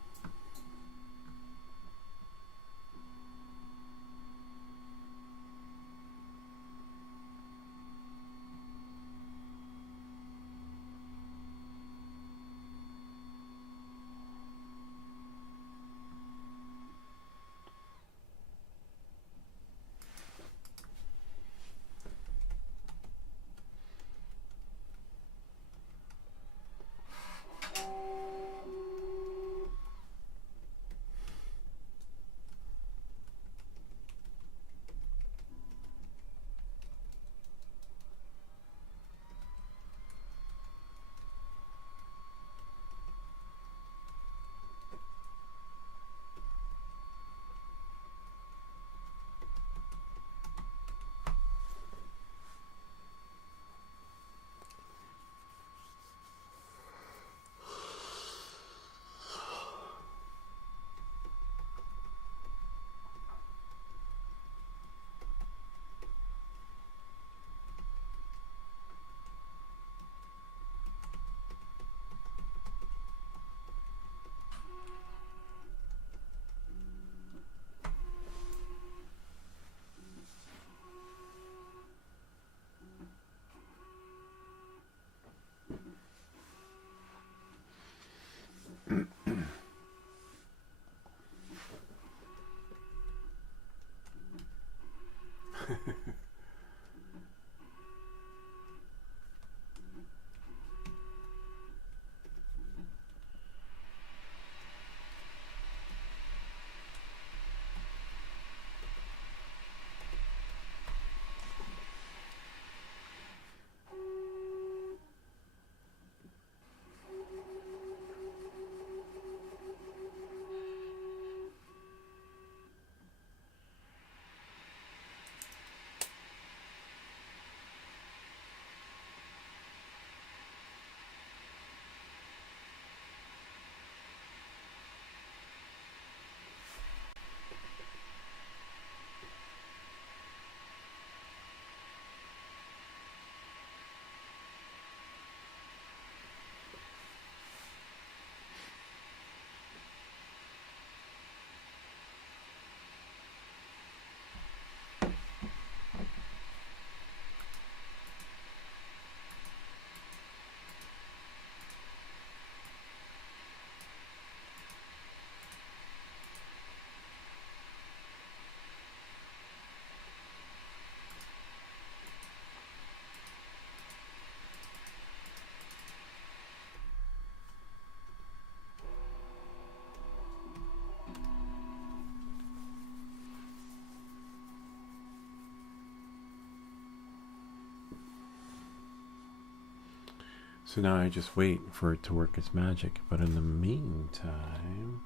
So now I just wait for it to work its magic. But in the meantime,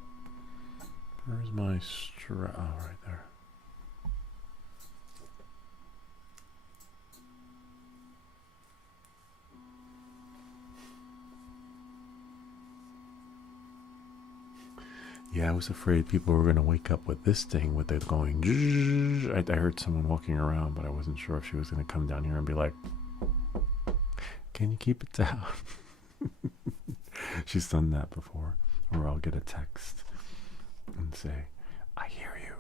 where's my strap? Oh, right there. Yeah, I was afraid people were going to wake up with this thing with it going. I heard someone walking around, but I wasn't sure if she was going to come down here and be like, can you keep it down? She's done that before. Or I'll get a text and say, I hear you.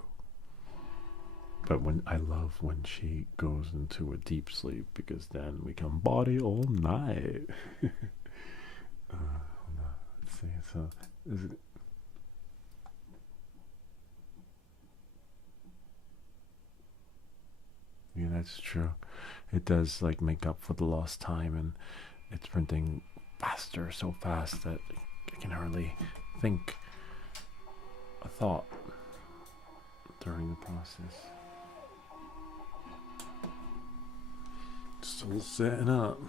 But I love when she goes into a deep sleep, because then we can body all night. Let's see. So is it? Yeah, that's true. It does like make up for the lost time, and it's printing faster, so fast that I can hardly think a thought during the process. Still setting up.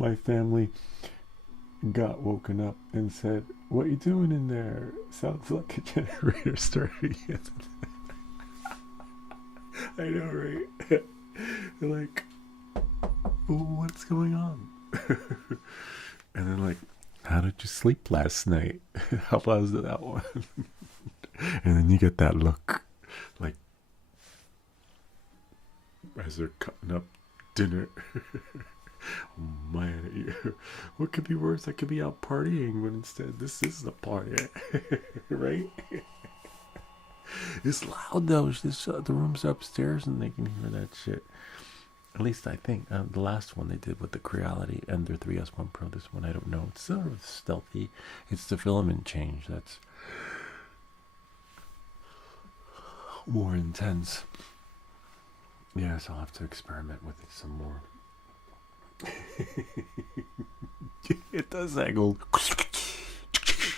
My family got woken up and said, "What you doing in there? Sounds like a generator starting." I know, right? They're like, what's going on? And then like, how did you sleep last night? How was that one? And then you get that look, like, as they're cutting up dinner. Oh man, what could be worse? I could be out partying, but instead this is a party, right? It's loud though. The room's upstairs and they can hear that shit. At least I think. The last one they did with the Creality and their 3S1 Pro. This one I don't know. It's sort of stealthy. It's the filament change that's more intense. Yeah, so I'll have to experiment with it some more. It does that go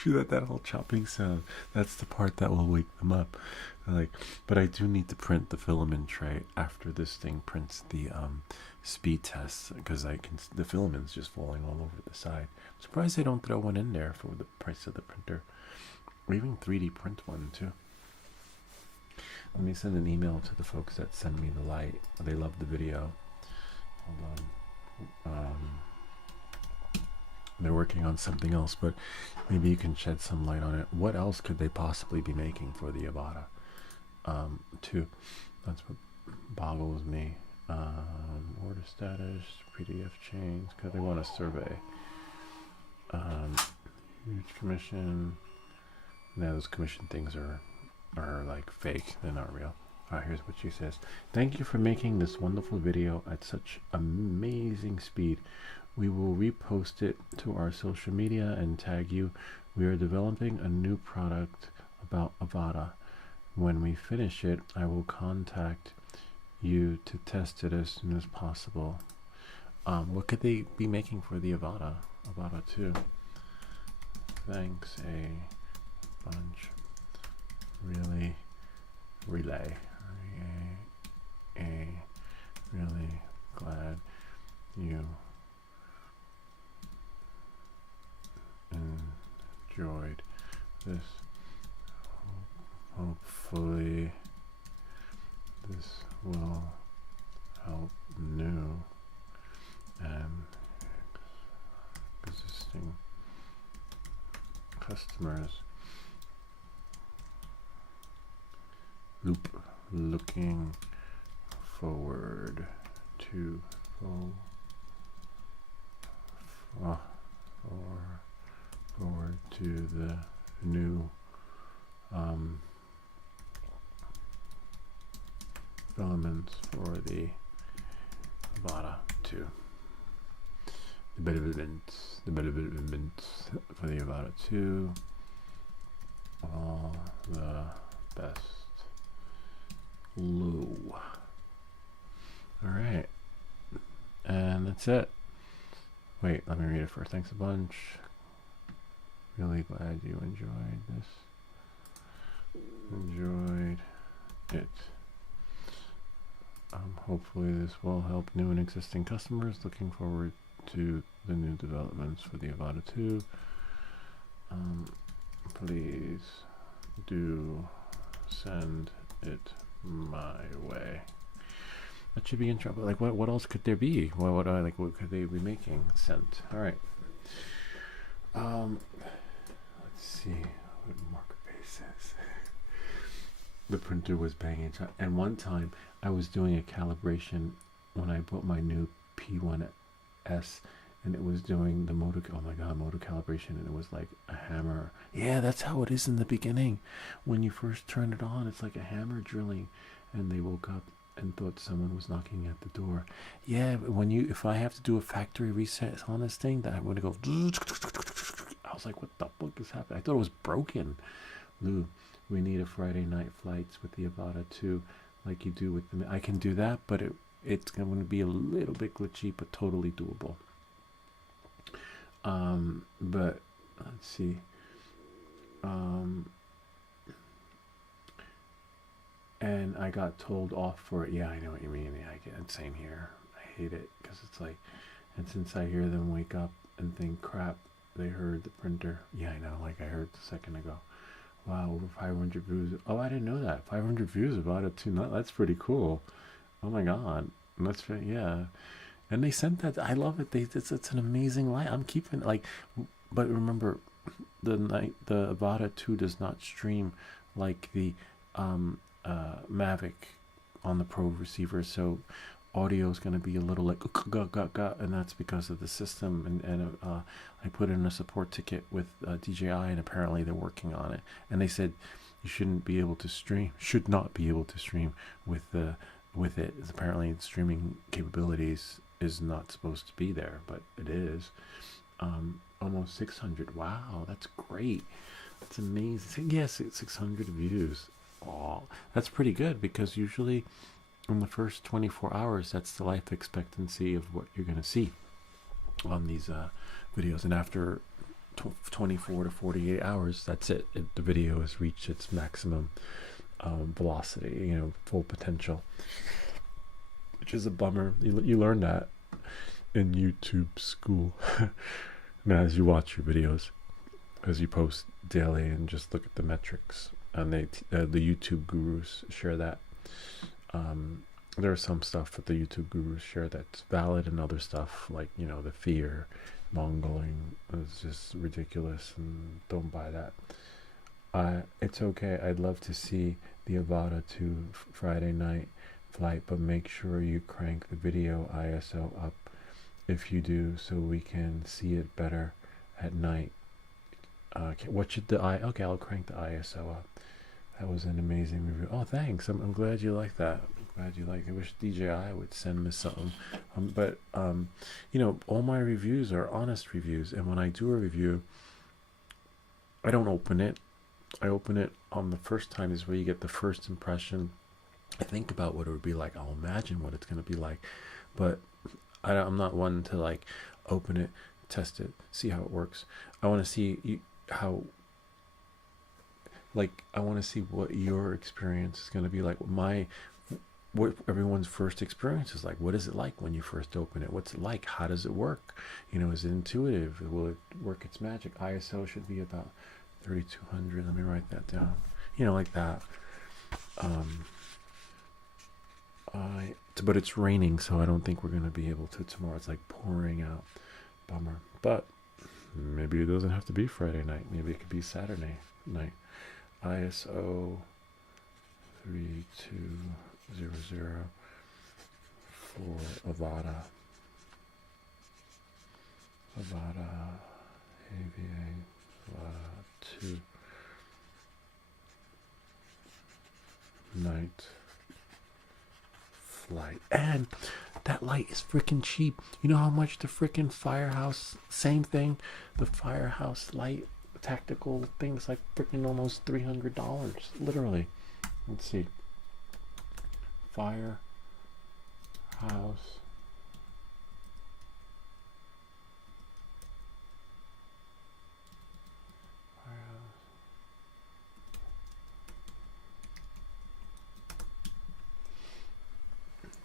that whole chopping sound. That's the part that will wake them up. Like, but I do need to print the filament tray after this thing prints the speed tests, because the filament's just falling all over the side. I'm surprised they don't throw one in there for the price of the printer, or even 3D print one too. Let me send an email to the folks that send me the light. They love the video. Hold on. They're working on something else, but maybe you can shed some light on it. What else could they possibly be making for the Avata 2? That's what boggles me. Order status, PDF chains, because they want a survey. Huge commission. Now those commission things are like fake. They're not real. Here's what she says. Thank you for making this wonderful video at such amazing speed. We will repost it to our social media and tag you. We are developing a new product about Avata. When we finish it, I will contact you to test it as soon as possible. What could they be making for the Avata 2? Thanks a bunch. Really glad you enjoyed this. Hopefully this will help new and existing customers. Looking forward to the new filaments for the Avata 2. The developments for the Avata 2. All the best. Lou. Alright. And that's it. Wait, let me read it first. Thanks a bunch. Really glad you enjoyed this. Enjoyed it. Hopefully this will help new and existing customers. Looking forward to the new developments for the Avata 2. Please do send it my way. That should be interesting. Like, what else could there be? What could they be making? Sent. All right. Let's see what marker base says. The printer was banging, and one time I was doing a calibration when I bought my new P1S, and it was doing the motor calibration, and it was like a hammer. Yeah, that's how it is in the beginning. When you first turn it on, it's like a hammer drilling, and they woke up and thought someone was knocking at the door. Yeah, if I have to do a factory reset on this thing, that I'm going to go. I was like, what the fuck is happening? I thought it was broken. Lou, we need a Friday night flights with the Avata 2, like you do with the. I can do that, but it's going to be a little bit glitchy, but totally doable. But let's see. And I got told off for it. Yeah, I know what you mean. Yeah, I get it. Same here. I hate it because it's like, and since I hear them wake up and think, crap, they heard the printer. Yeah, I know. Like I heard a second ago. Wow, over 500 views. Oh, I didn't know that. 500 views about it too. That's pretty cool. Oh my god. Yeah. And they sent that. I love it. It's an amazing light. I'm keeping like, but remember, the Avata 2 does not stream like the Mavic on the Pro receiver, so audio is going to be a little like and that's because of the system. And I put in a support ticket with DJI, and apparently they're working on it. And they said you should not be able to stream with it. Apparently streaming capabilities is not supposed to be there, but it is. Almost 600. Wow, that's great. That's amazing. Yes, 600 views. Oh, that's pretty good, because usually in the first 24 hours, that's the life expectancy of what you're going to see on these videos. And after 24 to 48 hours, that's it. The video has reached its maximum velocity, full potential, which is a bummer. You learn that in YouTube school. Now, as you watch your videos, as you post daily, and just look at the metrics, and the YouTube gurus share that. There's some stuff that the YouTube gurus share that's valid, and other stuff like the fear mongering is just ridiculous, and don't buy that. It's okay. I'd love to see the Avata 2 Friday night flight, but make sure you crank the video ISO up if you do, so we can see it better at night. What should okay, I'll crank the ISO up. That was an amazing review. Oh, thanks. I'm glad you like that. I'm glad you like it. I wish DJI would send me something. But all my reviews are honest reviews, and when I do a review, I don't open it. I open it on the first time, is where you get the first impression. I think about what it would be like. I'll imagine what it's going to be like, but I'm not one to like open it, test it, see how it works. I want to see how, like, I want to see what your experience is going to be like. What everyone's first experience is like. What is it like when you first open it? What's it like? How does it work? Is it intuitive? Will it work its magic? ISO should be about 3200. Let me write that down. Like that. But it's raining, so I don't think we're going to be able to tomorrow. It's like pouring out. Bummer. But maybe it doesn't have to be Friday night. Maybe it could be Saturday night. ISO 3200 for Avata. AVA Avata 2 night light. And that light is freaking cheap. You know how much the freaking Firehouse, same thing, the Firehouse light tactical things, like freaking almost $300, literally. Let's see. Firehouse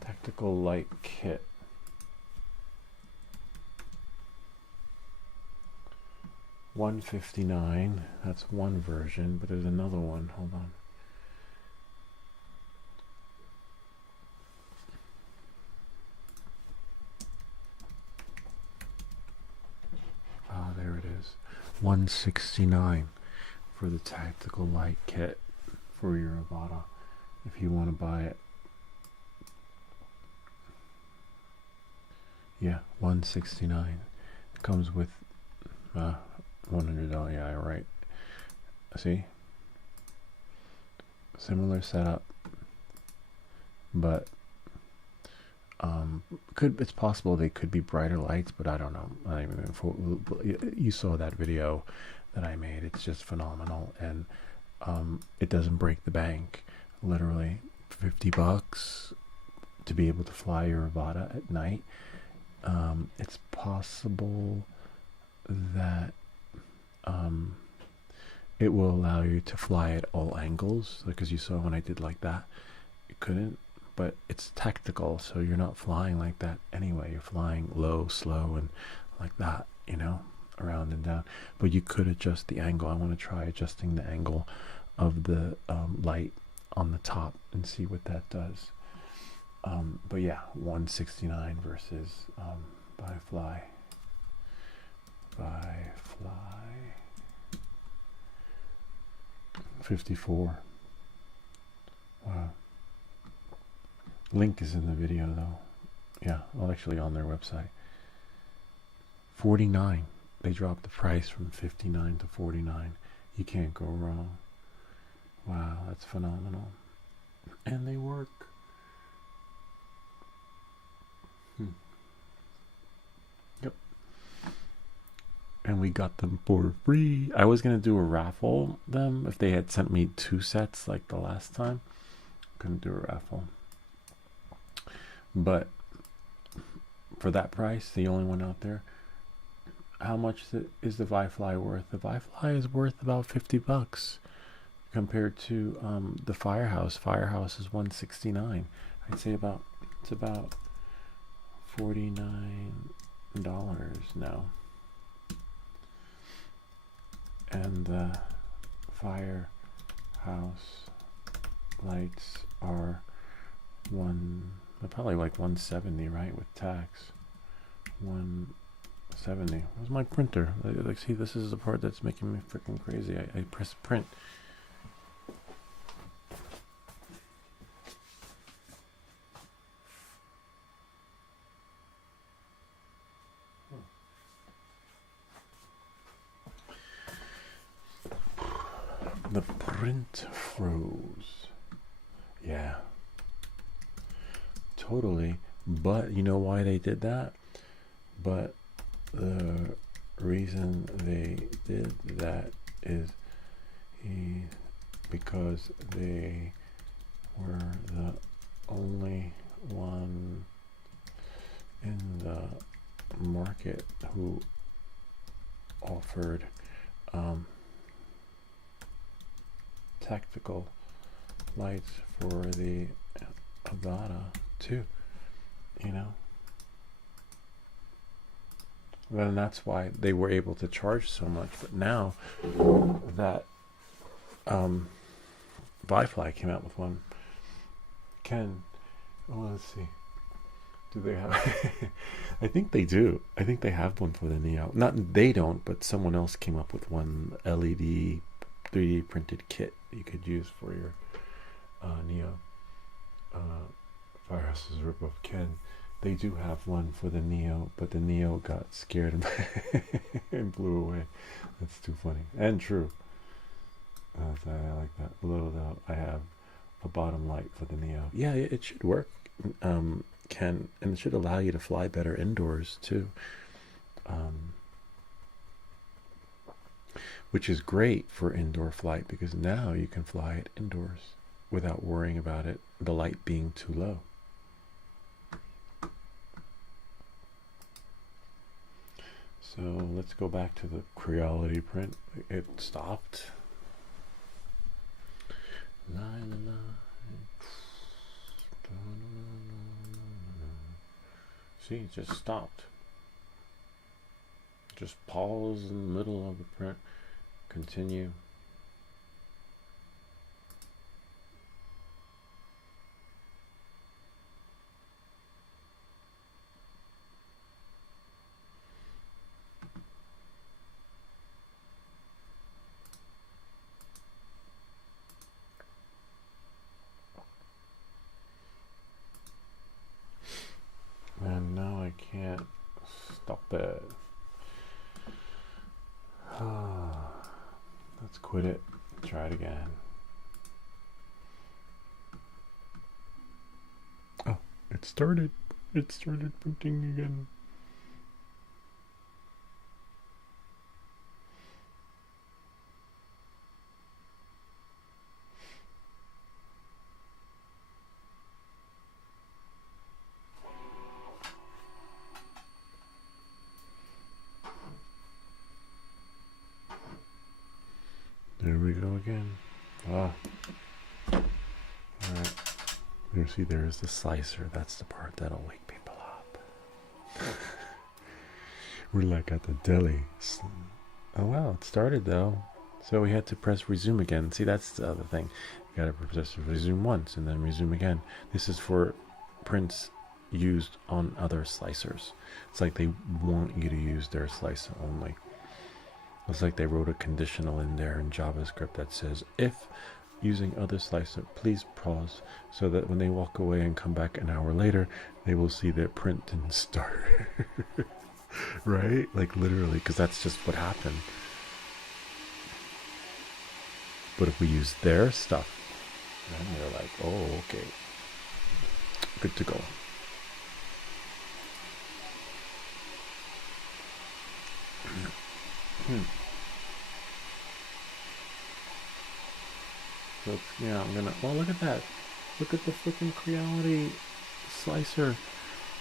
tactical light kit. $159. That's one version, but there's another one. Hold on. There it is. $169 for the tactical light kit for your Avata, if you want to buy it. Yeah, $169. It comes with $100. Yeah, right. See, similar setup, but it's possible they could be brighter lights, but I don't know. You saw that video that I made. It's just phenomenal, and it doesn't break the bank. Literally $50 to be able to fly your Avata at night. It's possible that it will allow you to fly at all angles, because you saw when I did like that, you couldn't. But it's tactical, so you're not flying like that anyway. You're flying low, slow, and like that, around and down, but you could adjust the angle. I want to try adjusting the angle of the light on the top and see what that does. But yeah, 169 versus Firefly. 54. Wow. Link is in the video though. Yeah, well, actually on their website. 49. They dropped the price from 59 to 49. You can't go wrong. Wow, that's phenomenal. And they work. Yep. And we got them for free. I was going to do a raffle them if they had sent me 2 sets like the last time. Couldn't do a raffle. But for that price, the only one out there, how much is the Firefly worth? The Firefly is worth about $50 compared to the Firehouse. Firehouse is $169. I'd say it's about $49 now. And the Firehouse lights are probably like 170, right, with tax. 170. Where's my printer? Like, see, this is the part that's making me freaking crazy. I press print. The print froze. Yeah. Totally. But you know why they did that? But the reason they did that is because they were the only one in the market who offered tactical lights for the Avada too, you know. And that's why they were able to charge so much. But now that Firefly came out with one, let's see, do they have I think they do. I think they have one for the Neo. Not they don't, but someone else came up with one LED 3D printed kit you could use for your Neo. Firehouse's ripoff. They do have one for the Neo, but the Neo got scared and blew away. That's too funny and true. I like that. Little though, I have a bottom light for the Neo. Yeah, it should work. And it should allow you to fly better indoors too. Which is great for indoor flight because now you can fly it indoors without worrying about the light being too low. So let's go back to the Creality print. It stopped. See, it just stopped. Just pause in the middle of the print. Continue. And now I can't stop it. Let's quit it. Try it again. Oh, it started. It started printing again. There we go again. Alright. You see, there's the slicer. That's the part that'll wake people up. We're like at the deli. Oh wow, it started though. So we had to press resume again. See, that's the other thing. You gotta press resume once and then resume again. This is for prints used on other slicers. It's like they want you to use their slicer only. It's like they wrote a conditional in there in JavaScript that says, if using other slicer, please pause, so that when they walk away and come back an hour later, they will see their print didn't start. Right? Like literally, because that's just what happened. But if we use their stuff, then they're like, oh, okay, good to go. So yeah, I'm gonna. Well, look at that. Look at the freaking Creality slicer.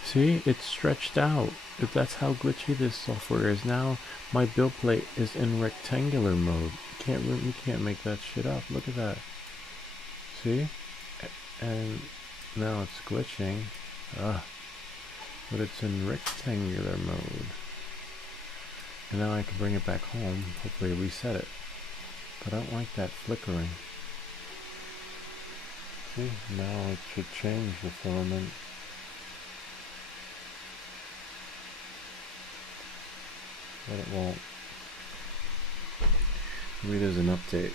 See, it's stretched out. If that's how glitchy this software is now, my build plate is in rectangular mode. You can't make that shit up. Look at that. See, and now it's glitching. But it's in rectangular mode. And now I can bring it back home. Hopefully reset it. But I don't like that flickering. See, now it should change the filament. But it won't. Maybe there's an update.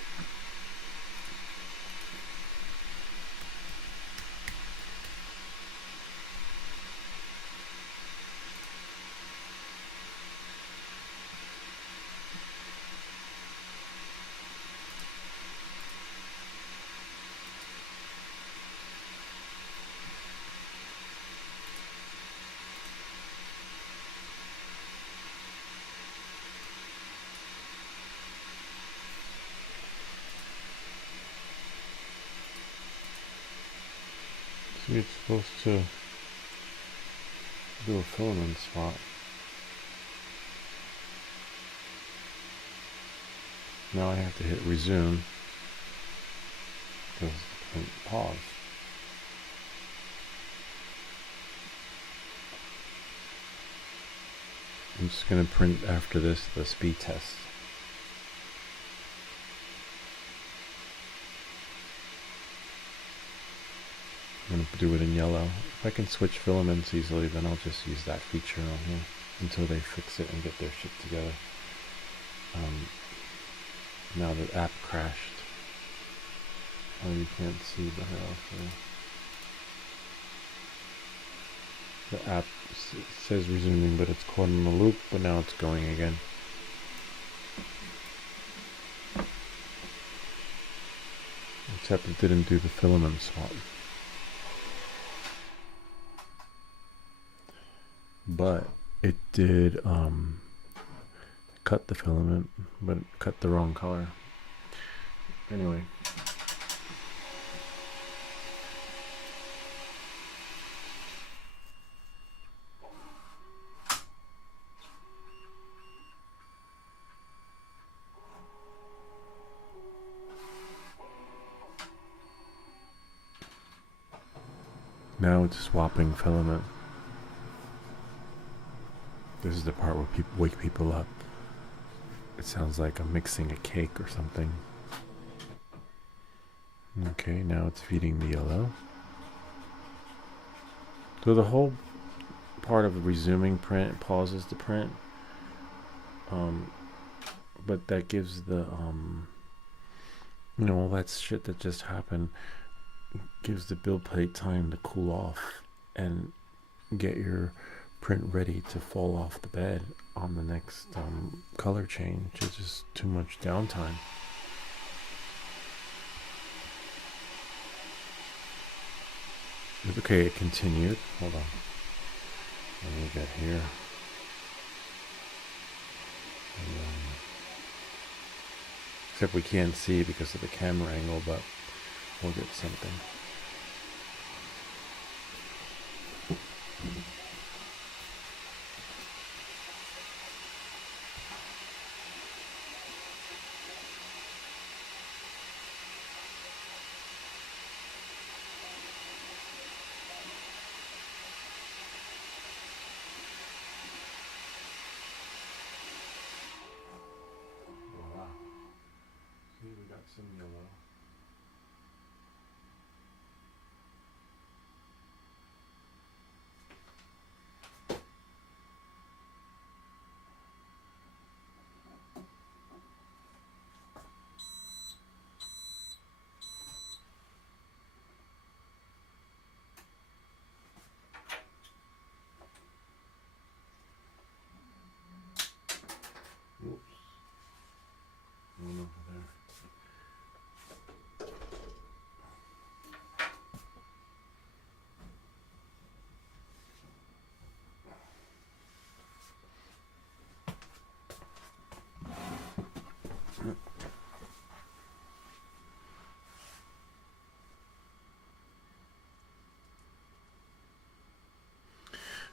See, it's supposed to do a filament swap. Now I have to hit resume because the print paused. I'm just going to print after this the speed test. I'm going to do it in yellow. If I can switch filaments easily, then I'll just use that feature on here until they fix it and get their shit together. Now the app crashed. Oh, you can't see the hell. The app says resuming, but it's caught in a loop, but now it's going again. Except it didn't do the filament swap. But it did cut the filament, but it cut the wrong color. Anyway. Now it's swapping filament. This is the part where people wake people up. It sounds like I'm mixing a cake or something. Okay, now it's feeding the yellow. So the whole part of the resuming print pauses the print. But that gives the, all that shit that just happened gives the build plate time to cool off and get your print ready to fall off the bed on the next color change. It's just too much downtime. Okay, it continued. Hold on. Let me get here. Except we can't see because of the camera angle, but we'll get something.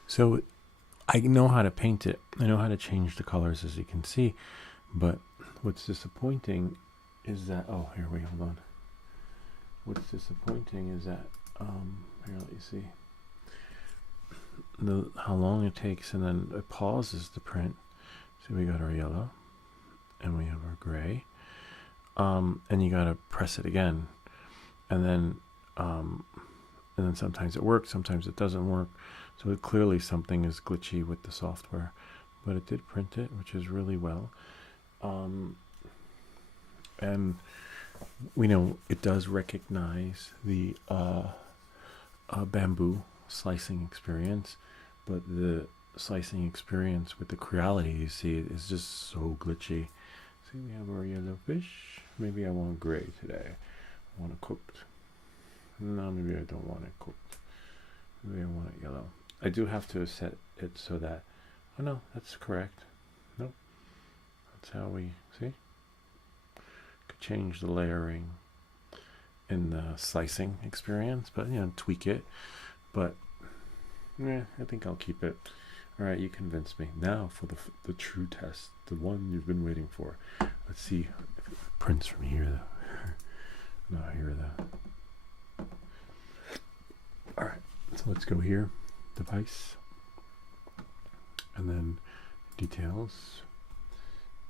So I know how to paint it. I know how to change the colors, as you can see. But what's disappointing is that, oh, here we hold on. What's disappointing is that, here, let you see. How long it takes, and then it pauses the print. So we got our yellow, and we have our gray. And you gotta press it again. And then sometimes it works, sometimes it doesn't work. So clearly something is glitchy with the software, but it did print it, which is really well. And we know it does recognize the bamboo slicing experience, but the slicing experience with the Creality, you see, is just so glitchy. See, we have our yellow fish. Maybe I want gray today. I want it cooked. No, maybe I don't want it cooked. Maybe I want it yellow. I do have to set it so that, oh no, that's correct. Nope. That's how we, see? Could change the layering in the slicing experience, but, you know, tweak it. But, yeah, I think I'll keep it. All right, you convinced me. Now for the true test, the one you've been waiting for. Let's see if it prints from here, though. Not here, though. All right, so let's go here. Device, and then details,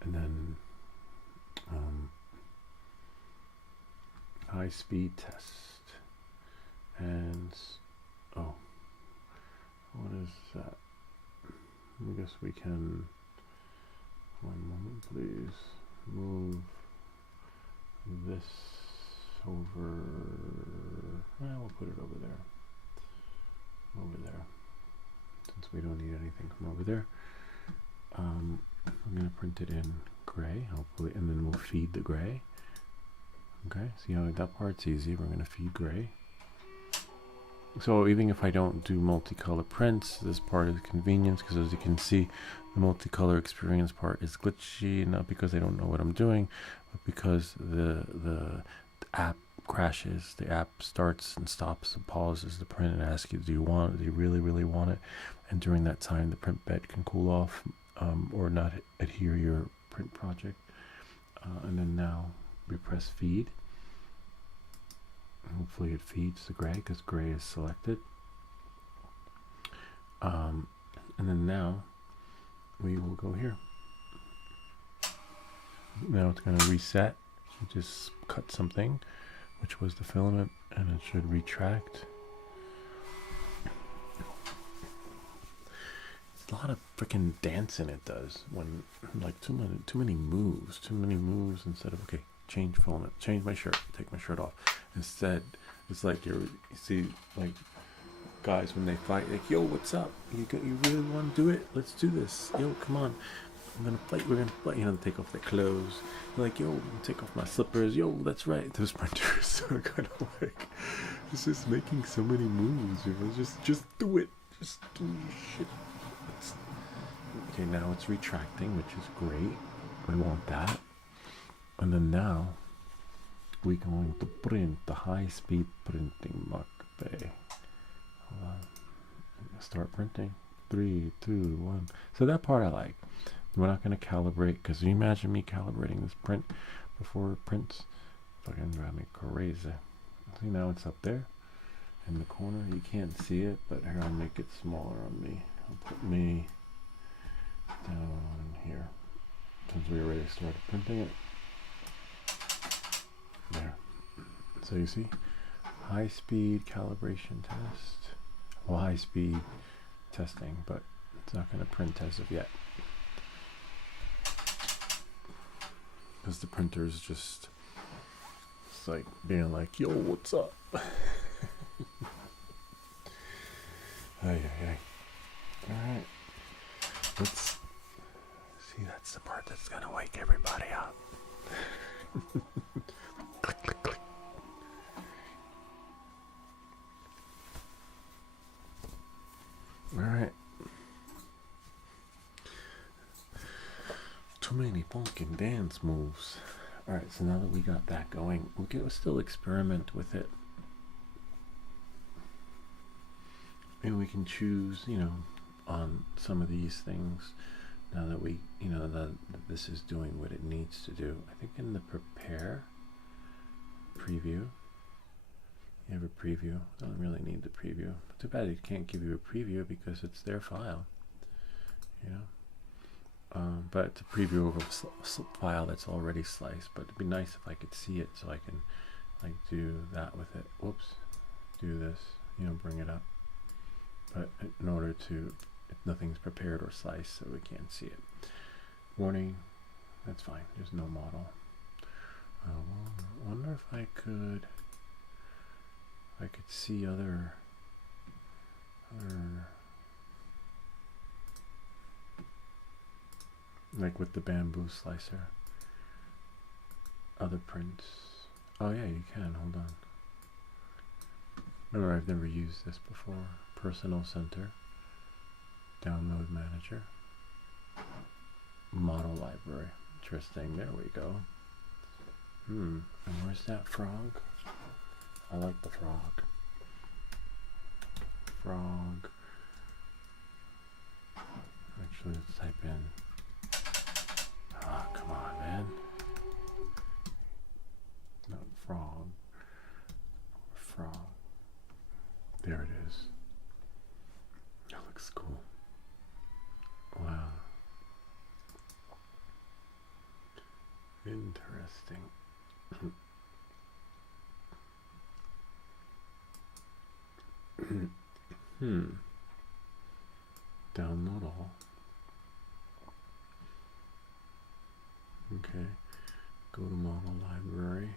and then high speed test, and oh, what is that? I guess we can, one moment please, move this over, we'll put it over there, since we don't need anything from over there. I'm going to print it in gray, hopefully, and then we'll feed the gray. Okay, see how that part's easy. We're going to feed gray. So even if I don't do multicolor prints, this part is convenience, because as you can see, the multicolor experience part is glitchy, not because I don't know what I'm doing, but because the app crashes, the app starts and stops and pauses the print and asks you, do you want it? Do you really want it? And during that time, the print bed can cool off or not adhere your print project. And then now we press feed. Hopefully it feeds the gray, because gray is selected. And then now we will go here. Now it's going to reset. Just cut something, which was the filament, and it should retract. It's a lot of freaking dancing it does when, like, too many moves instead of, okay, change filament, change my shirt, take my shirt off. Instead, it's like you see, like, guys when they fight, like, yo, what's up? You really want to do it? Let's do this. Yo, come on. I'm gonna fight. We're gonna fight. You know, take off their clothes. They're like, yo, take off my slippers. Yo, that's right. Those printers are kind of like, it's just making so many moves. You know, just do it. Just do shit. Okay, now it's retracting, which is great. We want that. And then now we're going to print the high-speed printing Mark Bay. Hold on. Start printing. 3, 2, 1. So that part I like. We're not going to calibrate, because you imagine me calibrating this print before it prints. Fucking drive me crazy. See, now it's up there in the corner. You can't see it, but here, I'll make it smaller on me. I'll put me down here, since we already started printing it. There. So you see, high speed calibration test. Well, high speed testing, but it's not going to print as of yet, because the printer's just, it's like being like, yo, what's up? Alright, let's see. That's the part that's gonna wake everybody up. Click, click, click. Alright. Too many funkin' dance moves. Alright, so now that we got that going, we'll still experiment with it. Maybe we can choose, you know, on some of these things now that we, that this is doing what it needs to do. I think in the prepare preview, you have a preview. Don't really need the preview. Too bad it can't give you a preview because it's their file. But it's a preview of a file that's already sliced. But it'd be nice if I could see it, so I can like do that with it. Whoops, do this. Bring it up. But in order to, if nothing's prepared or sliced, so we can't see it. Warning. That's fine. There's no model. I wonder if I could see other like with the bamboo slicer, other prints. Oh yeah, you can. Hold on. Remember, I've never used this before. Personal Center, Download Manager, Model Library. Interesting. There we go. And where's that frog? I like the frog. Frog. Actually, let's type in. Oh, come on, man. Not frog. Frog. There it is. That looks cool. Wow. Interesting. Download all. Okay. Go to model library.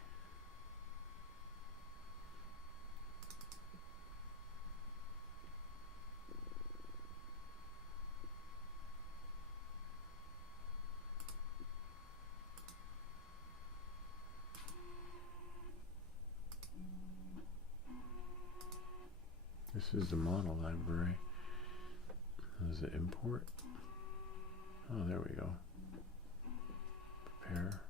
This is the model library. Does it import? Oh, there we go. Prepare.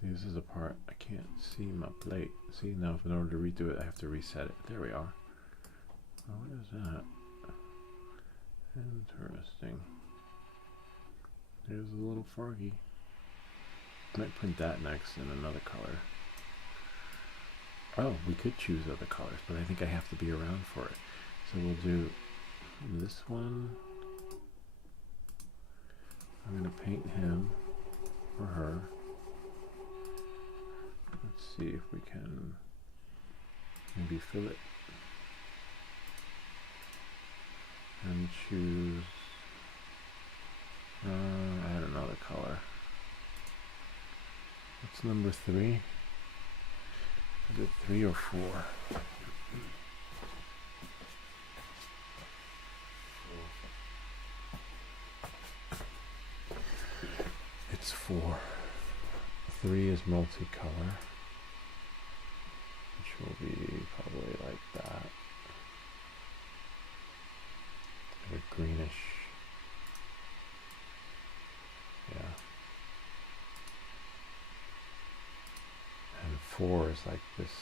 See, this is the part I can't see my plate. See, now in order to redo it, I have to reset it. There we are. Oh, what is that? Interesting. There's a little froggy. I might print that next in another color. Oh, we could choose other colors, but I think I have to be around for it. So we'll do this one. I'm going to paint him or her. Let's see if we can maybe fill it. And choose, add another color. What's number 3? Is it 3 or 4? It's 4. 3 is multicolor, which will be probably like that. Kind of greenish. Yeah. And 4 is like this,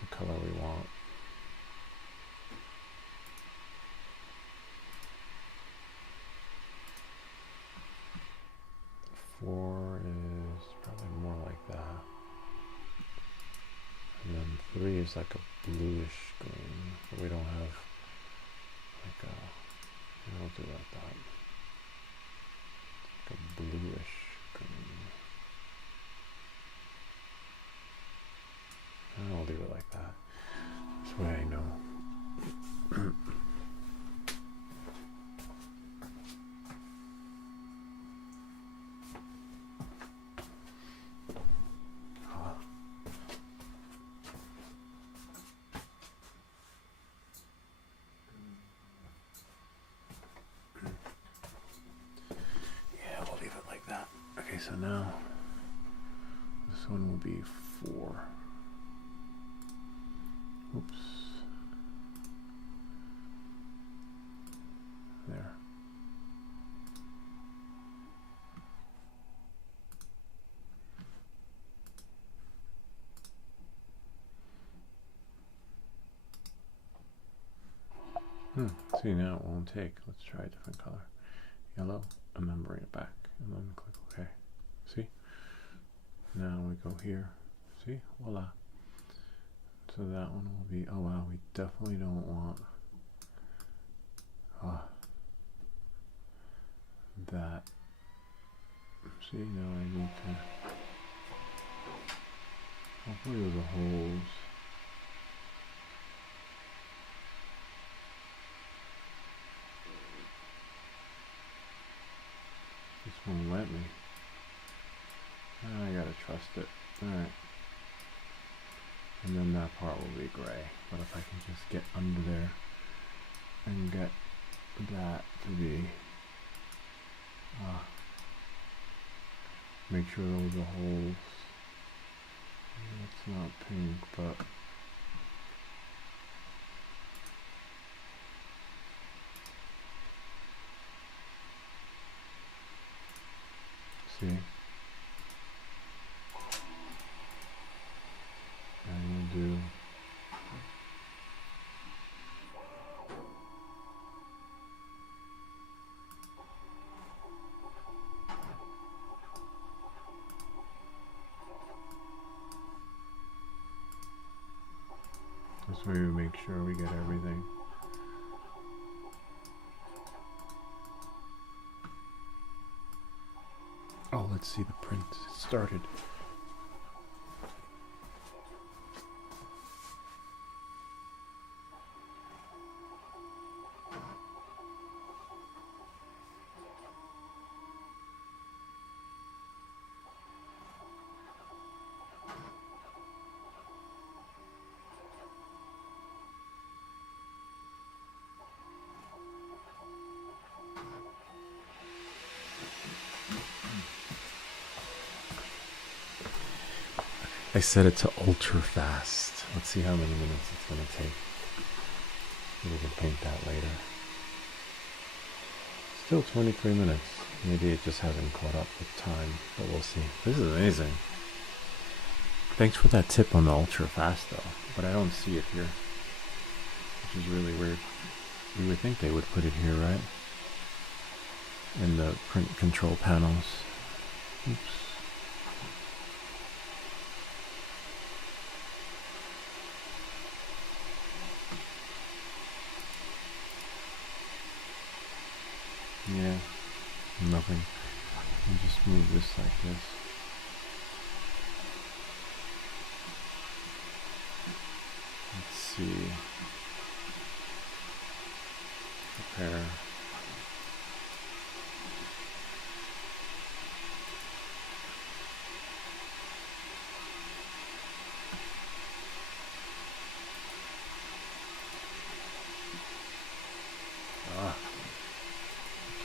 the color we want. Four is probably more like that. And then 3 is like a bluish green, but we don't have like a, we'll do like that. Like a bluish green. I'll leave it like that. This way I know. Yeah, we'll leave it like that. Okay, so now this one will be 4. Oops. There. See, now it won't take. Let's try a different color. Yellow, and then bring it back. And then click OK. See? Now we go here. See? Voila. So that one will be, oh wow, we definitely don't want that. See, now I need to, hopefully those are holes. This won't let me. I gotta trust it. Alright. And then that part will be gray. But if I can just get under there and get that to be, make sure those are holes. It's not pink, but see, and we'll do this way we make sure we get everything. Oh, let's see the print. It started. I set it to ultra fast. Let's see how many minutes it's going to take. We can paint that later. Still 23 minutes. Maybe it just hasn't caught up with time, but we'll see. This is amazing. Thanks for that tip on the ultra fast though, but I don't see it here, which is really weird. You would think they would put it here, right? In the print control panels. Oops. Yeah, nothing. I'll just move this like this. Let's see. Prepare.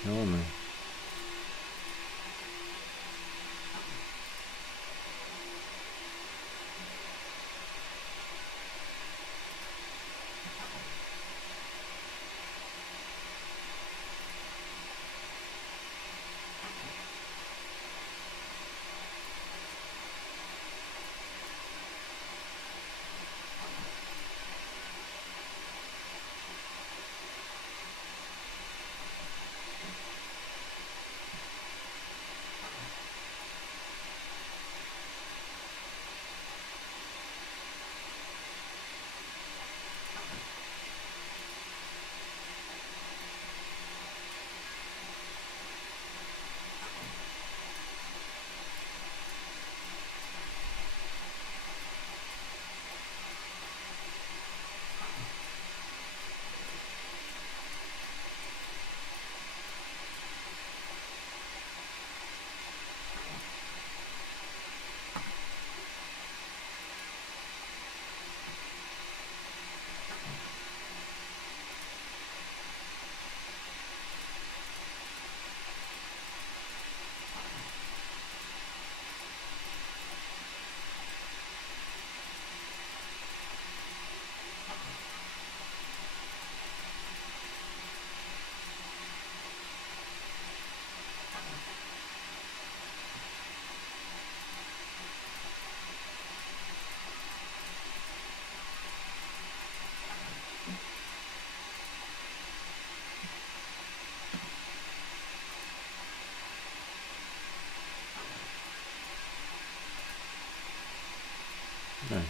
Killing me. Nice.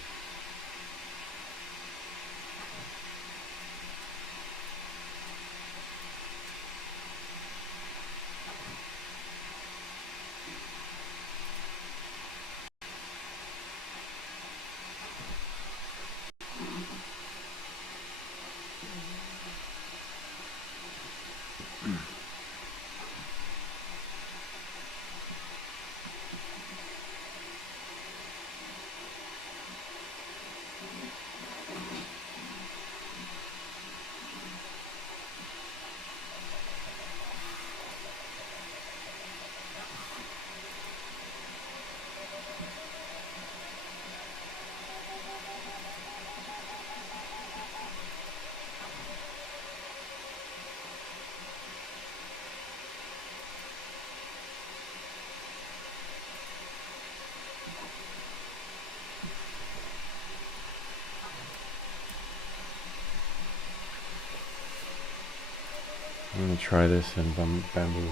I'm going to try this in bamboo.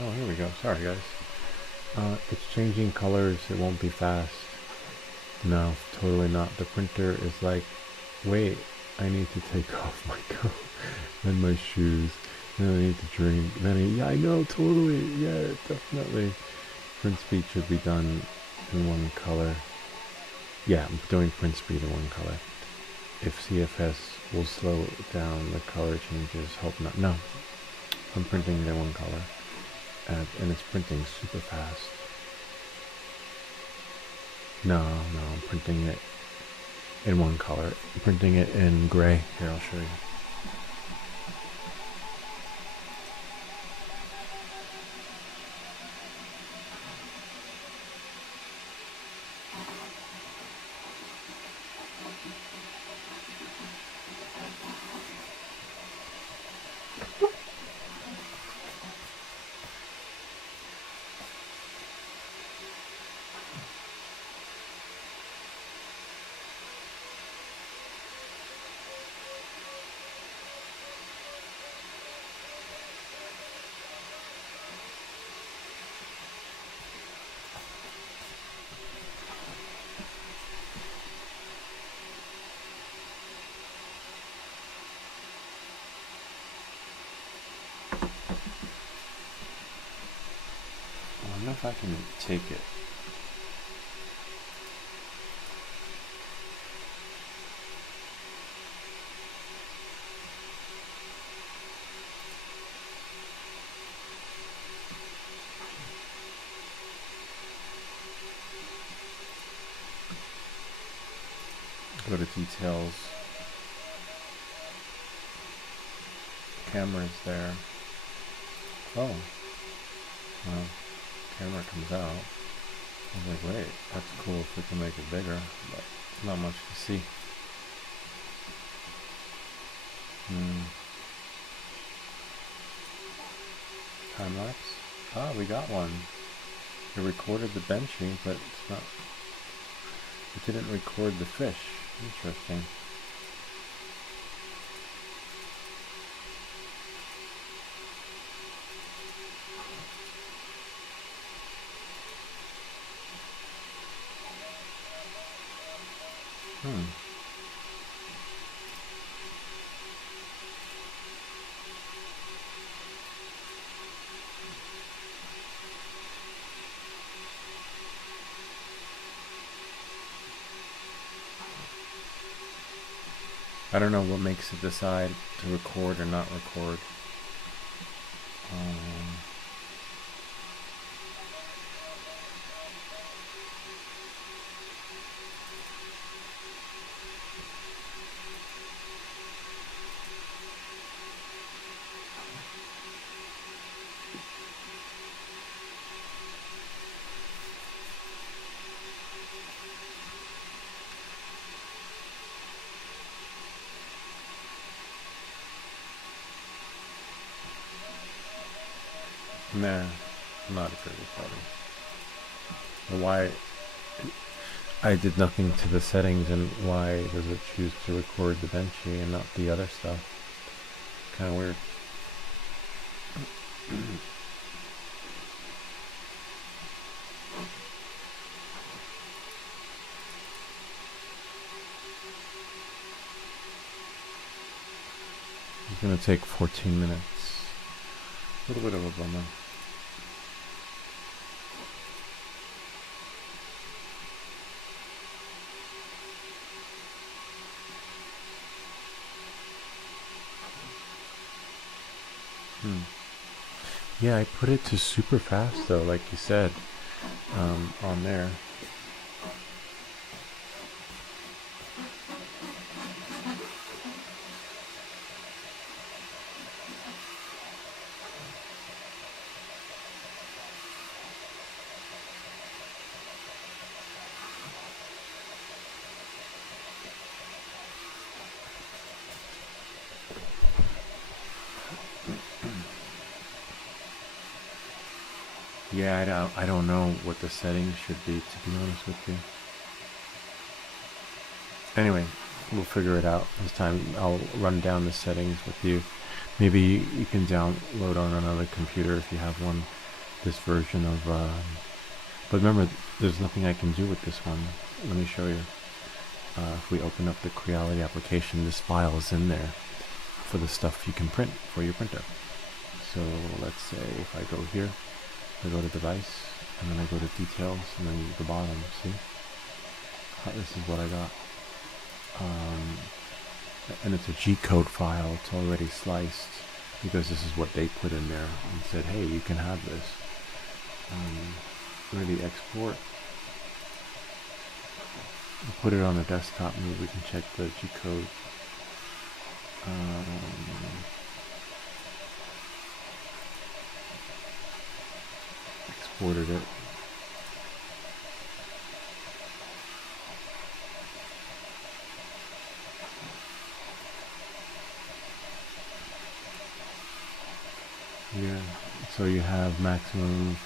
Oh, here we go. Sorry, guys. It's changing colors. It won't be fast. No, totally not. The printer is like, wait, I need to take off my coat and my shoes. Then I need to drink. Yeah, I know, totally. Yeah, definitely. Print speed should be done in one color. Yeah, I'm doing print speed in one color. If CFS will slow down the color changes, hope not. No, I'm printing in one color. And it's printing super fast. No, I'm printing it in one color. I'm printing it in gray. Here, I'll show you. I wonder if I can take it. Go to details. Camera's there. Oh. Well, camera comes out. I was like, wait, that's cool if we can make it bigger, but not much to see. Time lapse. Ah, we got one. It recorded the benching, but it's not. It didn't record the fish. Interesting. I don't know what makes it decide to record or not record. Nah, Not a good recording. Why I did nothing to the settings, and why does it choose to record DaVinci and not the other stuff? Kind of weird. It's gonna take 14 minutes. A little bit of a bummer. Yeah, I put it to super fast though, like you said, on there. Yeah, I don't know what the settings should be, to be honest with you. Anyway, we'll figure it out this time. I'll run down the settings with you. Maybe you can download on another computer if you have one, this version of, but remember, there's nothing I can do with this one. Let me show you. If we open up the Creality application, this file is in there for the stuff you can print for your printer. So let's say if I go here, I go to device, and then I go to details, and then the bottom, see? This is what I got. And it's a G-code file. It's already sliced, because this is what they put in there and said, hey, you can have this. Really export. We'll put it on the desktop, maybe we can check the G-code. Exported it. Yeah, so you have maximum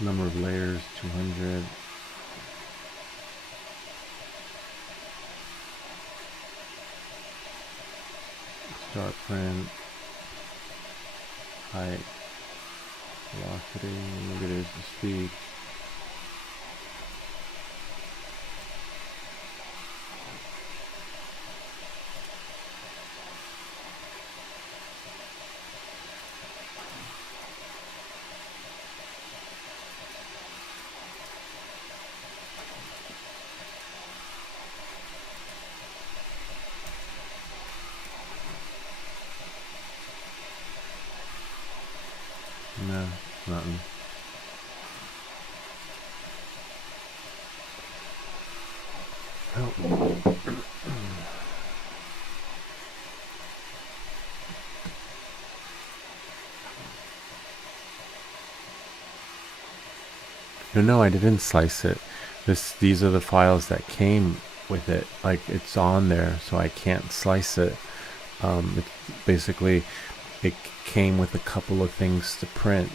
number of layers, 200. Start print, height, velocity, maybe there's the speed. No, nothing. No, I didn't slice it. These are the files that came with it. Like, it's on there, so I can't slice it. It's basically, it came with a couple of things to print.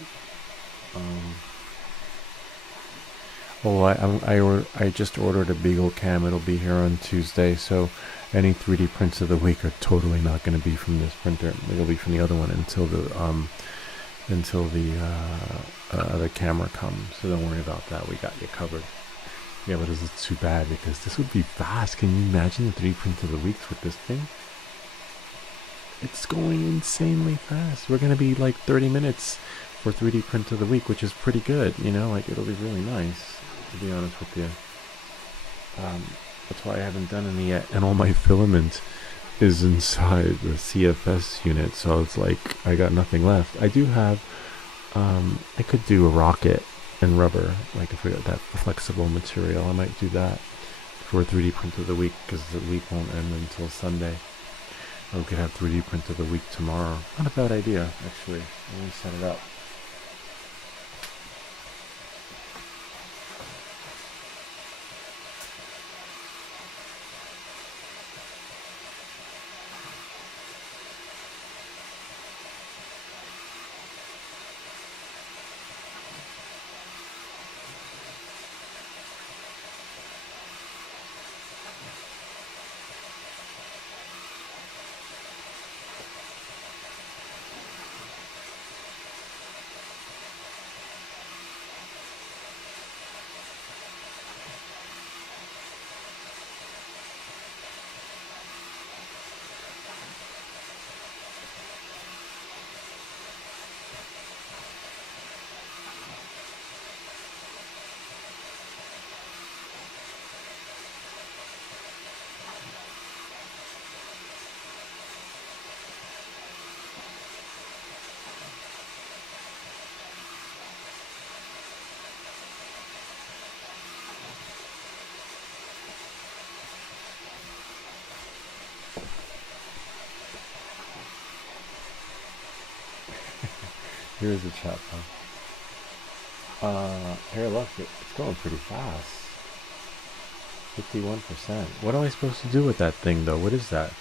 I just ordered a Beagle Cam. It'll be here on Tuesday, so any 3D prints of the week are totally not going to be from this printer. They'll be from the other one until the other camera comes. So don't worry about that. We got you covered. Yeah, but it's too bad because this would be fast. Can you imagine the 3D print of the weeks with this thing? It's going insanely fast. We're going to be like 30 minutes for 3D print of the week, which is pretty good, you know, like it'll be really nice, to be honest with you. That's why I haven't done any yet, and all my filament is inside the CFS unit, so it's like I got nothing left. I do have, I could do a rocket and rubber, like if we got that flexible material, I might do that for 3D print of the week, because the week won't end until Sunday. Or we could have 3D print of the week tomorrow. Not a bad idea, actually. Let me set it up. Here's the chat though. Here, look, it's going pretty fast. 51%. What am I supposed to do with that thing though? What is that?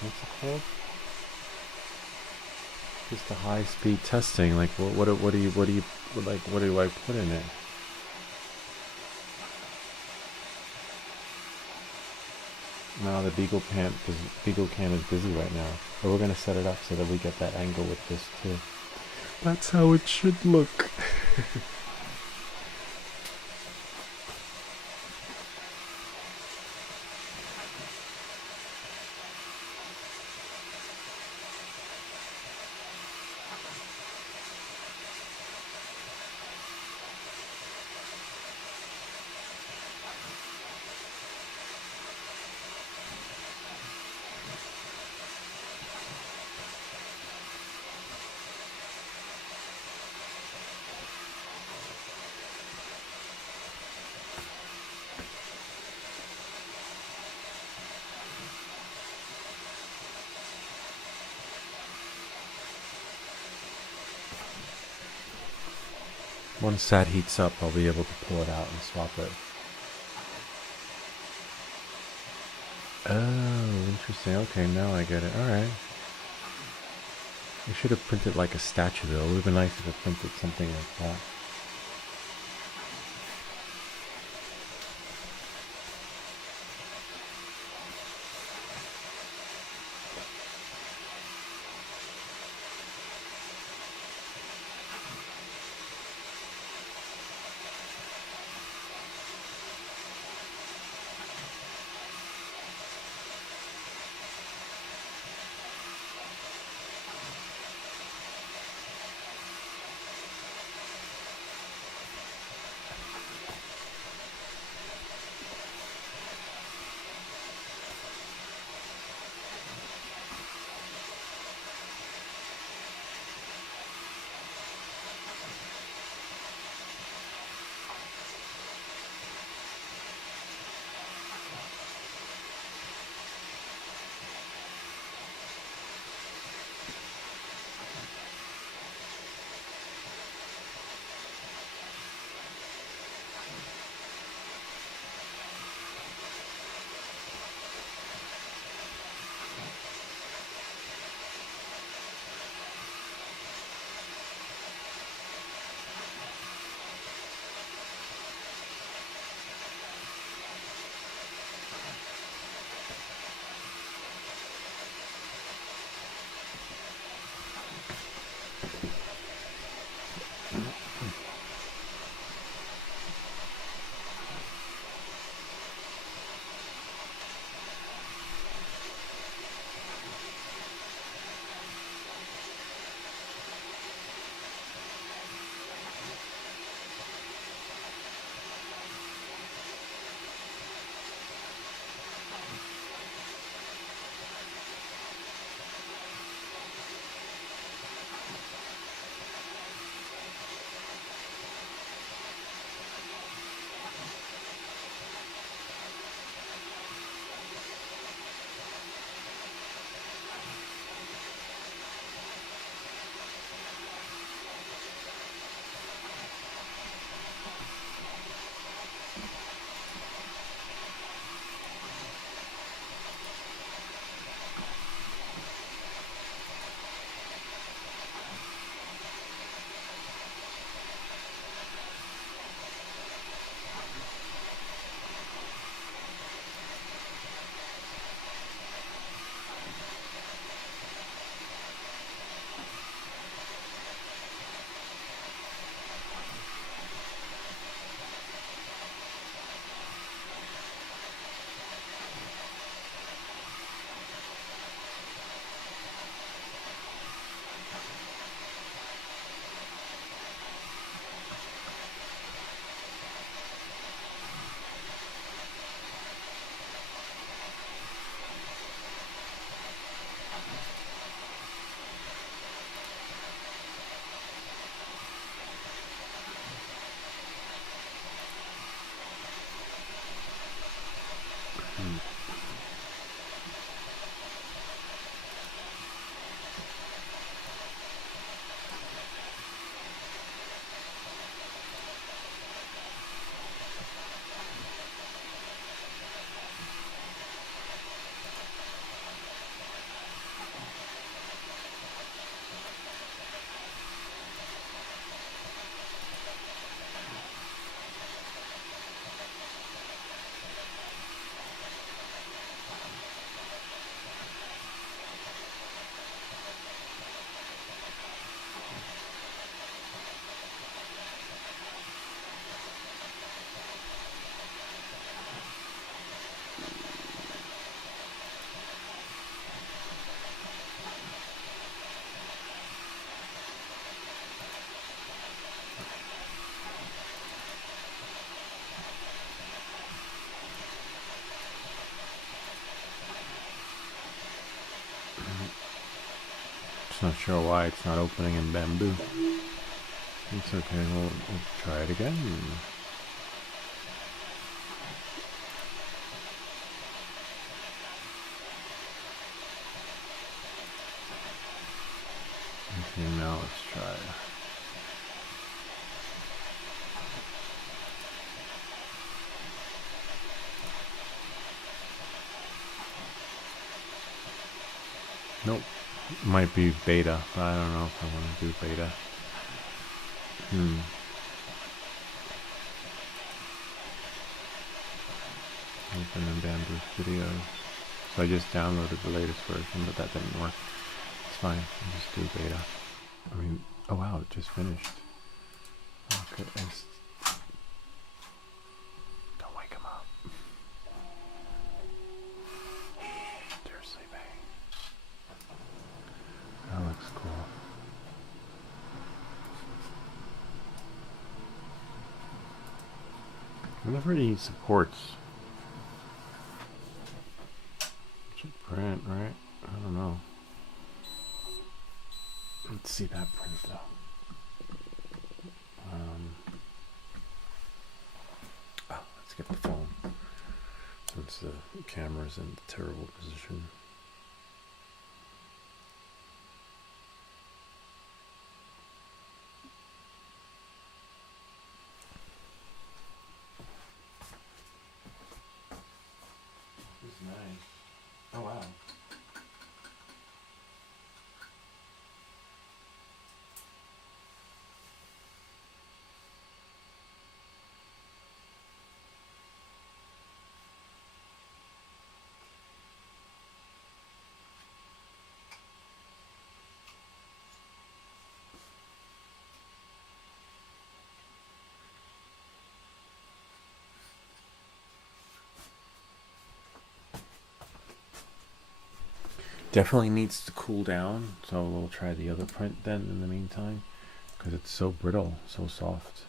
What's it called? Just a high-speed testing. Like, what do I put in it? No, the Beagle Cam is busy right now. But we're gonna set it up so that we get that angle with this too. That's how it should look. Once that heats up, I'll be able to pull it out and swap it. Oh, interesting. Okay, now I get it. Alright. I should have printed like a statue though. It would have been nice if I printed something like that. Just not sure why it's not opening in Bamboo. It's okay, we'll try it again. Okay, now let's try. Nope. Might be beta, but I don't know if I want to do beta. Open in Bamboo Studio. So I just downloaded the latest version, but that didn't work. It's fine. I'll just do beta. I mean, oh wow, it just finished. Okay, don't wake him up. They're sleeping. That looks cool. I wonder if it supports. It should print, right? I don't know. Let's see that print though. Let's get the phone since the camera's in a terrible position. This is nice. Oh wow. Definitely needs to cool down, so we'll try the other print then in the meantime, because it's so brittle, so soft,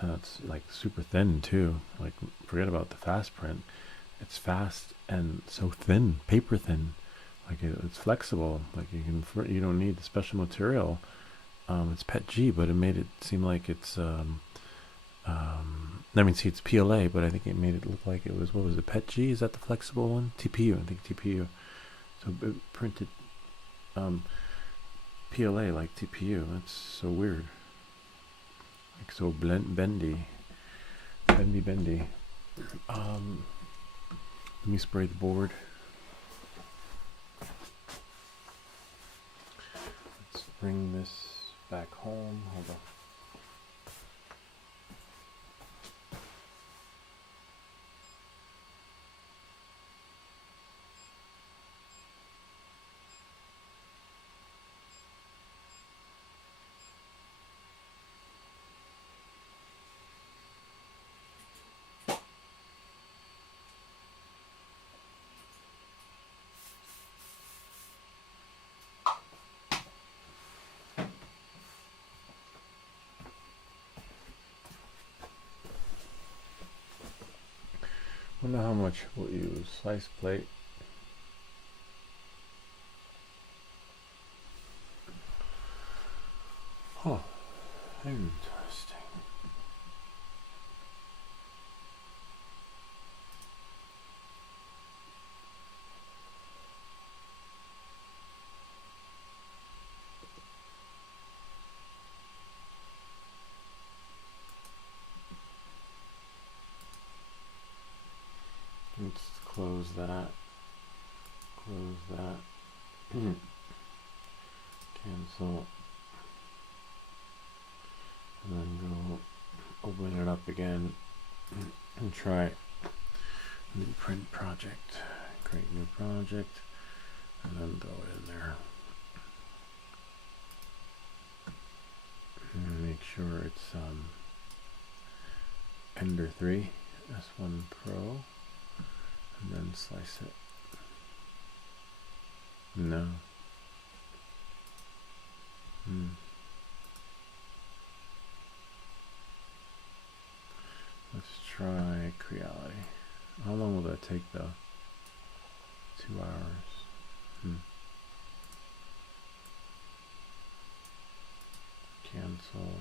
and it's like super thin too. Like, forget about the fast print, it's fast and so thin, paper thin. Like it's flexible, like you don't need the special material. It's PETG, but it made it seem like it's I mean, see, it's PLA, but I think it made it look like it was, what was it, PETG? Is that the flexible one? TPU, I think TPU. So it printed PLA like TPU. That's so weird. Like so bendy. Let me spray the board. Let's bring this back home. Hold on. Wonder how much we'll use. Slice plate. Huh. Interesting. Let's close that. Close that. Cancel. And then go open it up again and try new print project. Create new project and then throw it in there. And make sure it's Ender 3 S1 Pro. And then slice it. No. Let's try Creality. How long will that take though? 2 hours. cancel.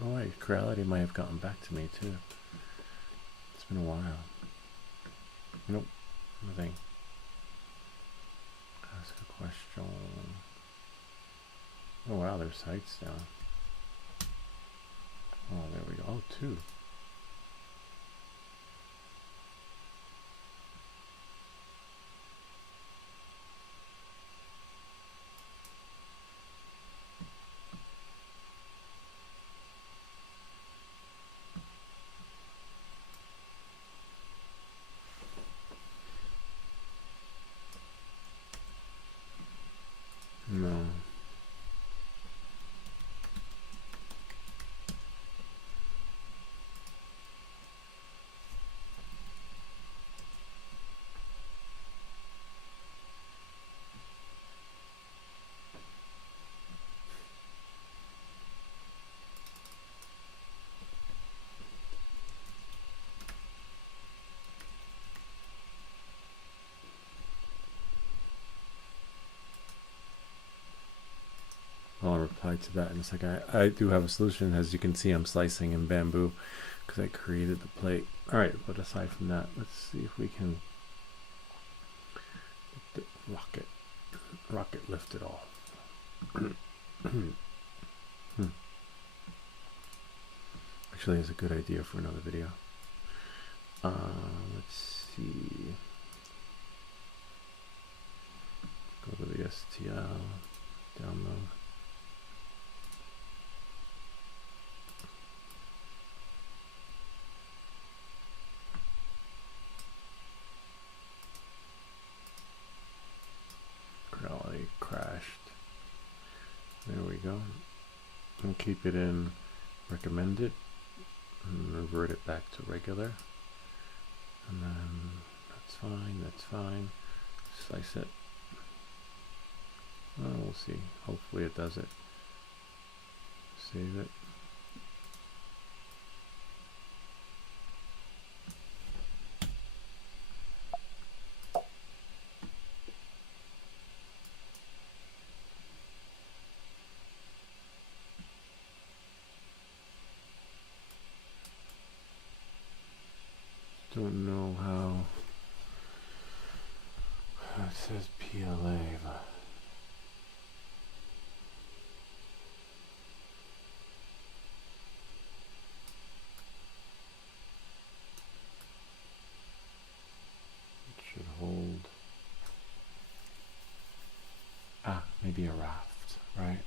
Oh wait, Creality might have gotten back to me too. It's been a while. Nope, nothing. Ask a question. Oh wow, their site's down. Oh, there we go. Oh, two. No. I'll reply to that in a second. I do have a solution. As you can see, I'm slicing in bamboo because I created the plate. All right, but aside from that, let's see if we can rocket lift it all. Actually, it's a good idea for another video. Let's see. Go to the STL, download. Creality crashed. There we go. And keep it in recommended and revert it back to regular. And then that's fine, that's fine. Slice it. Oh, we'll see. Hopefully it does it. Save it. Don't know how. It says PLA, but it should hold. Ah, maybe a raft, right?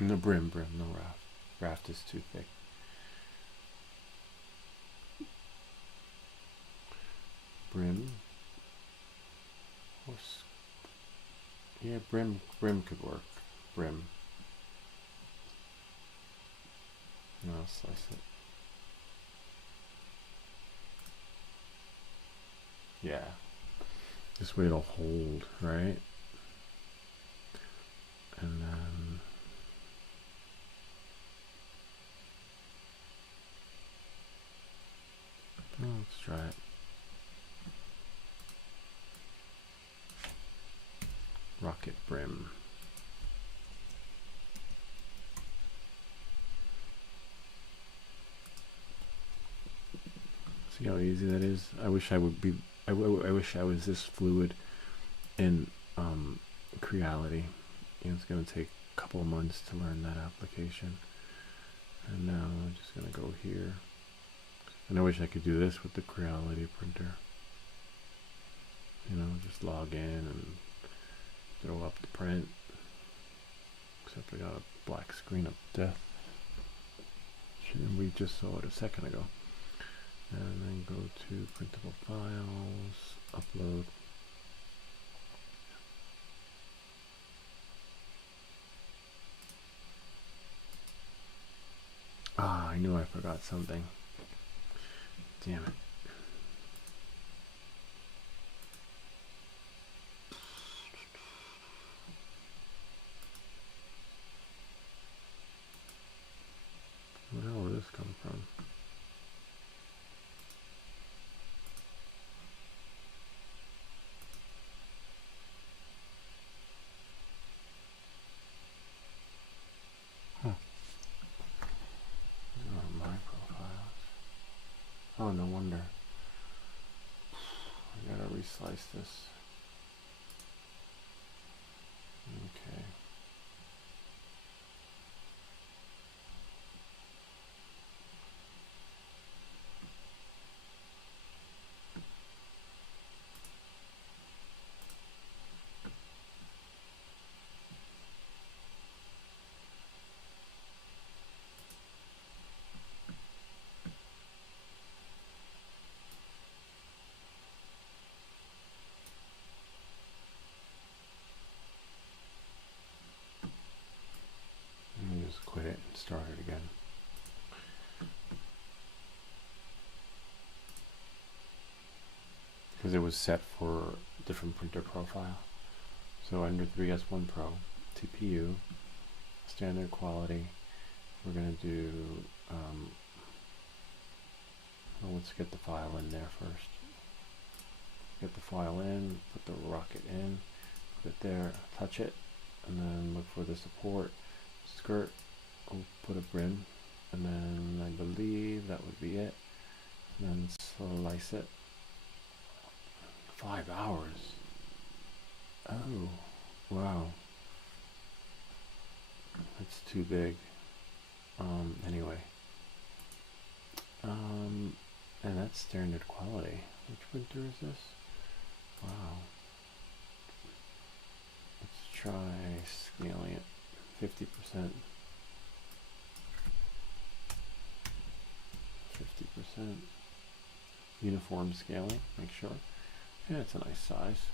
No brim, no raft. Raft is too thick. Brim. Yeah, brim could work. Brim. No, I'll slice it. Yeah. This way it'll hold, right? And then let's try it. Rocket brim. See how easy that is? I wish I would be. I wish I was this fluid in Creality. It's going to take a couple of months to learn that application. And now I'm just going to go here. And I wish I could do this with the Creality printer. You know, just log in and throw up the print. Except I got a black screen of death. And we just saw it a second ago. And then go to printable files, upload. Ah, I knew I forgot something. Damn it. Where the hell did this come from? Oh, no wonder. I gotta reslice this. Okay. Let me just quit it and start it again. Because it was set for a different printer profile. So under 3S1 Pro, TPU, standard quality, we're going to do, well, let's get the file in there first. Get the file in, put the rocket in, put it there, touch it, and then look for the support, skirt, put a brim, and then I believe that would be it. And then slice it. 5 hours. Oh, wow. That's too big. Anyway. And that's standard quality. Which printer is this? Wow. Let's try scaling it 50%. 50%. Uniform scaling, make sure. Yeah, it's a nice size.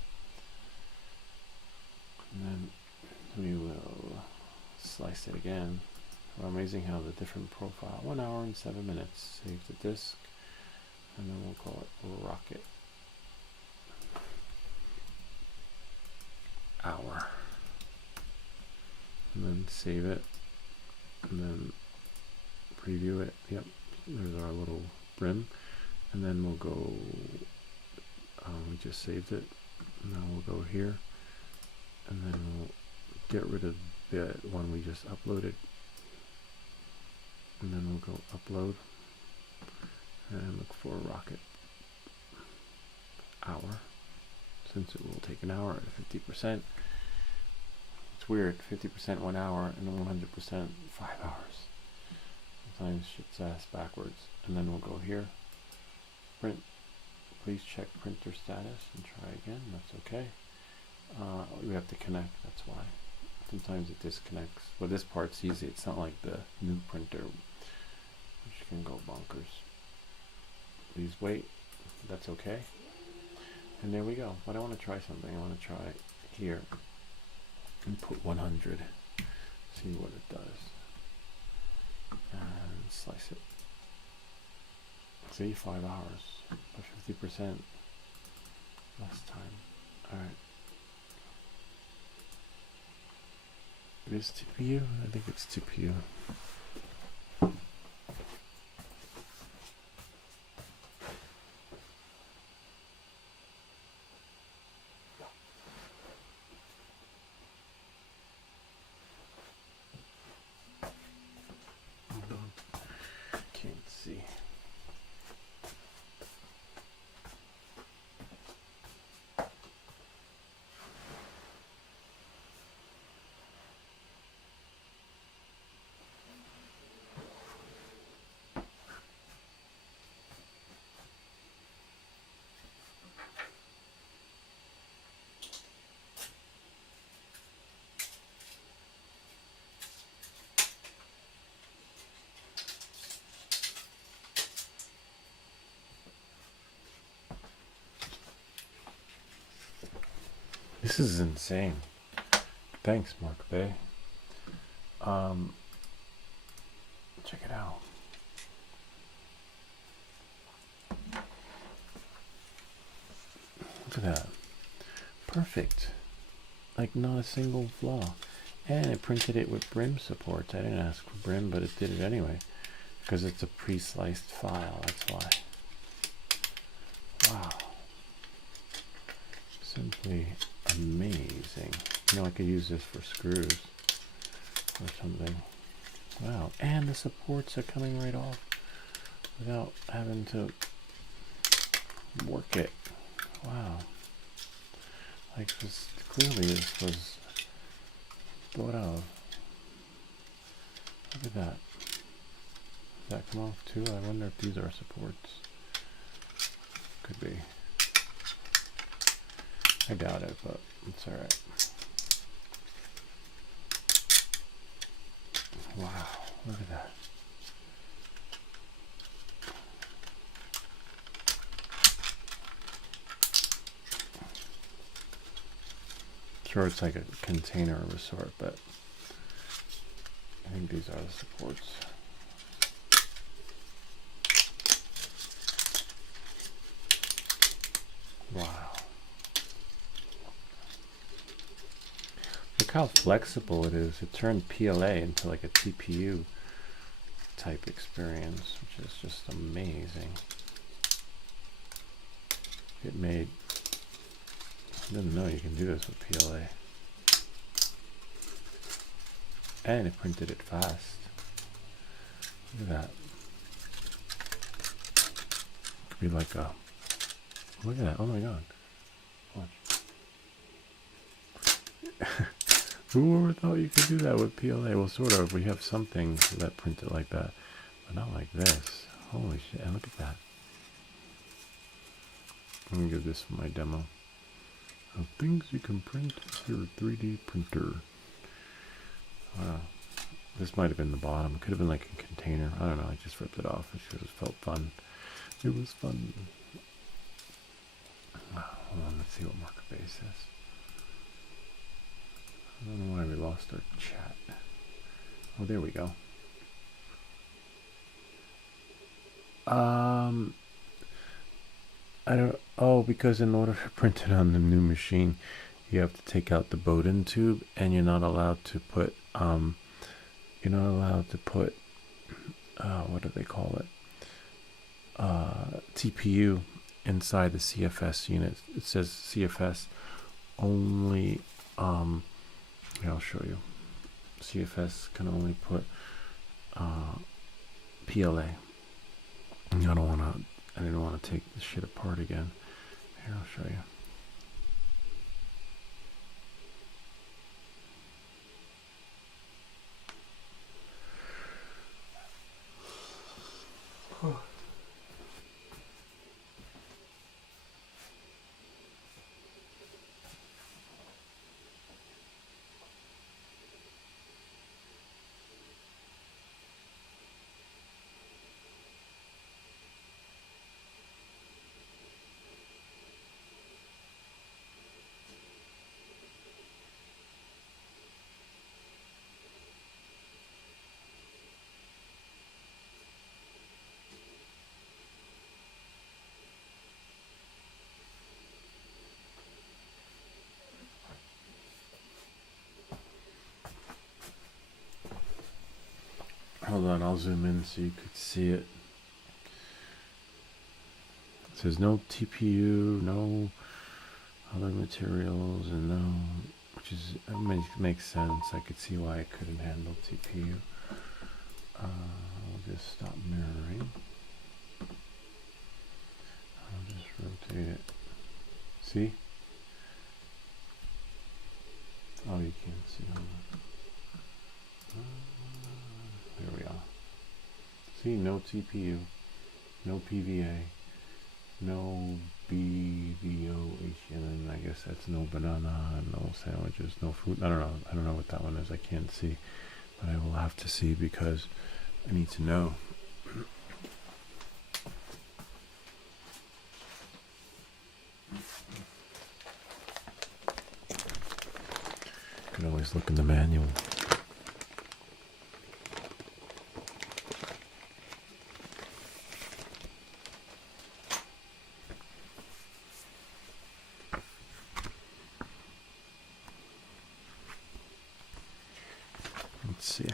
And then we will slice it again. Well, amazing how the different profile. 1 hour and 7 minutes. Save the disk. And then we'll call it rocket. Hour. And then save it. And then preview it. Yep. There's our little brim. And then we'll go, we just saved it. Now we'll go here. And then we'll get rid of the one we just uploaded. And then we'll go upload. And look for a rocket. Hour. Since it will take an hour at 50%. It's weird. 50% 1 hour and 100% 5 hours. Sometimes shit's ass backwards. And then we'll go here. Print. Please check printer status and try again. That's okay. You have to connect. That's why. Sometimes it disconnects. Well, this part's easy. It's not like the new printer, which can go bonkers. Please wait. That's okay. And there we go. But I want to try something. I want to try here and put 100. See what it does. And slice it. See, 5 hours, but 50% less time. All right. It is TPU. I think it's TPU. Can't see. This is insane. Thanks, Mark Bay. Check it out. Look at that. Perfect. Like not a single flaw. And it printed it with brim support. I didn't ask for brim, but it did it anyway. Because it's a pre-sliced file, that's why. Wow. Simply amazing. You know, I could use this for screws or something. Wow. And the supports are coming right off without having to work it. Wow. Like this, clearly this was thought of. Look at that. Does that come off too? I wonder if these are supports. Could be. I doubt it, but it's alright. Wow, look at that. Sure, it's like a container of a sort, but I think these are the supports. Wow. Look how flexible it is. It turned PLA into like a TPU type experience, which is just amazing. It made, I didn't know you can do this with PLA. And it printed it fast. Look at that. Could be like a, look at that, oh my god. Watch. Who ever thought you could do that with PLA? Well, sort of. We have some things that print it like that, but not like this. Holy shit, and look at that. I'm gonna give this my demo of things you can print with your 3D printer. Wow. This might have been the bottom. It could have been like a container. I don't know. I just ripped it off. It just felt fun. It was fun. Hold on. Let's see what marker base is. I don't know why we lost our chat. Oh, there we go. I don't. Oh, because in order to print it on the new machine, you have to take out the Bowden tube, and you're not allowed to put. You're not allowed to put. What do they call it? TPU inside the CFS unit. It says CFS only. Yeah, I'll show you. CFS can only put PLA. I don't want to. I didn't want to take this shit apart again. Here, I'll show you. Hold on, I'll zoom in so you could see it. It says no TPU, no other materials, and no, which is, it makes sense. I could see why it couldn't handle TPU. I'll just stop mirroring. I'll just rotate it. See? Oh, you can't see. There we are. See, no TPU, no PVA, no BVOH, and then I guess that's no banana, no sandwiches, no fruit. I don't know what that one is. I can't see, but I will have to see because I need to know. You can always look in the manual. Let's see.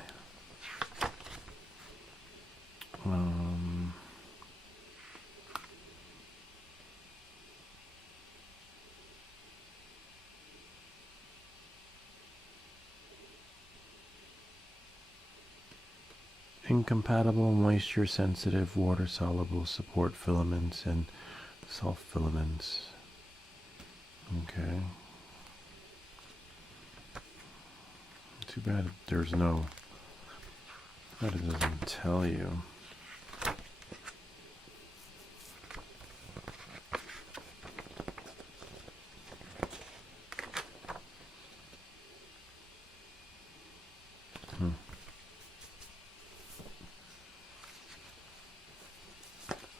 Incompatible, moisture sensitive, water soluble, support filaments and Soft filaments. Okay. Too bad there's no. That it doesn't tell you.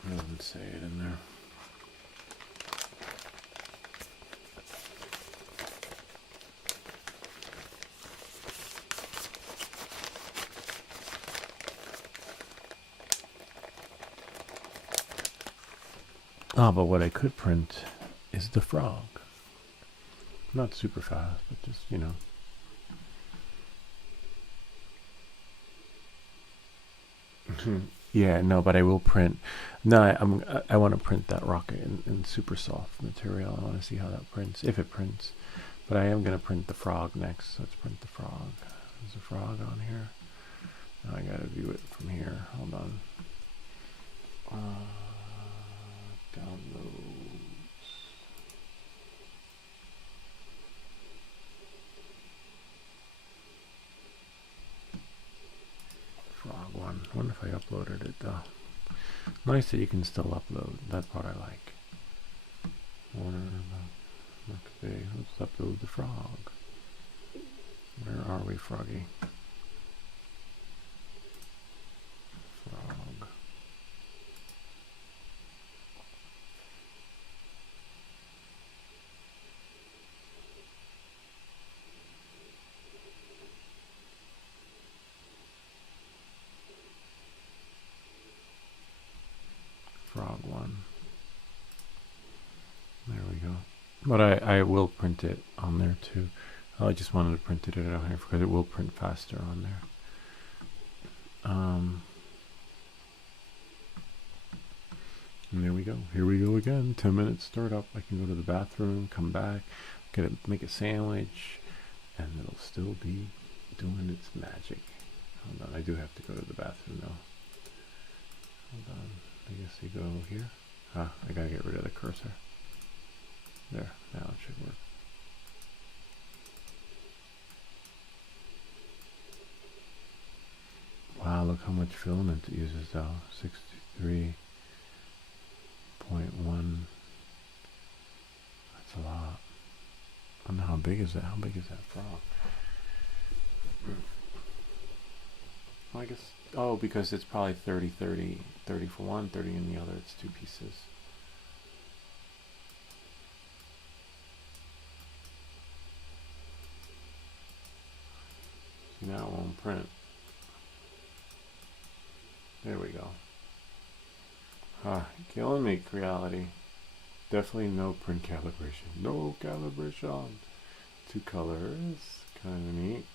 It doesn't say it in there. Ah, but what I could print is the frog. Not super fast, but just, you know. Yeah, no, but I will print. No, I want to print that rocket in super soft material. I want to see how that prints, if it prints. But I am going to print the frog next. Let's print the frog. There's a frog on here. Now I got to view it from here. Hold on. Downloads. Frog one. I wonder if I uploaded it though. Nice that you can still upload. That part I like. Okay, let's upload the frog. Where are we, Froggy? Frog. Frog one. There we go. But I will print it on there too. I just wanted to print it out here because it will print faster on there. And there we go. Here we go again. 10 minutes startup. I can go to the bathroom, come back, make a sandwich, and it'll still be doing its magic. Hold on. I do have to go to the bathroom though. Hold on. I guess you go here. Ah, I gotta get rid of the cursor. There. Now it should work. Wow, look how much filament it uses though. 63.1. That's a lot. I don't know how big is that? How big is that frog? Well, I guess, oh, because it's probably 30, 30, 30 for one, 30 in the other. It's two pieces. See, now it won't print. There we go. Ah, killing me, Creality. Definitely no print calibration. No calibration. Two colors. Kind of neat.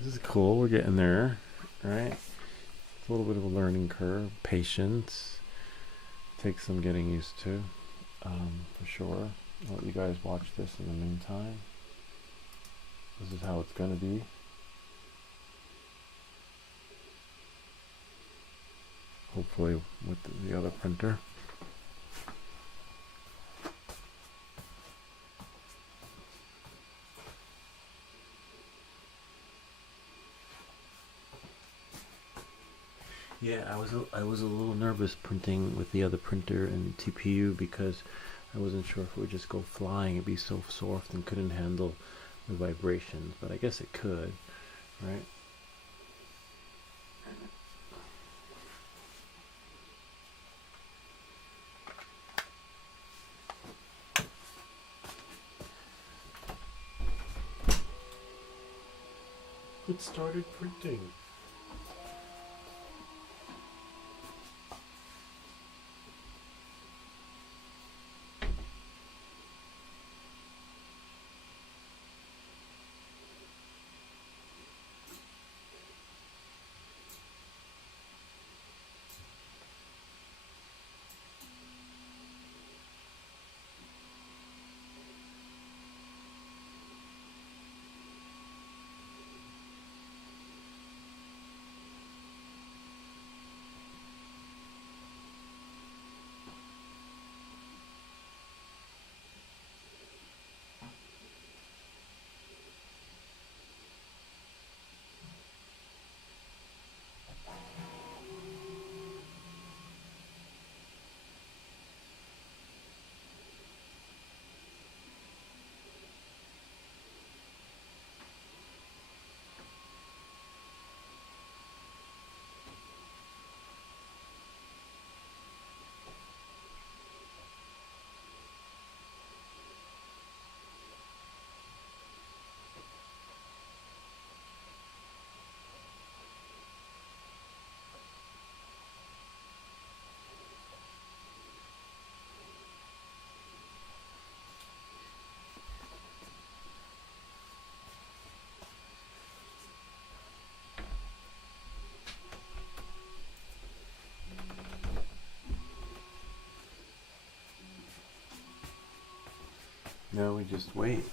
This is cool. We're getting there, right? It's a little bit of a learning curve. Patience. Takes some getting used to, for sure. I'll let you guys watch this in the meantime. This is how it's going to be. Hopefully with the other printer. Yeah, I was a little nervous printing with the other printer and TPU because I wasn't sure if it would just go flying. It'd be so soft and couldn't handle the vibrations, but I guess it could, right? It started printing. No, we just wait.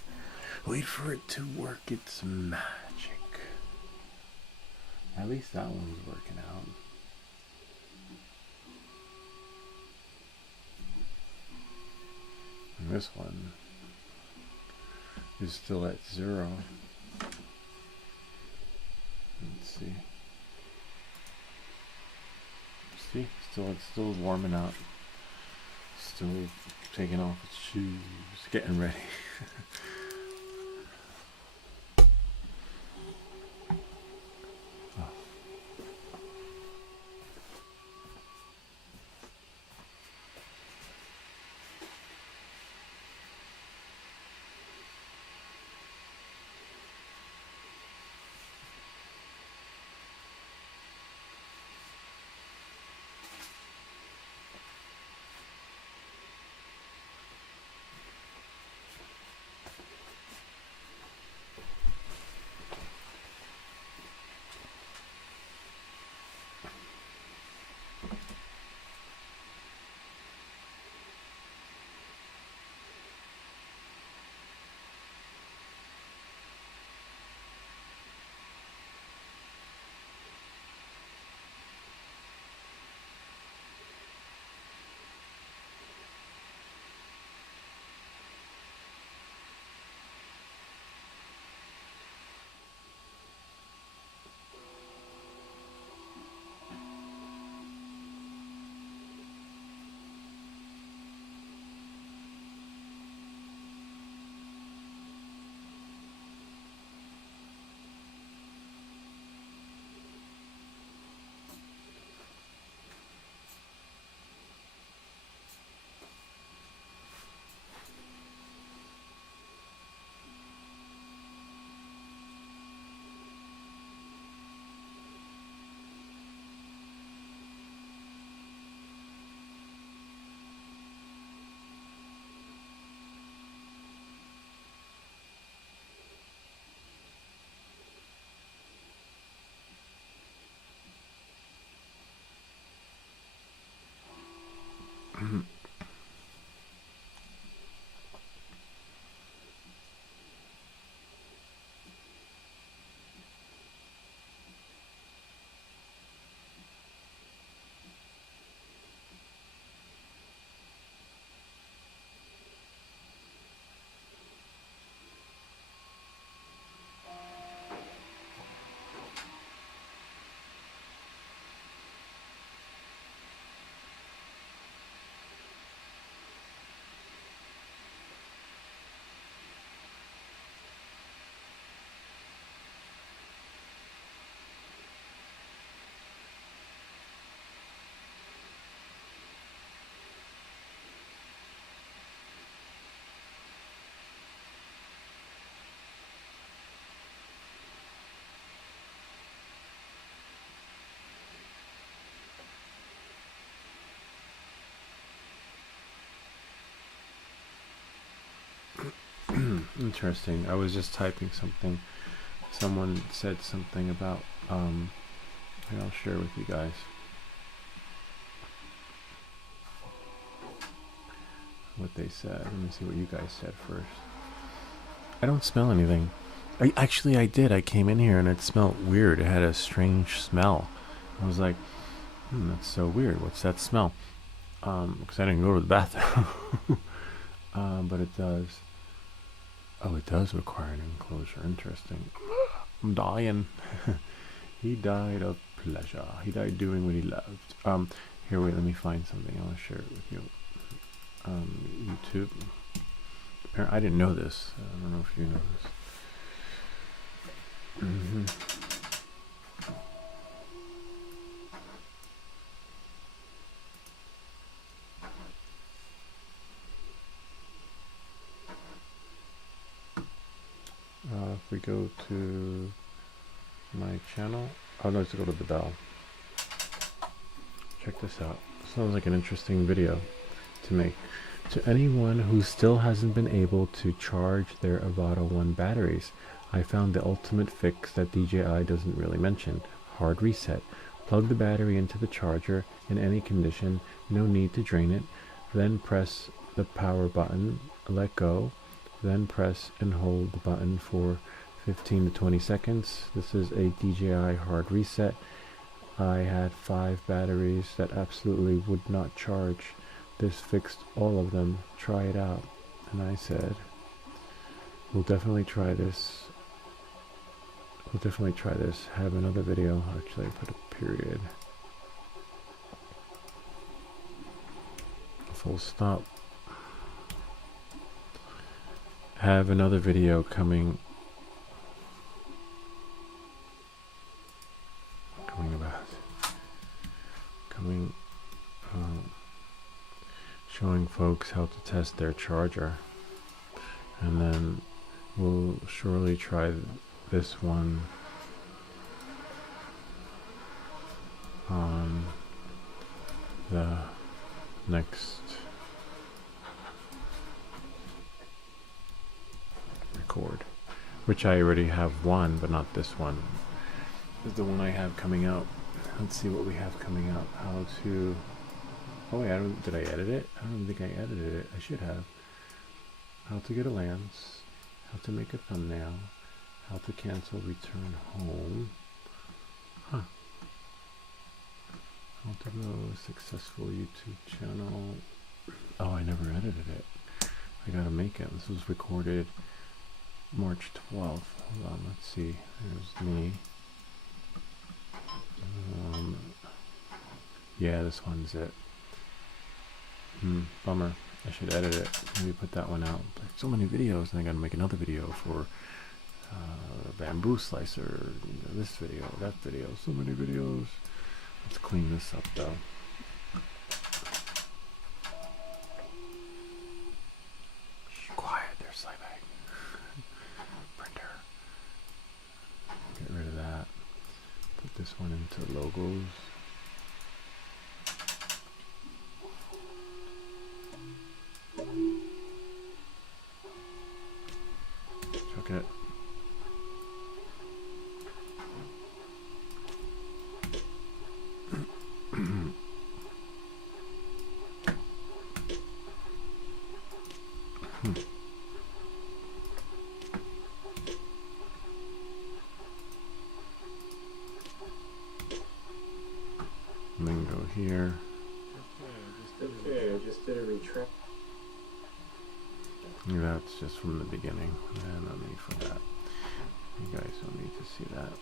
Wait for it to work its magic. At least that one's working out. And this one is still at 0. Let's see. See, it's still warming up. Still taking off its shoes, getting ready. Interesting. I was just typing something. Someone said something about, and I'll share with you guys. What they said. Let me see what you guys said first. I don't smell anything. I did. I came in here and it smelled weird. It had a strange smell. I was like, that's so weird. What's that smell? Because I didn't go to the bathroom. But it does. Oh, it does require an enclosure. Interesting. I'm dying. He died of pleasure. He died doing what he loved. Here, wait, let me find something. I want to share it with you. YouTube. I didn't know this. I don't know if you know this. If we go to my channel, let's go to the bell. Check this out. Sounds like an interesting video to make. To anyone who still hasn't been able to charge their Avata 1 batteries, I found the ultimate fix that DJI doesn't really mention. Hard reset. Plug the battery into the charger in any condition, no need to drain it. Then press the power button, let go. then press and hold the button for 15 to 20 seconds. This is a DJI hard reset. I had 5 batteries that absolutely would not charge. This fixed all of them. Try it out. And I said, we'll definitely try this. We'll definitely try this. Have another video. Actually, I put a period. Full stop. Have another video coming showing folks how to test their charger, and then we'll surely try this one on the next record, which I already have one, but not this one. This is the one I have coming out. Let's see what we have coming out. How to... Oh wait, did I edit it? I don't think I edited it. I should have. How to get a lens. How to make a thumbnail. How to cancel return home. Huh. How to grow a successful YouTube channel. Oh, I never edited it. I gotta make it. This was recorded March 12th. Hold on, let's see. There's me. Yeah, this one's it. Bummer. I should edit it. Maybe put that one out. Like, so many videos, and I gotta make another video for bamboo slicer. This video, that video. So many videos. Let's clean this up though. Shh, quiet. There's Slybag. Printer. Get rid of that. Put this one into logos. Chuck it. And then go here. Okay, I just did a retract. That's just from the beginning. No need for that. You guys don't need to see that.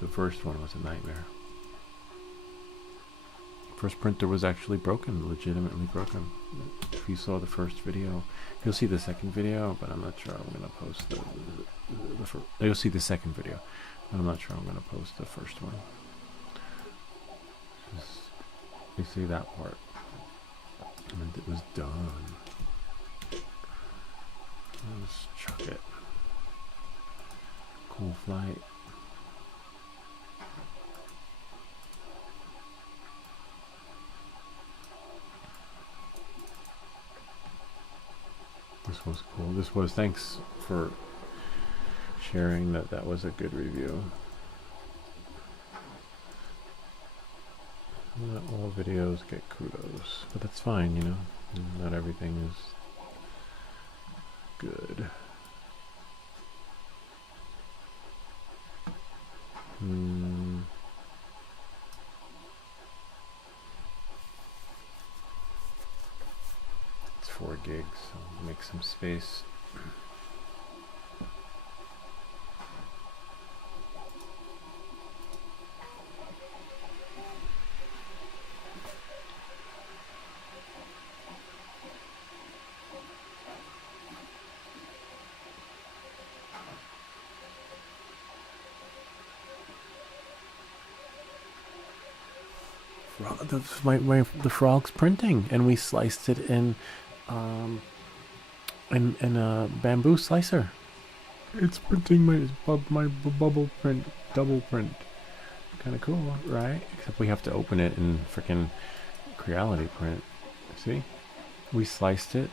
The first one was a nightmare. First printer was actually broken, legitimately broken. If you saw the first video, you'll see the second video, but I'm not sure I'm gonna post the first. You'll see the second video, but I'm not sure I'm gonna post the first one. Just, you see that part, and it was done. Let's chuck it. Cool flight. This was cool. This was, thanks for sharing that. That was a good review. Not all videos get kudos, but that's fine, you know. Not everything is good. It's 4 gigs, so I'll make some space. The frog's printing, and we sliced it in a bamboo slicer. It's printing my bubble print, double print. Kind of cool, right? Except we have to open it in freaking Creality print. See, we sliced it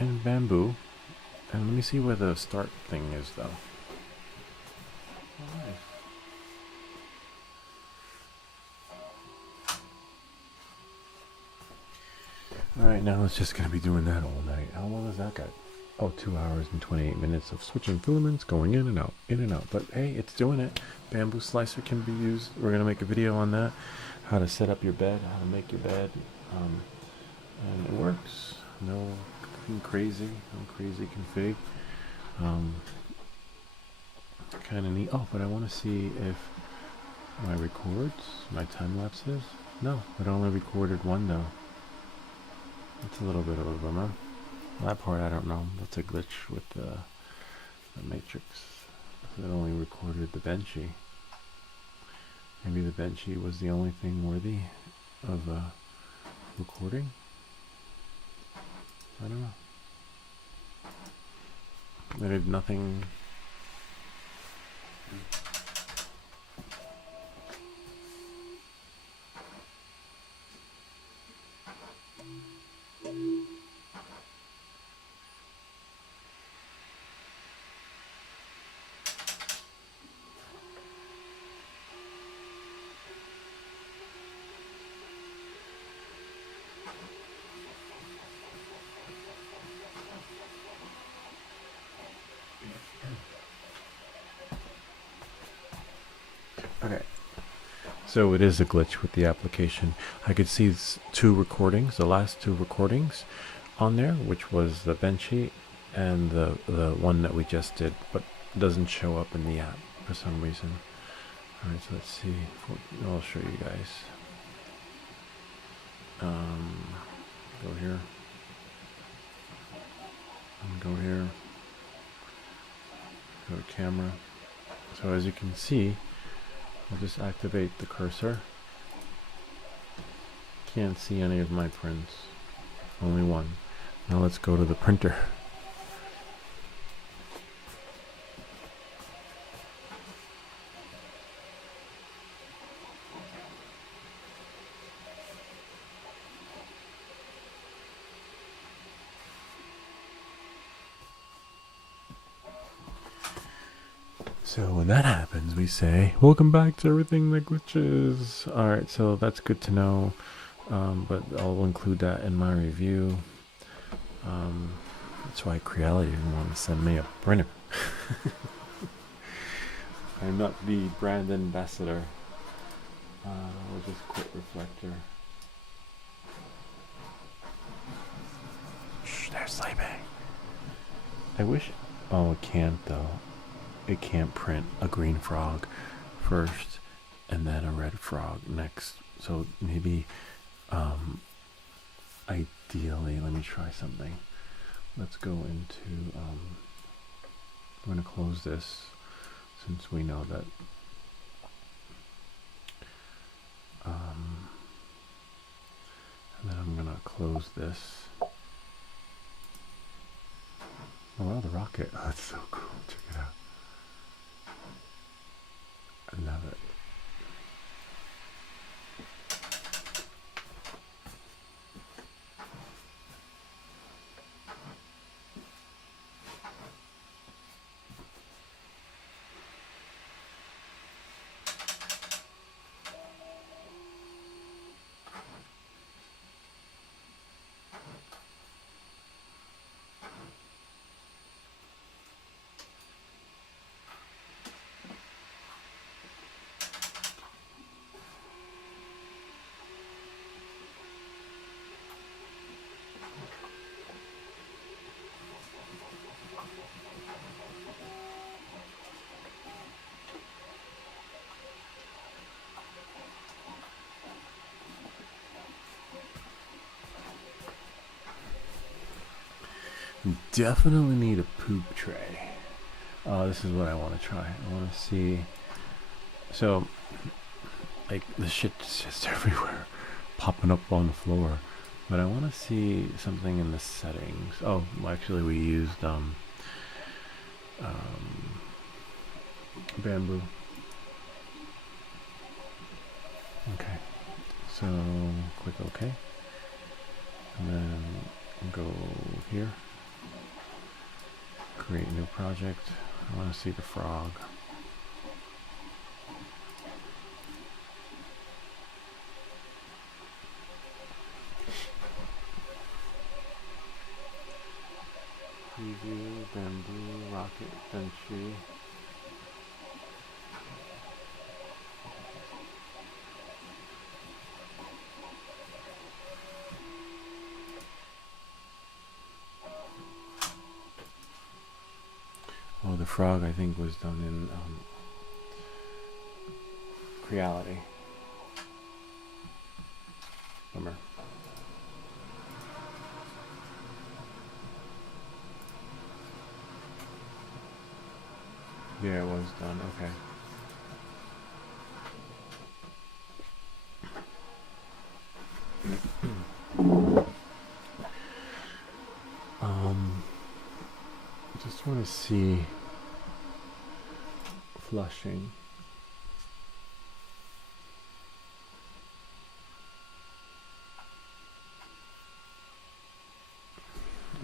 in bamboo, and let me see where the start thing is though. Oh, nice. Alright, now it's just going to be doing that all night. How long has that got? Oh, 2 hours and 28 minutes of switching filaments, going in and out, in and out. But hey, it's doing it. Bamboo slicer can be used. We're gonna make a video on that, how to set up your bed, how to make your bed, and it works. No crazy config. Kind of neat. Oh, but I want to see if my records, my time lapses. No, it only recorded one though. That's a little bit of a bummer. That part I don't know. That's a glitch with the matrix. It only recorded the benchy. Maybe the benchy was the only thing worthy of recording. I don't know. I did nothing. Okay, so it is a glitch with the application. I could see two recordings, the last two recordings on there, which was the benchy and the one that we just did, but it doesn't show up in the app for some reason. Alright, so let's see. I'll show you guys. Go here. And go here. Go to camera. So as you can see, I'll just activate the cursor. Can't see any of my prints. Only one. Now let's go to the printer. So when that happens, we say, welcome back to everything that glitches. Alright, so that's good to know, but I'll include that in my review. That's why Creality didn't want to send me a printer. I'm not the brand ambassador. We'll just quit reflector. Shh, they're sleeping. I wish, oh, it can't though. It can't print a green frog first and then a red frog next. So maybe, ideally, let me try something. Let's go into, I'm going to close this since we know that, and then I'm going to close this. Oh wow, the rocket. Oh, that's so cool. Check it out. I love it. Definitely need a poop tray. This is what I want to try. I want to see. So, like, the shit's just everywhere, popping up on the floor. But I want to see something in the settings. Oh, well, actually, we used bamboo. Okay. So click OK, and then go here. Create new project. I want to see the frog. Preview, then blue, rocket, then tree. Oh, the frog I think was done in Creality. Bummer. Yeah, it was done. Okay. Just want to see flushing.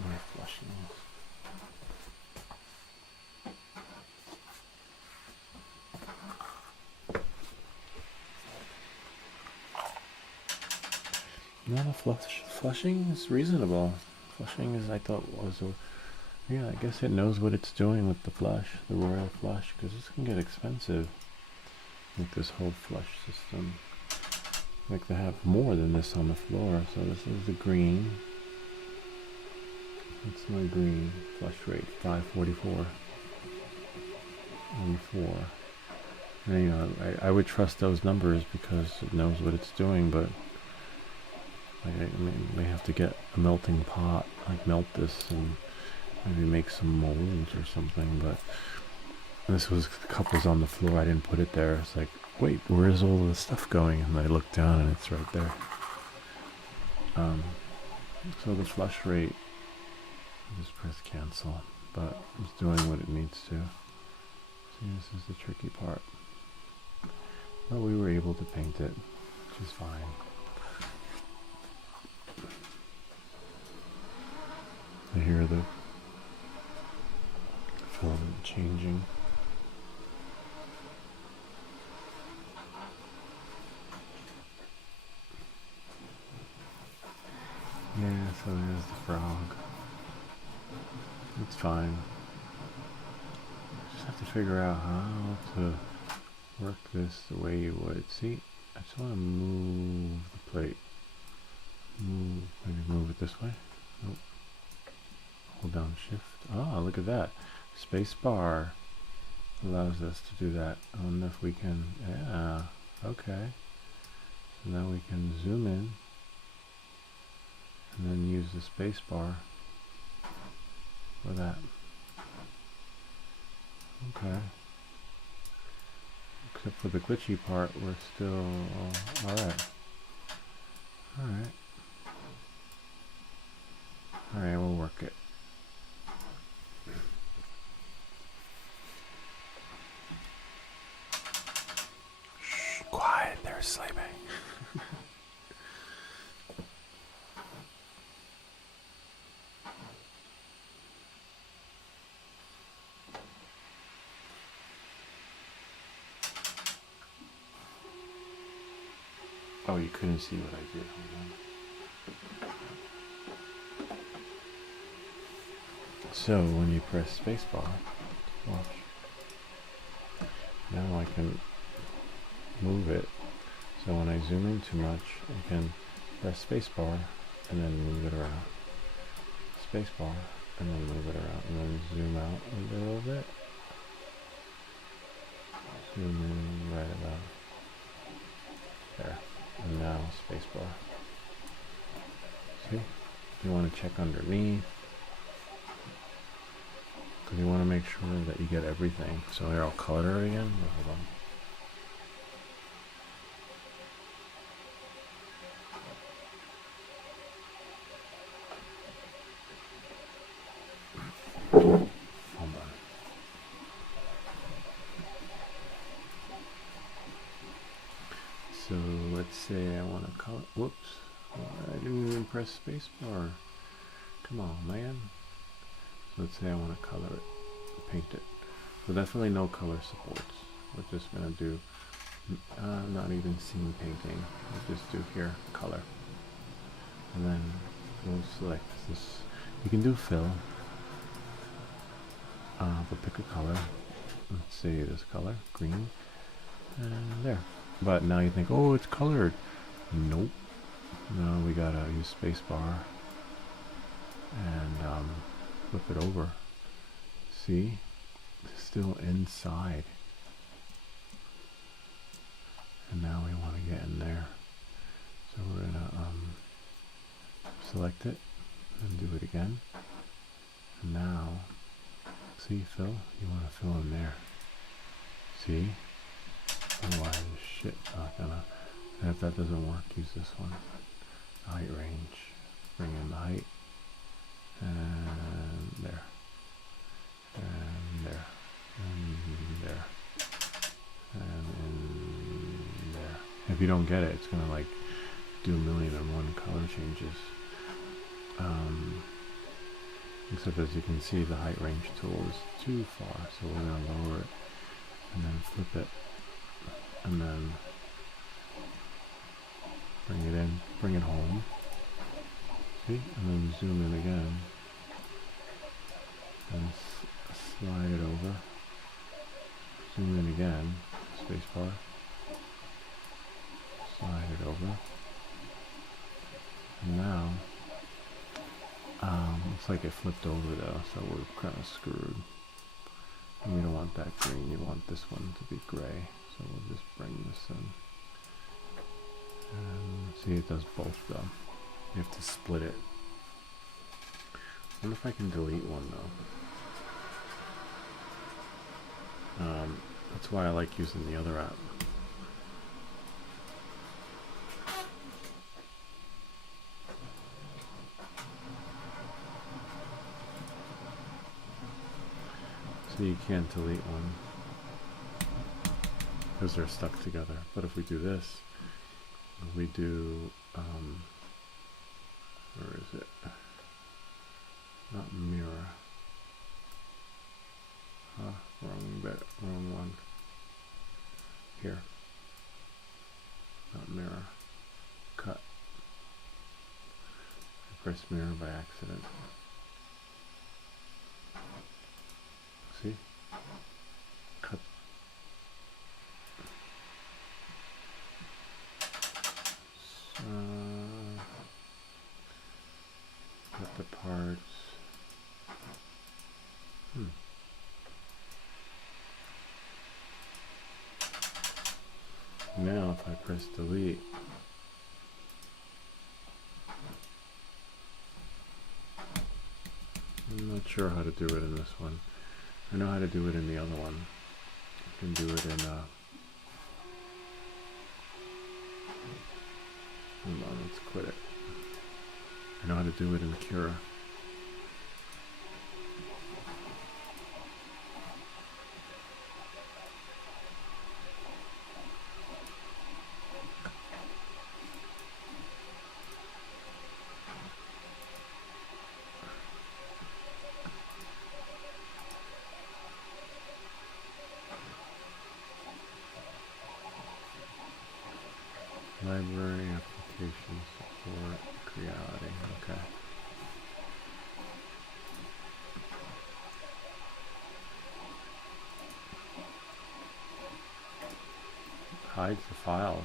Where flushing is. No, the flushing is reasonable. Flushing is, I thought, was a, yeah, I guess it knows what it's doing with the flush, the royal flush, because this can get expensive. Like this whole flush system. Like they have more than this on the floor. So this is the green. That's my green flush rate, 544 and 4. And you know, I would trust those numbers because it knows what it's doing, but like I may have to get a melting pot, like melt this and maybe make some molds or something. But this was a couple on the floor. I didn't put it there. It's like, wait, where's all the stuff going? And I look down and it's right there. So the flush rate, just press cancel, but it's doing what it needs to. See, this is the tricky part. But we were able to paint it, which is fine. I hear the filament changing. Yeah, so there's the frog. It's fine. Just have to figure out how to work this the way you would. See, I just want to move the plate. Maybe move it this way. Nope. Hold down shift. Ah, look at that. Space bar allows us to do that. I wonder if we can, yeah, okay. So now we can zoom in and then use the space bar for that. Okay. Except for the glitchy part, we're still alright. Alright. Alright, we'll work it. Shh, quiet, they're sleeping. Oh, you couldn't see what I did. So when you press spacebar, watch. Now I can move it. So when I zoom in too much, I can press spacebar and then move it around. Spacebar and then move it around, and then zoom out a little bit. Zoom in right about there. And now spacebar. See? You want to check underneath. Because you want to make sure that you get everything. So here, I'll color it again. Hold on. Hold on. So let's say I want to color. Whoops. I didn't even press spacebar. Come on, man. So let's say I want to color it, paint it. So definitely no color supports. We're just going to do, not even scene painting. We'll just do here, color. And then we'll select this. You can do fill. But pick a color. Let's see this color, green, and there. But now you think, oh, it's colored. Nope. No, we gotta use spacebar and flip it over. See, it's still inside. And now we want to get in there. So we're gonna select it and do it again. And now, see, fill. You want to fill in there. See? Otherwise, shit's not gonna. And if that doesn't work, use this one. Height range. Bring in the height. And there. And there. And there. And in there. If you don't get it, it's gonna like do 1,000,001 color changes. Except as you can see, the height range tool is too far, so we're gonna lower it and then flip it, and then bring it in, bring it home. See, and then zoom in again, and slide it over. Zoom in again, spacebar. Slide it over. And now, looks like it flipped over though, so we're kind of screwed. And we don't want that green, you want this one to be gray. So we'll just bring this in. And see, it does both though. You have to split it. I wonder if I can delete one though. That's why I like using the other app. So you can't delete one because they're stuck together. But if we do this, we do, where is it? Not mirror. Wrong one. Here. Not mirror. Cut. I pressed mirror by accident. See? Cut. Cut the parts. Now if I press delete, I'm not sure how to do it in this one. I know how to do it in the other one. I can do it in hold on, let's quit it. I know how to do it in Cura. Library applications for Creality. Okay. Hides the file.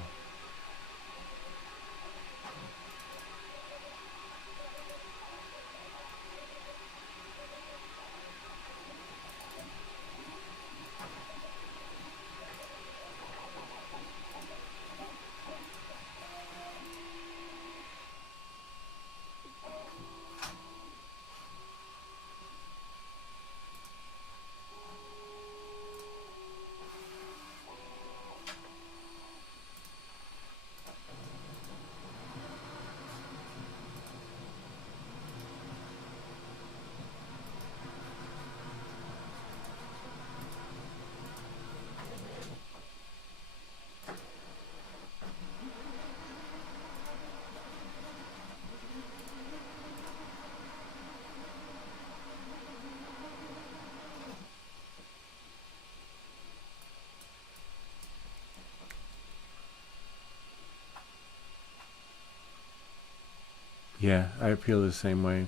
Yeah, I feel the same way.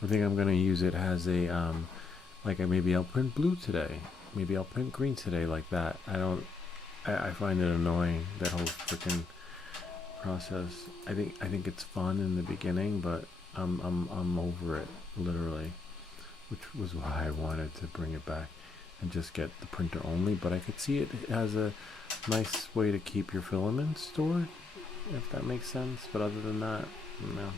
I think I'm going to use it as a Like maybe I'll print blue today. Maybe I'll print green today, like that. I find it annoying, that whole freaking process. I think it's fun in the beginning, but I'm over it, literally. Which was why I wanted to bring it back and just get the printer only. But I could see it has a nice way to keep your filaments stored, if that makes sense. But other than that, no.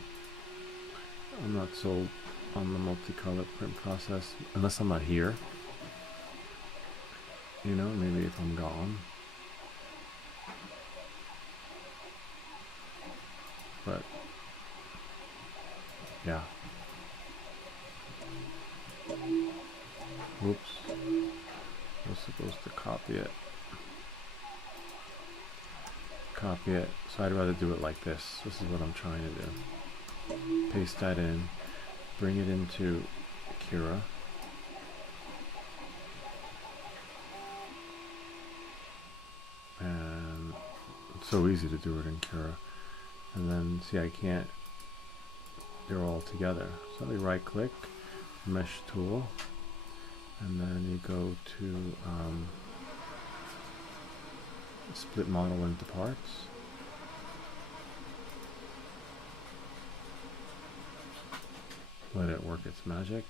I'm not sold on the multicolor print process unless I'm not here. You know, maybe if I'm gone. But yeah. Whoops. I was supposed to copy it. Copy it. So I'd rather do it like this. This is what I'm trying to do. Paste that in. Bring it into Cura. And it's so easy to do it in Cura. And then, see, I can't, they're all together. So we right click, mesh tool, and then you go to split model into parts. Let it work its magic.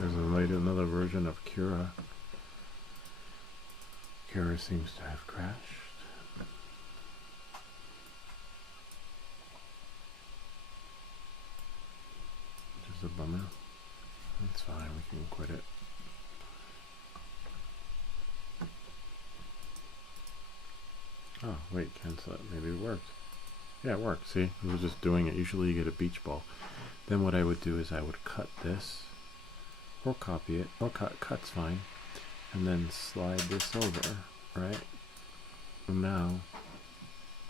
There's another version of Cura. Cura seems to have crashed. Which is a bummer. That's fine, we can quit it. Oh, wait, cancel it. Maybe it worked. Yeah, it worked. See, it was just doing it. Usually you get a beach ball. Then what I would do is I would cut this, or copy it, or cut's fine, and then slide this over, right? And now,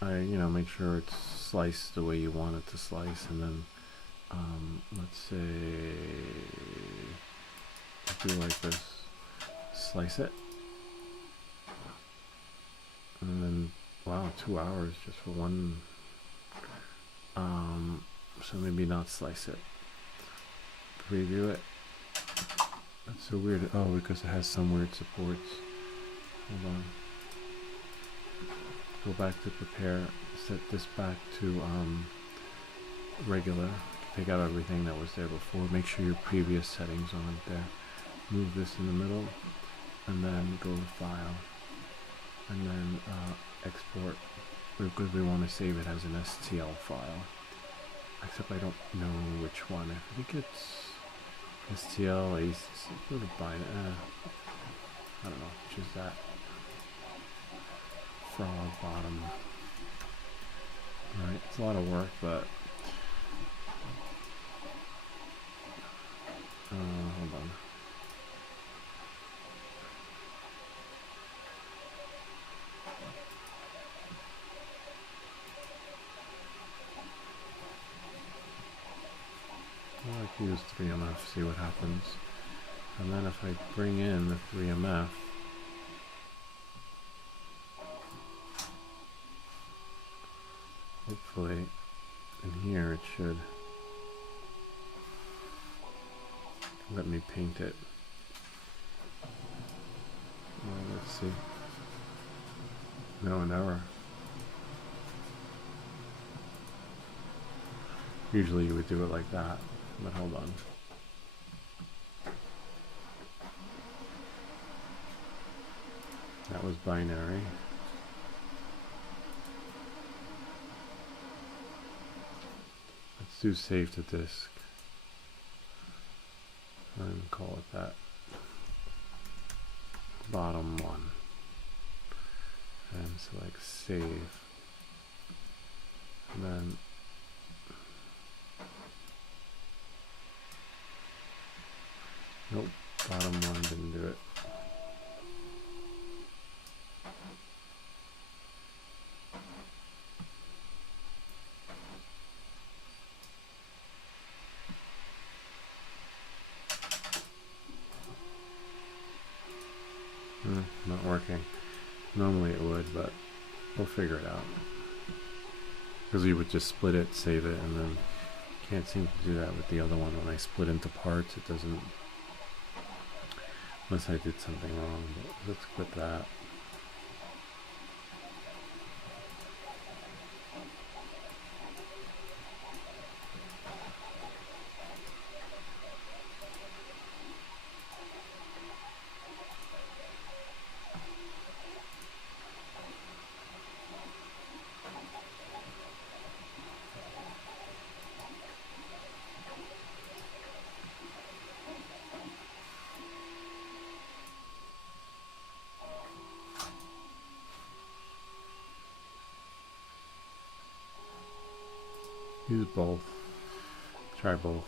make sure it's sliced the way you want it to slice, and then, let's say, do like this, slice it, and then, wow, 2 hours just for one, so maybe not slice it, preview it. That's so weird. Oh, because it has some weird supports. Hold on. Go back to prepare, set this back to regular, take out everything that was there before, make sure your previous settings aren't there, move this in the middle, and then go to file, and then export, because we want to save it as an STL file, except I don't know which one. I think it's STL, go to bind, I don't know, choose that. Frog bottom. Alright, it's a lot of work, but hold on. I like to use 3MF, see what happens. And then if I bring in the 3MF, hopefully in here it should let me paint it. Well, let's see. No, an error. Usually you would do it like that, but hold on. That was binary. Let's do save to disk and call it that. Bottom one. And select save. And then nope, bottom one didn't do it. Not working. Normally it would, but We'll figure it out. Because you would just split it, save it, and then can't seem to do that with the other one. When I split into parts, it doesn't, unless I did something wrong. But let's quit that. Use both. Try both.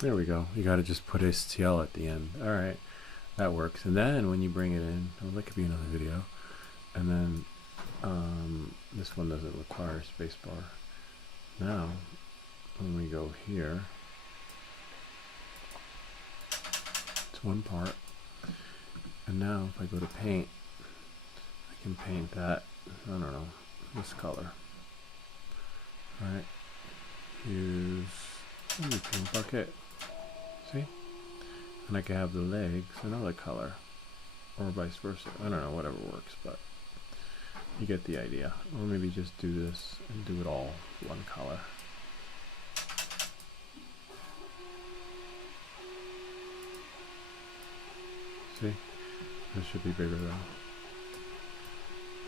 There we go. You got to just put STL at the end. All right, that works. And then when you bring it in, oh, that could be another video. And then this one doesn't require spacebar. Now, when we go here, it's one part. And now if I go to paint, I can paint that, I don't know, this color. All right, use paint bucket. See? And I can have the legs another color, or vice versa. I don't know, whatever works, but you get the idea. Or maybe just do this and do it all one color. See? This should be bigger though.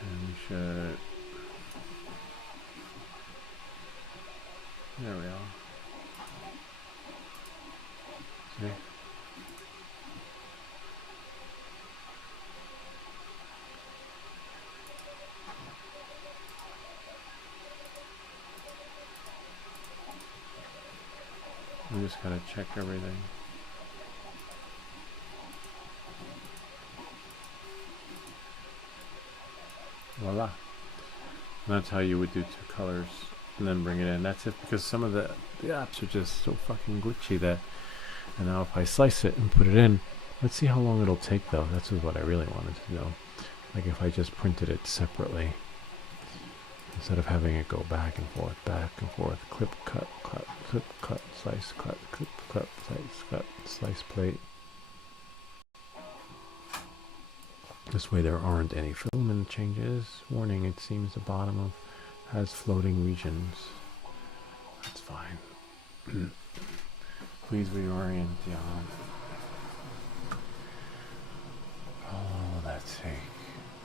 And we should, there we are. See? We just gotta check everything. Voila. And that's how you would do two colors and then bring it in. That's it, because some of the apps are just so fucking glitchy that, and now if I slice it and put it in, let's see how long it'll take though. That's what I really wanted to know. Like if I just printed it separately, instead of having it go back and forth, clip, cut, cut, clip, cut, slice, cut, clip, cut, slice, cut, slice plate. This way there aren't any filament changes. Warning, it seems the bottom of has floating regions. That's fine. Please reorient, Jan. Oh, that's take.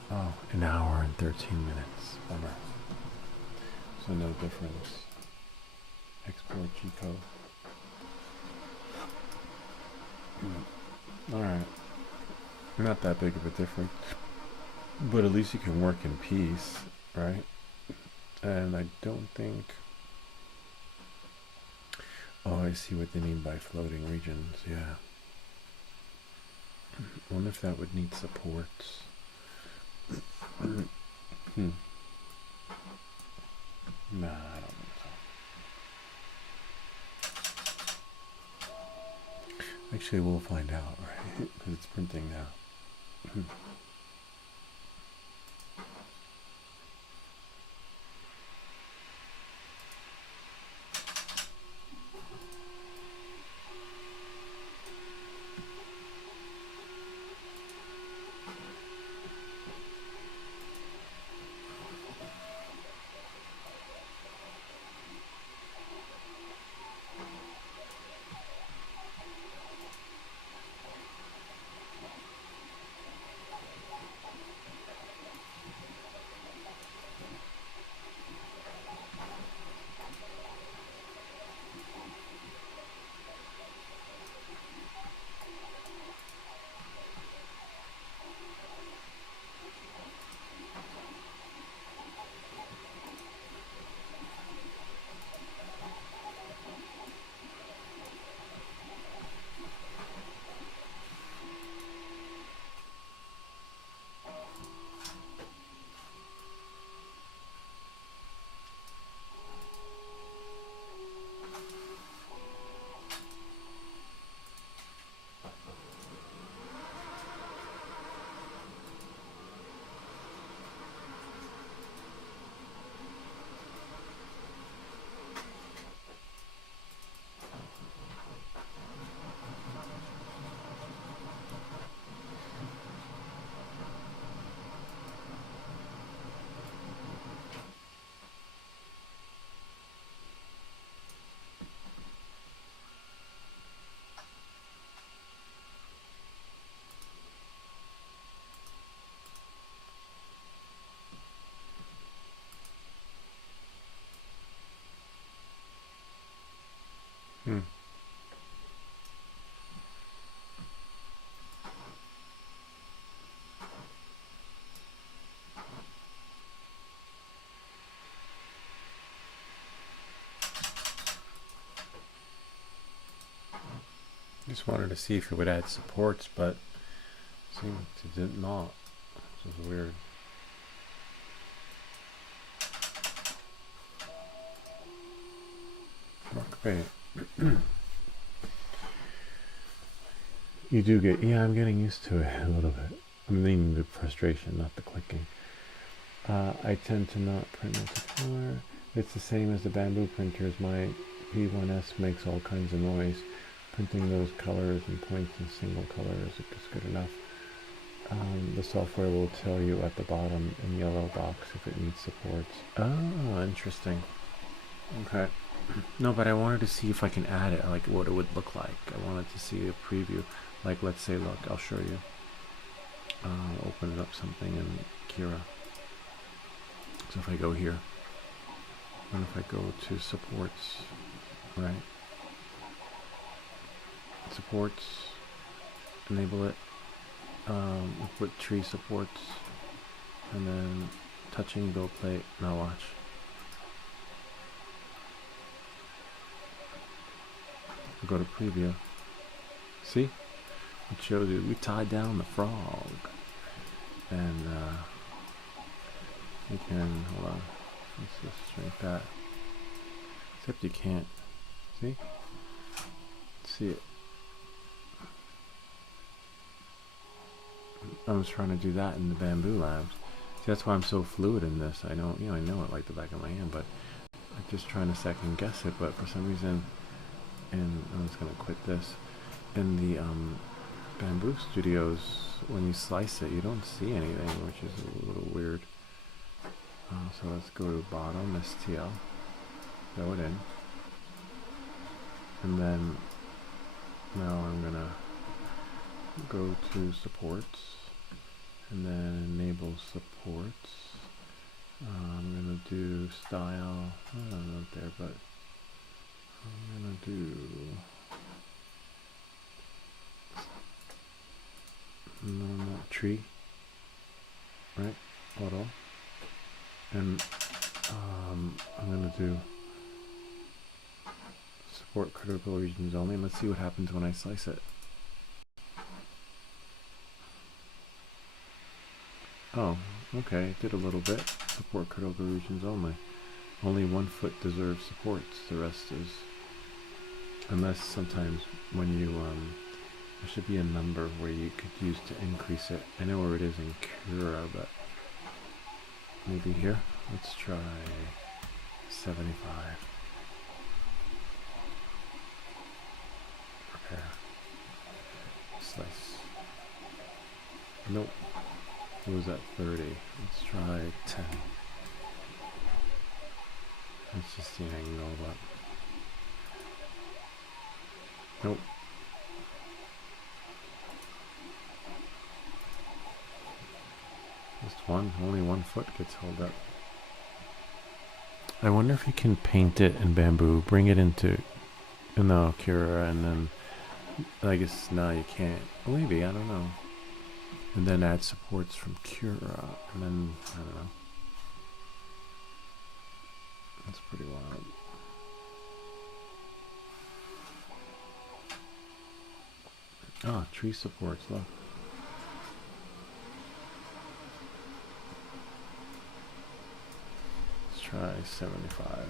Oh, an hour and 13 minutes. Bummer. So no difference. Export G-code. Alright. Not that big of a difference. But at least you can work in peace, right? And I don't think... Oh, I see what they mean by floating regions, yeah. I wonder if that would need supports. Nah, I don't think so. Actually, we'll find out, right? Because it's printing now. Hmm. Just wanted to see if it would add supports, but it seems it did not. This is weird. Okay. You do get, yeah, I'm getting used to it a little bit. I'm meaning the frustration, not the clicking. I tend to not print multicolor. It's the same as the bamboo printers. My P1S makes all kinds of noise. Printing those colors and points in single colors is good enough. The software will tell you at the bottom in yellow box if it needs supports. Oh, interesting. Okay. No, but I wanted to see if I can add it, like what it would look like. I wanted to see a preview. Like, let's say, look, I'll show you. Open it up something in Kira. So if I go here, and if I go to supports, right? Supports, enable it, put tree supports, and then touching build plate. Now watch. I'll go to preview. See? It shows you we tied down the frog. And you can, hold on, let's just shrink that. Except you can't. See? See it. I was trying to do that in the Bamboo Labs. See, that's why I'm so fluid in this. I know, I know it like the back of my hand, but I'm just trying to second guess it. But for some reason, and I'm just gonna quit this. In the Bamboo Studios, when you slice it, you don't see anything, which is a little weird. So let's go to bottom, STL, throw it in, and then now I'm gonna go to supports, and then enable supports. I'm gonna do style, I don't know there, but I'm gonna do normal tree, right? Auto, and I'm gonna do support critical regions only. And let's see what happens when I slice it. Oh, okay, it did a little bit. Support critical regions only. Only 1 foot deserves supports. The rest is, unless sometimes when you there should be a number where you could use to increase it. I know where it is in Cura, but maybe here. Let's try 75. Prepare. Slice. Nope. What was that? 30. Let's try 10. Let's just see an angle, but nope. Just one, only 1 foot gets held up. I wonder if you can paint it in Bamboo, bring it into no Cura, and then I guess no, you can't. Well, maybe, I don't know. And then add supports from Cura, and then I don't know. That's pretty wild. Ah, tree supports, look. Let's try 75.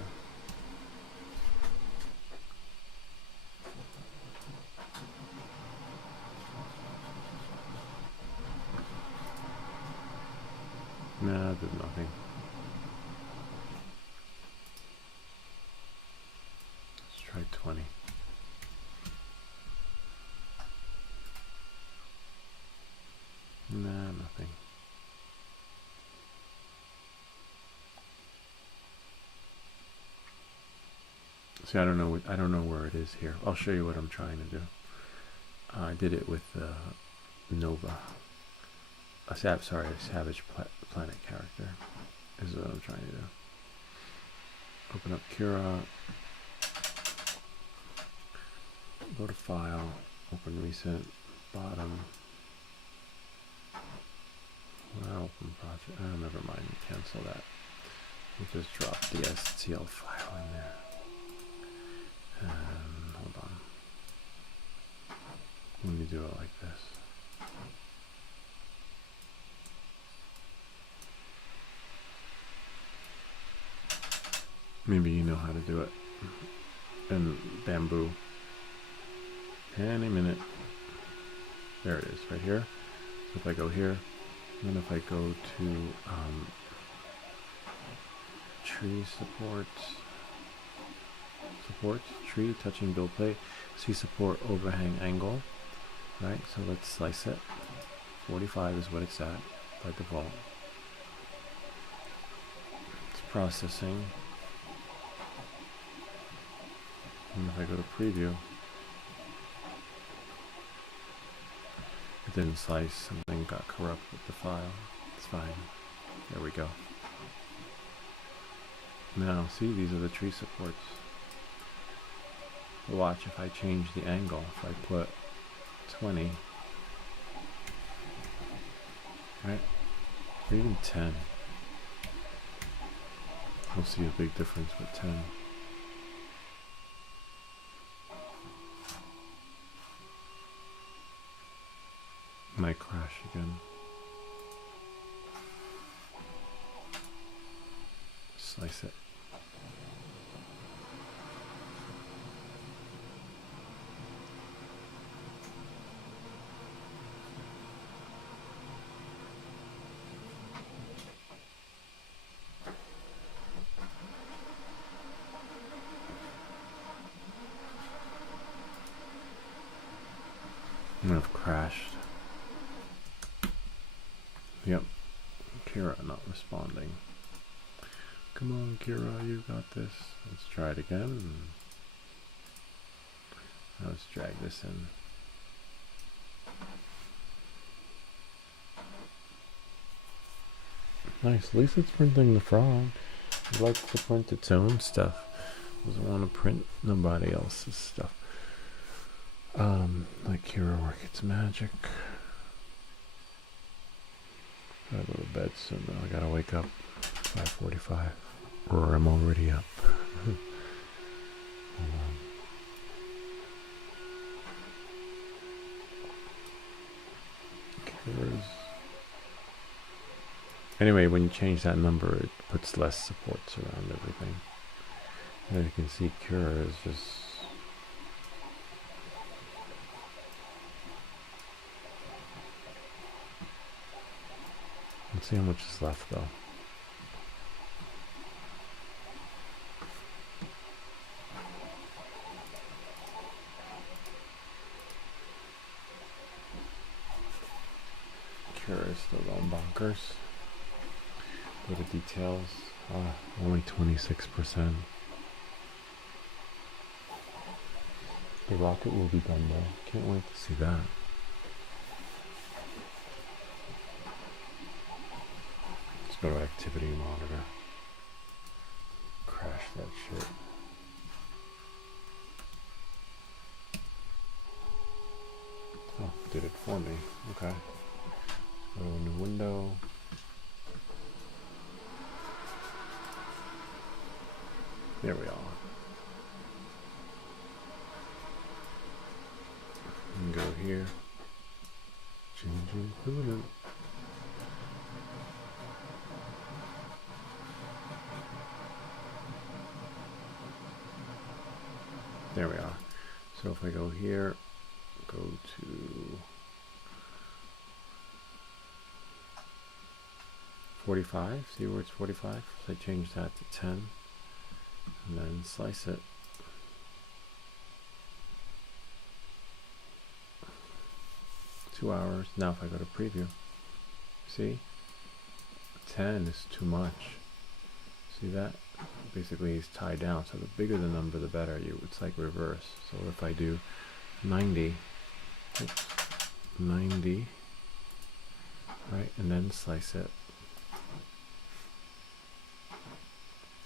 Nah, did nothing. Let's try 20. Nah, nothing. See, I don't know where it is here. I'll show you what I'm trying to do. I did it with Nova. A Savage Planet character is what I'm trying to do. Open up Cura. Go to File, Open Recent, bottom. Open project. Oh, never mind. Cancel that. We'll just drop the STL file in there. And hold on. Let me do it like this. Maybe you know how to do it. And Bamboo. Any minute. There it is, right here. So if I go here, and then if I go to tree support, tree touching build plate, see support overhang angle, right? So let's slice it. 45 is what it's at by default. It's processing. And if I go to preview, it didn't slice, something got corrupt with the file. It's fine. There we go. Now, see, these are the tree supports. Watch if I change the angle. If I put 20, right, or even 10, you'll see a big difference with 10. Might crash again. Slice it. I have crashed. Yep. Kira not responding. Come on, Kira, you got this. Let's try it again. Now let's drag this in. Nice. At least it's printing the frog. It likes to print its own stuff. Doesn't want to print nobody else's stuff. Like Kira work its magic. Gotta go to bed soon though. I gotta wake up 5:45. Or I'm already up. Hold on. Kira's. Anyway, when you change that number, it puts less supports around everything. As you can see, Kira is just... Let's see how much is left though. Kira is still going bonkers. Go to details. Only 26%. The rocket will be done though. Can't wait to see that. Go to activity monitor. Crash that shit. Oh, did it for me. Okay. Go to a new window. There we are. And go here. Changing equivalent. There we are. So if I go here, go to 45, see where it's 45? So I change that to 10 and then slice it. Two hours. Now if I go to preview, see? 10 is too much. See that? Basically it's tied down, so the bigger the number the better. It's like reverse. So if I do 90, oops, 90, right, and then slice it.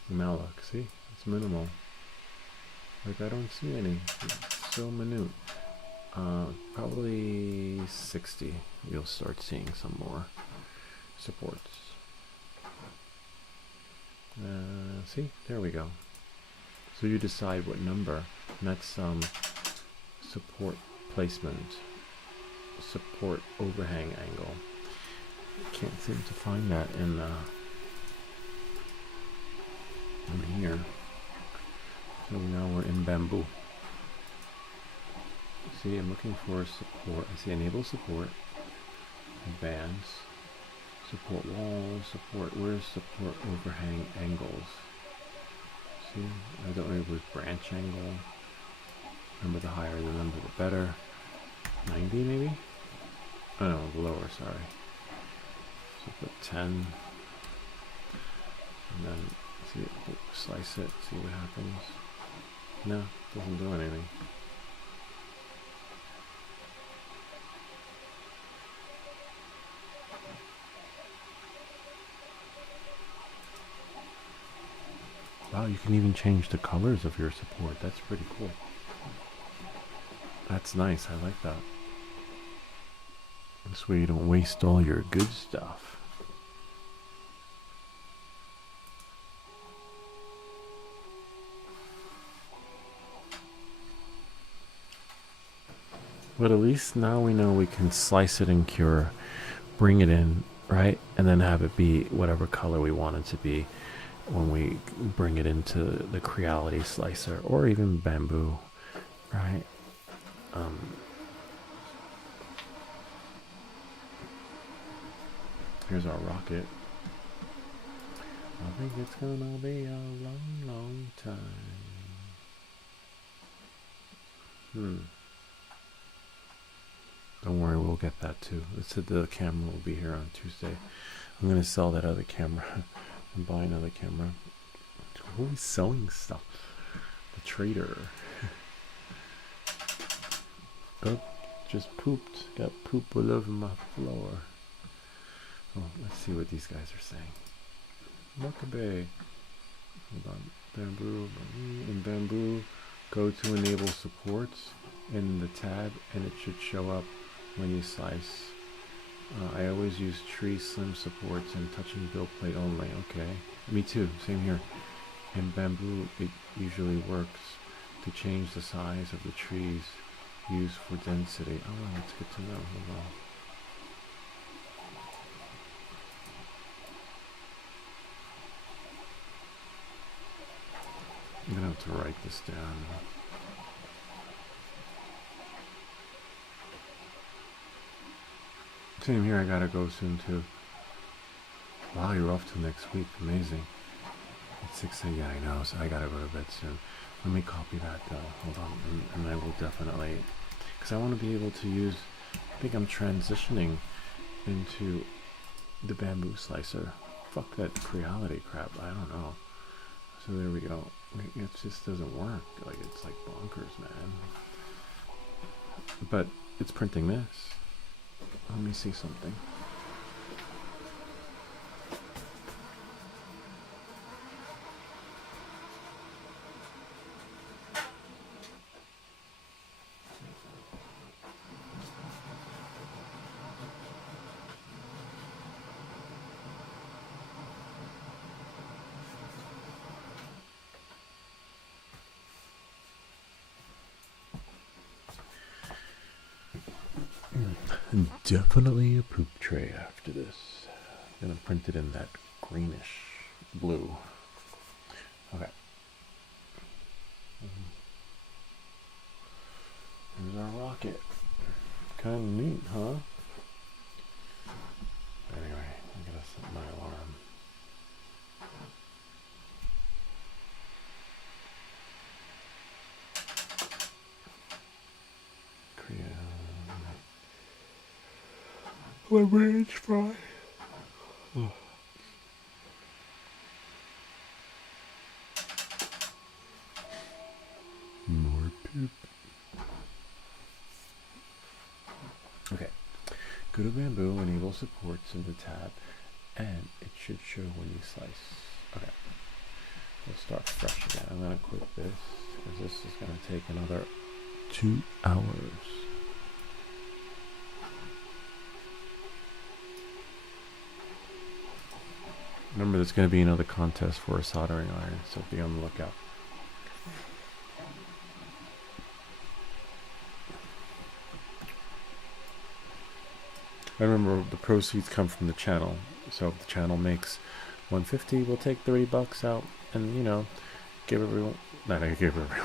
Now look, see, it's minimal. Like I don't see any. It's so minute. Probably 60. You'll start seeing some more supports. See, there we go. So you decide what number. And that's support placement, support overhang angle. Can't seem to find that in here. So now we're in bamboo. See, I'm looking for support. I see enable support, advance, support walls, support. Where's support overhang angles? See, I don't know if it was branch angle. Remember, the higher the number, the better. 90 maybe? Oh no, lower, sorry. So put 10. And then see it, slice it, see what happens. No, doesn't do anything. Wow, you can even change the colors of your support. That's pretty cool. That's nice. I like that. This way you don't waste all your good stuff. But at least now we know we can slice it and cure, bring it in, right? And then have it be whatever color we want it to be when we bring it into the Creality slicer or even bamboo, right? Here's our rocket. I think it's gonna be a long, long time. Don't worry, we'll get that too. It said the camera will be here on Tuesday. I'm gonna sell that other camera and buy another camera. Always selling stuff. The trader. Oh, just pooped. Got poop all over my floor. Oh, let's see what these guys are saying. Makabe. Hold on. Bamboo. In bamboo, go to enable supports in the tab, and it should show up when you slice. I always use tree slim supports and touching build plate only. Okay. Me too. Same here. In bamboo, it usually works to change the size of the trees used for density. Oh, that's good to know. Hold on. I'm gonna have to write this down. Same here, I gotta go soon too. Wow, you're off till next week. Amazing. It's 6 a.m. Yeah, I know, so I gotta go to bed soon. Let me copy that though. Hold on, and I will definitely, because I want to be able to use, I think I'm transitioning into the bamboo slicer. Fuck that Creality crap, I don't know. So there we go. It just doesn't work. Like, it's like bonkers, man. But it's printing this. Let me see something. Definitely a poop tray after this. I'm gonna print it in that greenish blue. Okay. Here's our rocket. Kind of neat, huh? Anyway, I'm gonna set my alarm. My brain's fried. Oh. More poop. Okay. Go to bamboo, enable supports in the tab, and it should show when you slice. Okay. We'll start fresh again. I'm gonna quit this because this is gonna take another 2 hours. Remember, there's going to be another contest for a soldering iron, so be on the lookout. I remember the proceeds come from the channel, so if the channel makes 150, we'll take 30 bucks out and, you know, give everyone, not I give everyone,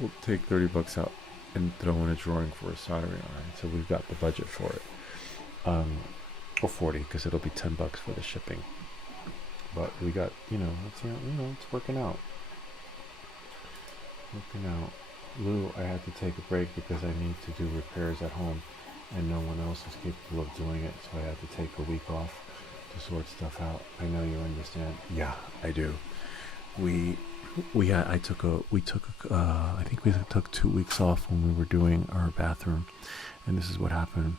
we'll take 30 bucks out and throw in a drawing for a soldering iron, so we've got the budget for it. Or 40, because it'll be 10 bucks for the shipping. But we got, you know, it's working out. Lou, I had to take a break because I need to do repairs at home, and no one else is capable of doing it, so I had to take a week off to sort stuff out. I know you understand. Yeah, I do. I think we took 2 weeks off when we were doing our bathroom, and this is what happened.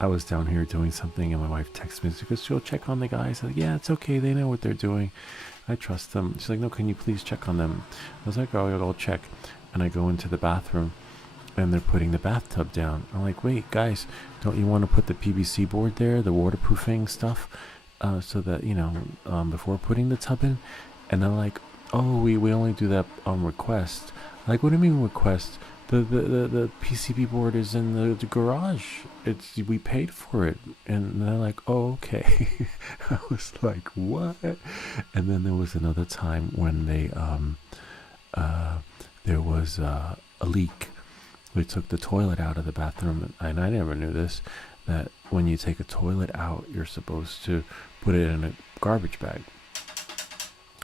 I was down here doing something, and my wife texted me. She goes, she'll check on the guys. I was like, yeah, it's okay. They know what they're doing. I trust them. She's like, no, can you please check on them? I was like, oh, I'll check. And I go into the bathroom, and they're putting the bathtub down. I'm like, wait, guys, don't you want to put the PVC board there, the waterproofing stuff, so that, you know, before putting the tub in? And they're like, oh, we only do that on request. I'm like, what do you mean request? The PCB board is in the garage. We paid for it. And they're like, oh, okay. I was like, what? And then there was another time when there was a leak. We took the toilet out of the bathroom, and I never knew this, that when you take a toilet out, you're supposed to put it in a garbage bag.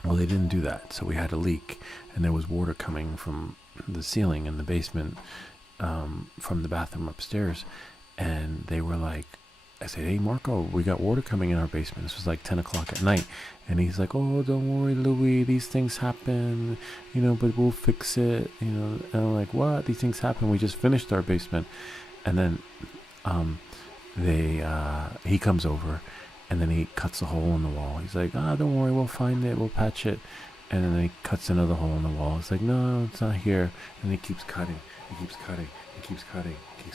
Well, they didn't do that, so we had a leak, and there was water coming from the ceiling in the basement, from the bathroom upstairs, and they were like, I said, hey, Marco, we got water coming in our basement. This was like 10 o'clock at night, and he's like, oh, don't worry, Louis, these things happen, you know, but we'll fix it, you know. And I'm like, what? These things happen. We just finished our basement. And then he comes over, and then he cuts a hole in the wall. He's like, don't worry, we'll find it, we'll patch it. And then he cuts another hole in the wall. It's like, no, it's not here. And he keeps cutting.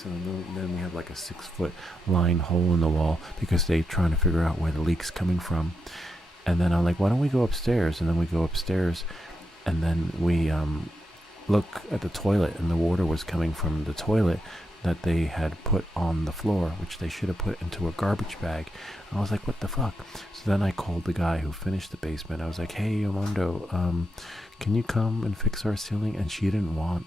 And then we have like a 6-foot line hole in the wall because they're trying to figure out where the leak's coming from. And then I'm like, why don't we go upstairs? And then we go upstairs, and then we look at the toilet, and the water was coming from the toilet that they had put on the floor, which they should have put into a garbage bag. I was like, what the fuck? So then I called the guy who finished the basement. I was like, hey, Armando, can you come and fix our ceiling? And she didn't want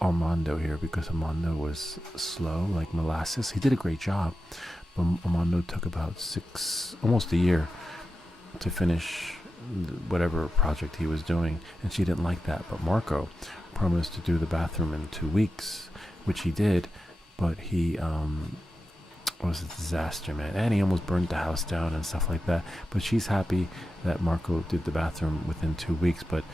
Armando here because Armando was slow, like molasses. He did a great job, but Armando took about almost a year to finish whatever project he was doing, and she didn't like that. But Marco promised to do the bathroom in 2 weeks, which he did, but he was a disaster, man, and he almost burnt the house down and stuff like that. But she's happy that Marco did the bathroom within 2 weeks, but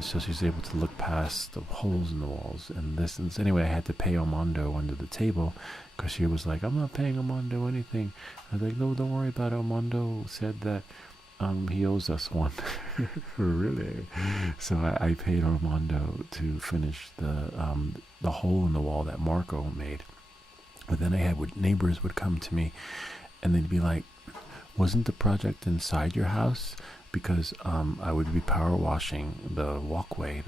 so she's able to look past the holes in the walls and this. And anyway, I had to pay Armando under the table because she was like, I'm not paying Armando anything. I was like, no, don't worry about it. Armando said that he owes us one. Really? So I paid Armando to finish the hole in the wall that Marco made. But then neighbors would come to me, and they'd be like, wasn't the project inside your house? Because I would be power washing the walkway,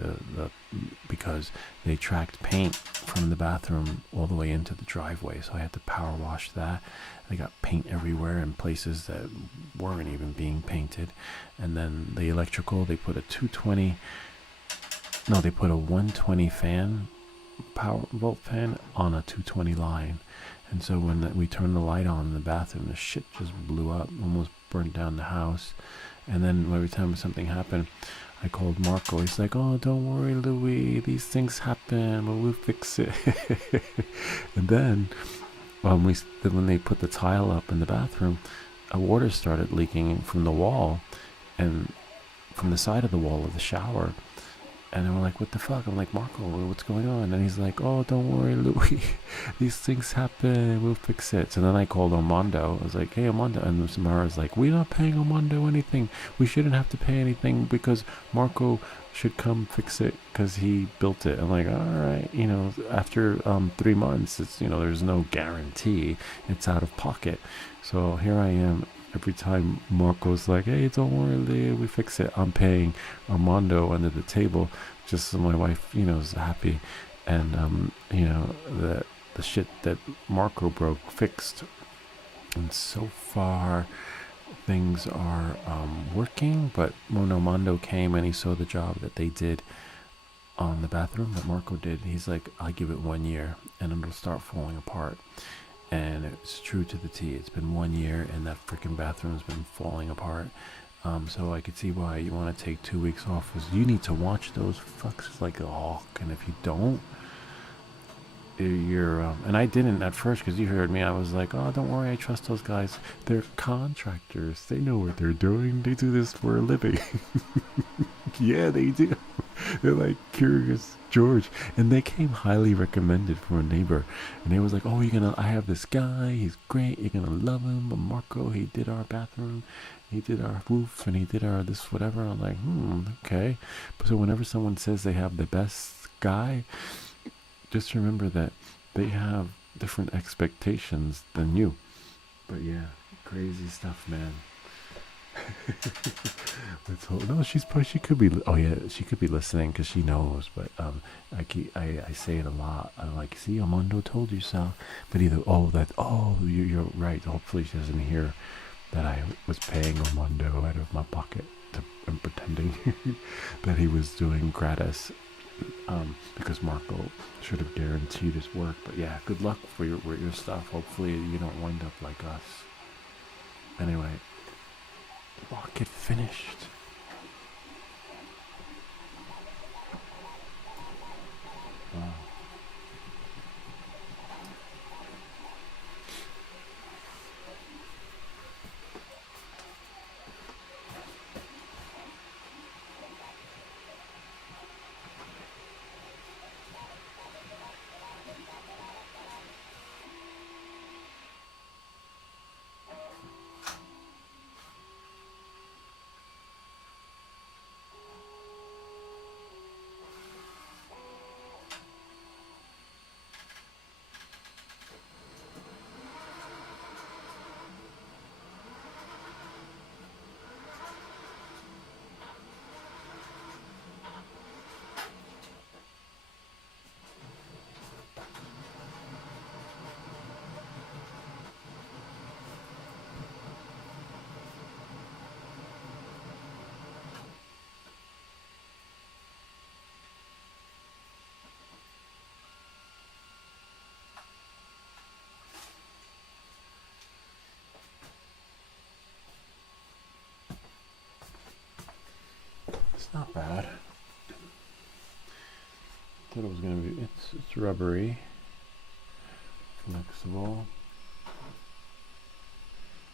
because they tracked paint from the bathroom all the way into the driveway, so I had to power wash that. They got paint everywhere in places that weren't even being painted. And then the electrical, they put a 120 fan, power volt fan on a 220 line. And so when we turned the light on in the bathroom, the shit just blew up, almost burnt down the house. And then every time something happened, I called Marco. He's like, oh, don't worry, Louis, these things happen, we'll fix it. And then when they put the tile up in the bathroom, water started leaking from the wall and from the side of the wall of the shower. And I'm like, what the fuck? I'm like, Marco, what's going on? And he's like, oh, don't worry, Louis. These things happen. We'll fix it. So then I called Armando. I was like, hey, Armando. And Samara's like, we're not paying Armando anything. We shouldn't have to pay anything because Marco should come fix it because he built it. I'm like, all right, you know, after 3 months, it's, you know, there's no guarantee, it's out of pocket. So here I am. Every time Marco's like, hey, don't worry, Leah, we fix it, I'm paying Armando under the table just so my wife, you know, is happy. And you know, the shit that Marco broke fixed. And so far things are working, but when Armando came and he saw the job that they did on the bathroom that Marco did, he's like, I'll give it 1 year and it'll start falling apart. And it's true to the T. It's been 1 year and that freaking bathroom's been falling apart. So I could see why you want to take 2 weeks off, because you need to watch those fucks like a hawk. And if you don't, you're and I didn't at first, because you heard me. I was like, oh, don't worry, I trust those guys. They're contractors. They know what they're doing. They do this for a living. Yeah, they do. They're like Curious George, and they came highly recommended from a neighbor, and they was like, oh, I have this guy, he's great, you're gonna love him. But Marco, he did our bathroom, he did our roof, and he did our this whatever. I'm like, okay. So whenever someone says they have the best guy, just remember that they have different expectations than you. But yeah, crazy stuff, man. No, she could be. Oh yeah, she could be listening because she knows. But I say it a lot. I'm like, see, Armando told you so. But either you're right. Hopefully she doesn't hear that I was paying Armando out of my pocket and pretending that he was doing gratis. Because Marco should have guaranteed his work. But yeah, good luck for your stuff. Hopefully you don't wind up like us. Anyway, get finished. Wow. It's not bad. Thought it was gonna be. It's rubbery, flexible,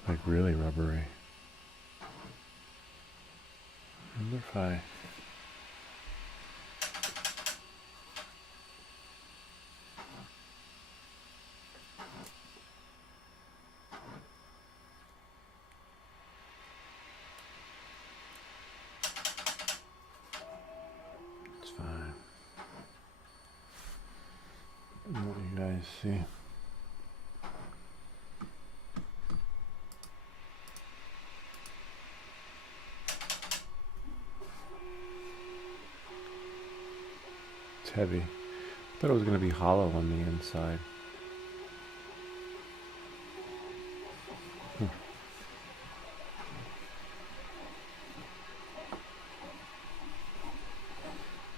like really rubbery. I wonder if I. It's fine. What do you guys see? It's heavy. I thought it was going to be hollow on the inside.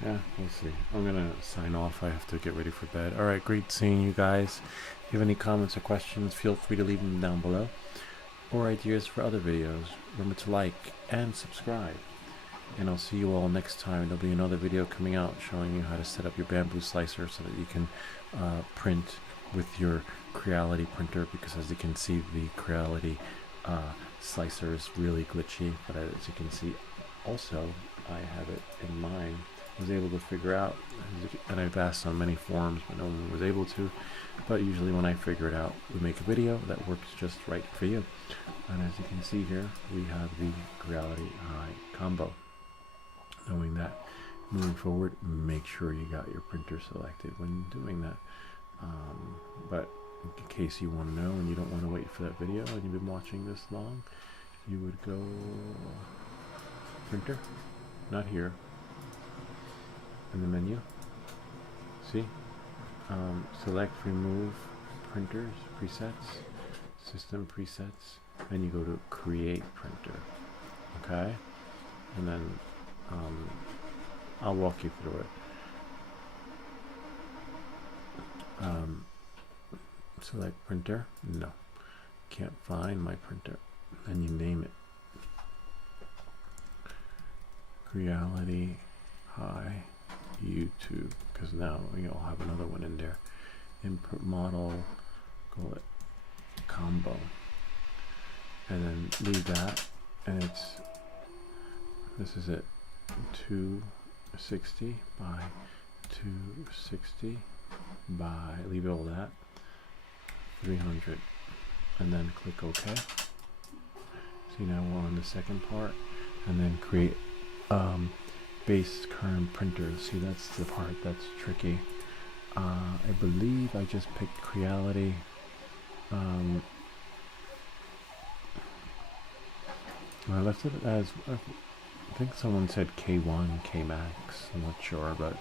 Yeah, we'll see. I'm gonna sign off. I have to get ready for bed. Alright, great seeing you guys. If you have any comments or questions, feel free to leave them down below. Or ideas for other videos. Remember to like and subscribe. And I'll see you all next time. There'll be another video coming out showing you how to set up your bamboo slicer so that you can print with your Creality printer, because as you can see, the Creality slicer is really glitchy. But as you can see, also, I have it in mine. Was able to figure out, and I've asked on many forums, but no one was able to. But usually when I figure it out, we make a video that works just right for you. And as you can see here, we have the Creality Hi Combo. Knowing that moving forward, make sure you got your printer selected when doing that. But in case you want to know and you don't want to wait for that video and you've been watching this long, you would go printer, not here, in the menu. See? Select remove printers, presets, system presets, and you go to create printer. Okay? And then I'll walk you through it. Select printer. No, can't find my printer. And you name it. Creality Hi YouTube, because now you'll have another one in there. Input model, call it combo, and then leave that. And this is it, 260 by 260 by, leave all that, 300, and then click OK. See, now we're on the second part, and then create base current printer. See, that's the part that's tricky. I believe I just picked Creality. I left it as, I think someone said K1, K-Max, I'm not sure, but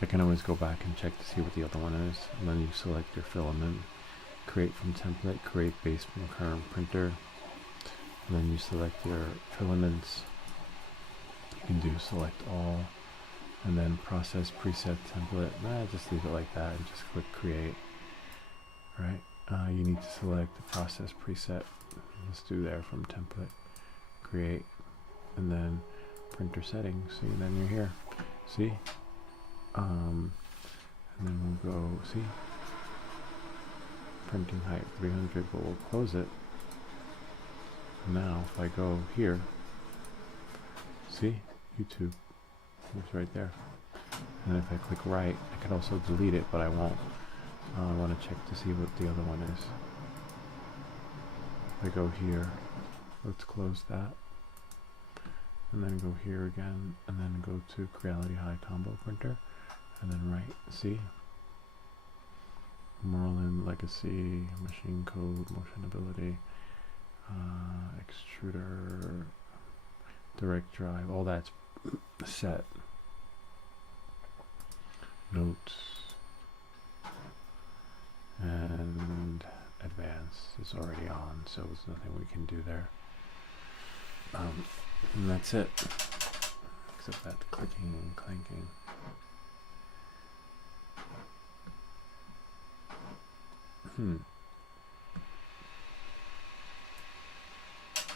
I can always go back and check to see what the other one is. And then you select your filament, create from template, create base from current printer, and then you select your filaments. You can do select all, and then process preset template. Just leave it like that and just click create. Right? You need to select the process preset. Let's do there from template, create, and then printer settings. See, and then you're here. See? And then we'll go, see? Printing height 300, but we'll close it. Now, if I go here, see? YouTube. It's right there. And if I click right, I could also delete it, but I won't. I want to check to see what the other one is. If I go here, let's close that. And then go here again, and then go to Creality Hi Combo printer, and then right, see? Merlin, Legacy, Machine Code, Motion Ability, Extruder, Direct Drive, all that's set. Notes, and Advanced is already on, so there's nothing we can do there. And that's it, except that clicking and clanking.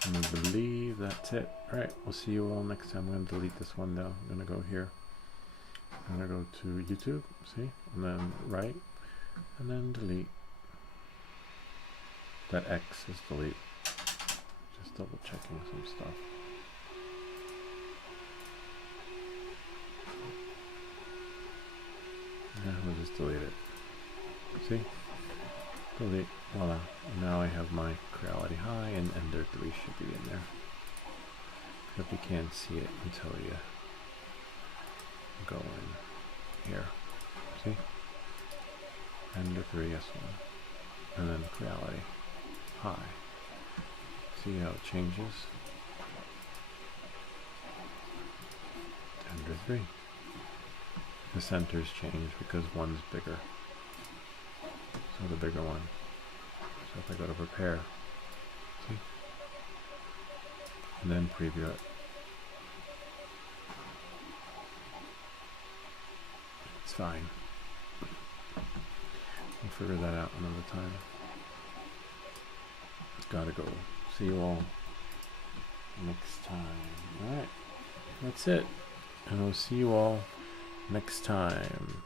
And I believe that's it. Alright, we'll see you all next time. I'm going to delete this one though. I'm going to go here. I'm going to go to YouTube, see? And then right, and then delete. That X is delete. Just double checking some stuff. Yeah, we'll just delete it. See? Delete. Voila. Now I have my Creality Hi, and Ender 3 should be in there. Except you can't see it until you go in here. See? Ender 3 S1. And then Creality Hi. See how it changes? Ender 3. The centers change because one's bigger. So the bigger one. So if I go to prepare, see? And then preview it. It's fine. We'll figure that out another time. Gotta go. See you all next time. Alright. That's it. And I'll see you all next time.